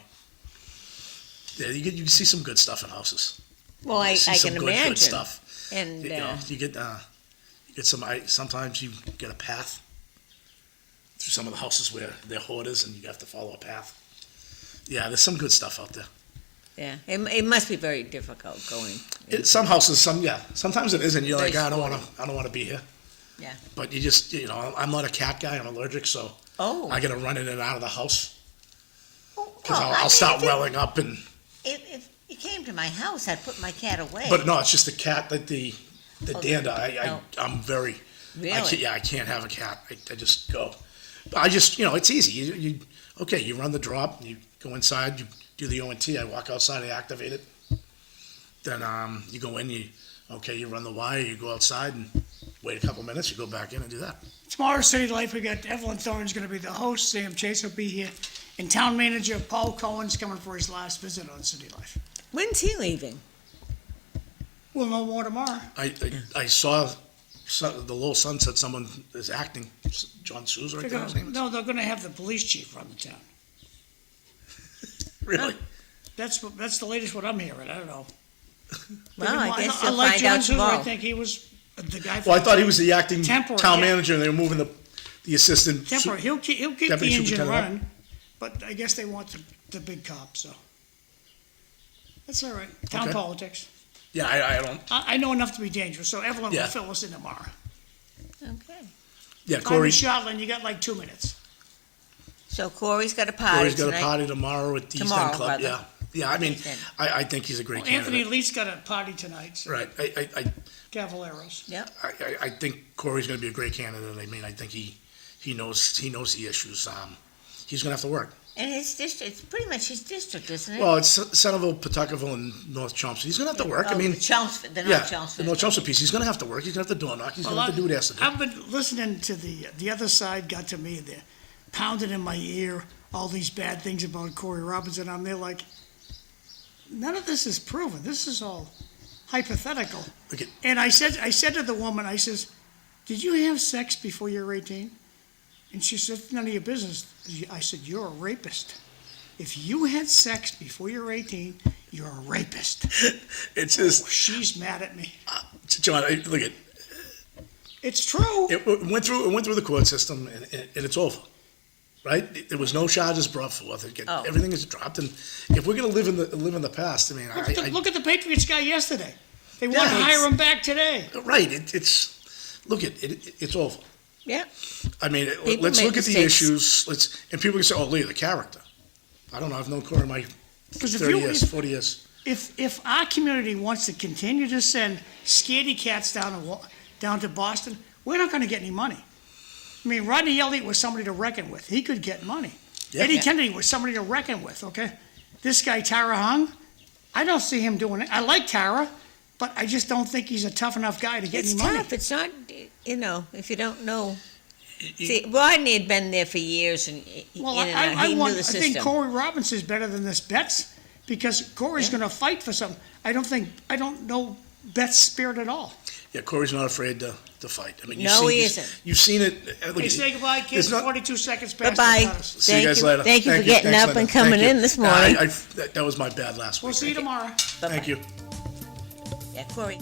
Yeah, you can see some good stuff in houses. Well, I Some can good imagine. stuff. And You get some. Sometimes you get a path through some of the houses where they're hoarders, and you have to follow a path. Yeah, there's some good stuff out there. Yeah, it must be very difficult going. Some houses, sometimes it isn't. You're like, Very I don't want to be here. Yeah. But you just, I'm not a cat guy. I'm allergic, so Oh. I got to run in and out of the house Well, because I I'll mean, start welling up and. If you came to my house, I'd put my cat away. But no, it's just the cat that the dander. no. I'm very. Really? I can't have a cat. I just go. I just, it's easy. You run the drop. You go inside. You do the ONT. I walk outside. I activate it. Then you go in. You run the wire. You go outside and wait a couple minutes. You go back in and do that. Tomorrow, City Life, we got Evelyn Thorne's gonna be the host, Sam Chase will be here, and Town Manager Paul Cohen's coming for his last visit on City Life. When's he leaving? We'll know more tomorrow. I saw the Lowell Sun said someone is acting. John Souza, right there. his name is? No, they're gonna have the police chief run the town. Really? That's the latest what I'm hearing, I don't know. Well, I guess you'll like find John out Souza, I tomorrow. think he was the guy. Well, I thought he was the acting Temporary, town yeah. manager, and they were moving the assistant. Temporary, he'll keep the Deputy engine superintendent up. running, but I guess they want the big cop, so. That's all right, town Okay. politics. Yeah, I don't. I know enough to be dangerous, so Evelyn will Yeah. fill us in tomorrow. Okay. Yeah, Find Corey. me Shotland, you got like 2 minutes. So Corey's got a party Corey's got tonight. a party tomorrow at the East Tomorrow, End Club. rather. Yeah, yeah. I mean, East End. I think he's a great Well, Anthony candidate. Lee's got a party tonight, so Right. Cavaleros. Yep. I think Corey's going to be a great candidate. I mean, I think he knows the issues. He's going to have to work. And his district, it's pretty much his district, isn't it? Well, it's Centerville, Pawtuckaville, and North Chelmsford. He's going to have to work. Oh, I mean, the Chelmsford, the yeah, North Chelmsford. the North Chelmsford piece. He's going to have to work. He's going to have to door knock. He's going to have to do what he has to do. I've been listening to the other side got to me, they're pounding in my ear all these bad things about Corey Robinson. I'm there like, none of this is proven. This is all hypothetical. Look at, And I said to the woman, I says, did you have sex before you were 18? And she said, none of your business. I said, you're a rapist. If you had sex before you're 18, you're a rapist. it's just, She's mad at me. John. Look at. It's true. It went through the court system, and it's over, right? There was no charges brought forth. Oh. Everything is dropped, and if we're going to live in the past, I mean, Look at the Patriots guy yesterday. They want to Yeah, hire him back today. right? It's over. Yeah. I mean, People let's make look at the mistakes. issues. And people can say, "Oh, Lee, the character." I don't know. I've known Corey my 'Cause if 30 you- years, 40 years. If our community wants to continue to send scaredy cats down to Boston, we're not going to get any money. I mean, Rodney Elliott was somebody to reckon with. He could get money. Yeah. Eddie Yeah. Kennedy was somebody to reckon with. Okay, this guy Tara Hung, I don't see him doing it. I like Tara, but I just don't think he's a tough enough guy to get It's any money. tough. It's not, if you don't know. See, Rodney had been there for years and Well, in and out. He knew the I system. think Corey Robinson's better than this Betts because Corey's Yeah. going to fight for something. I don't know Betts' spirit at all. Yeah, Corey's not afraid to fight. I mean, No, he isn't. You've seen it. Look Hey, at say goodbye, there's kids. not- 42 seconds past. Bye-bye. the cutters. See you Thank guys you. later. Thank you for getting Thanks, up Linda. and coming Thank you. in this morning. That was my bad last We'll week. see you tomorrow. Bye-bye. Thank you. Yeah, Corey.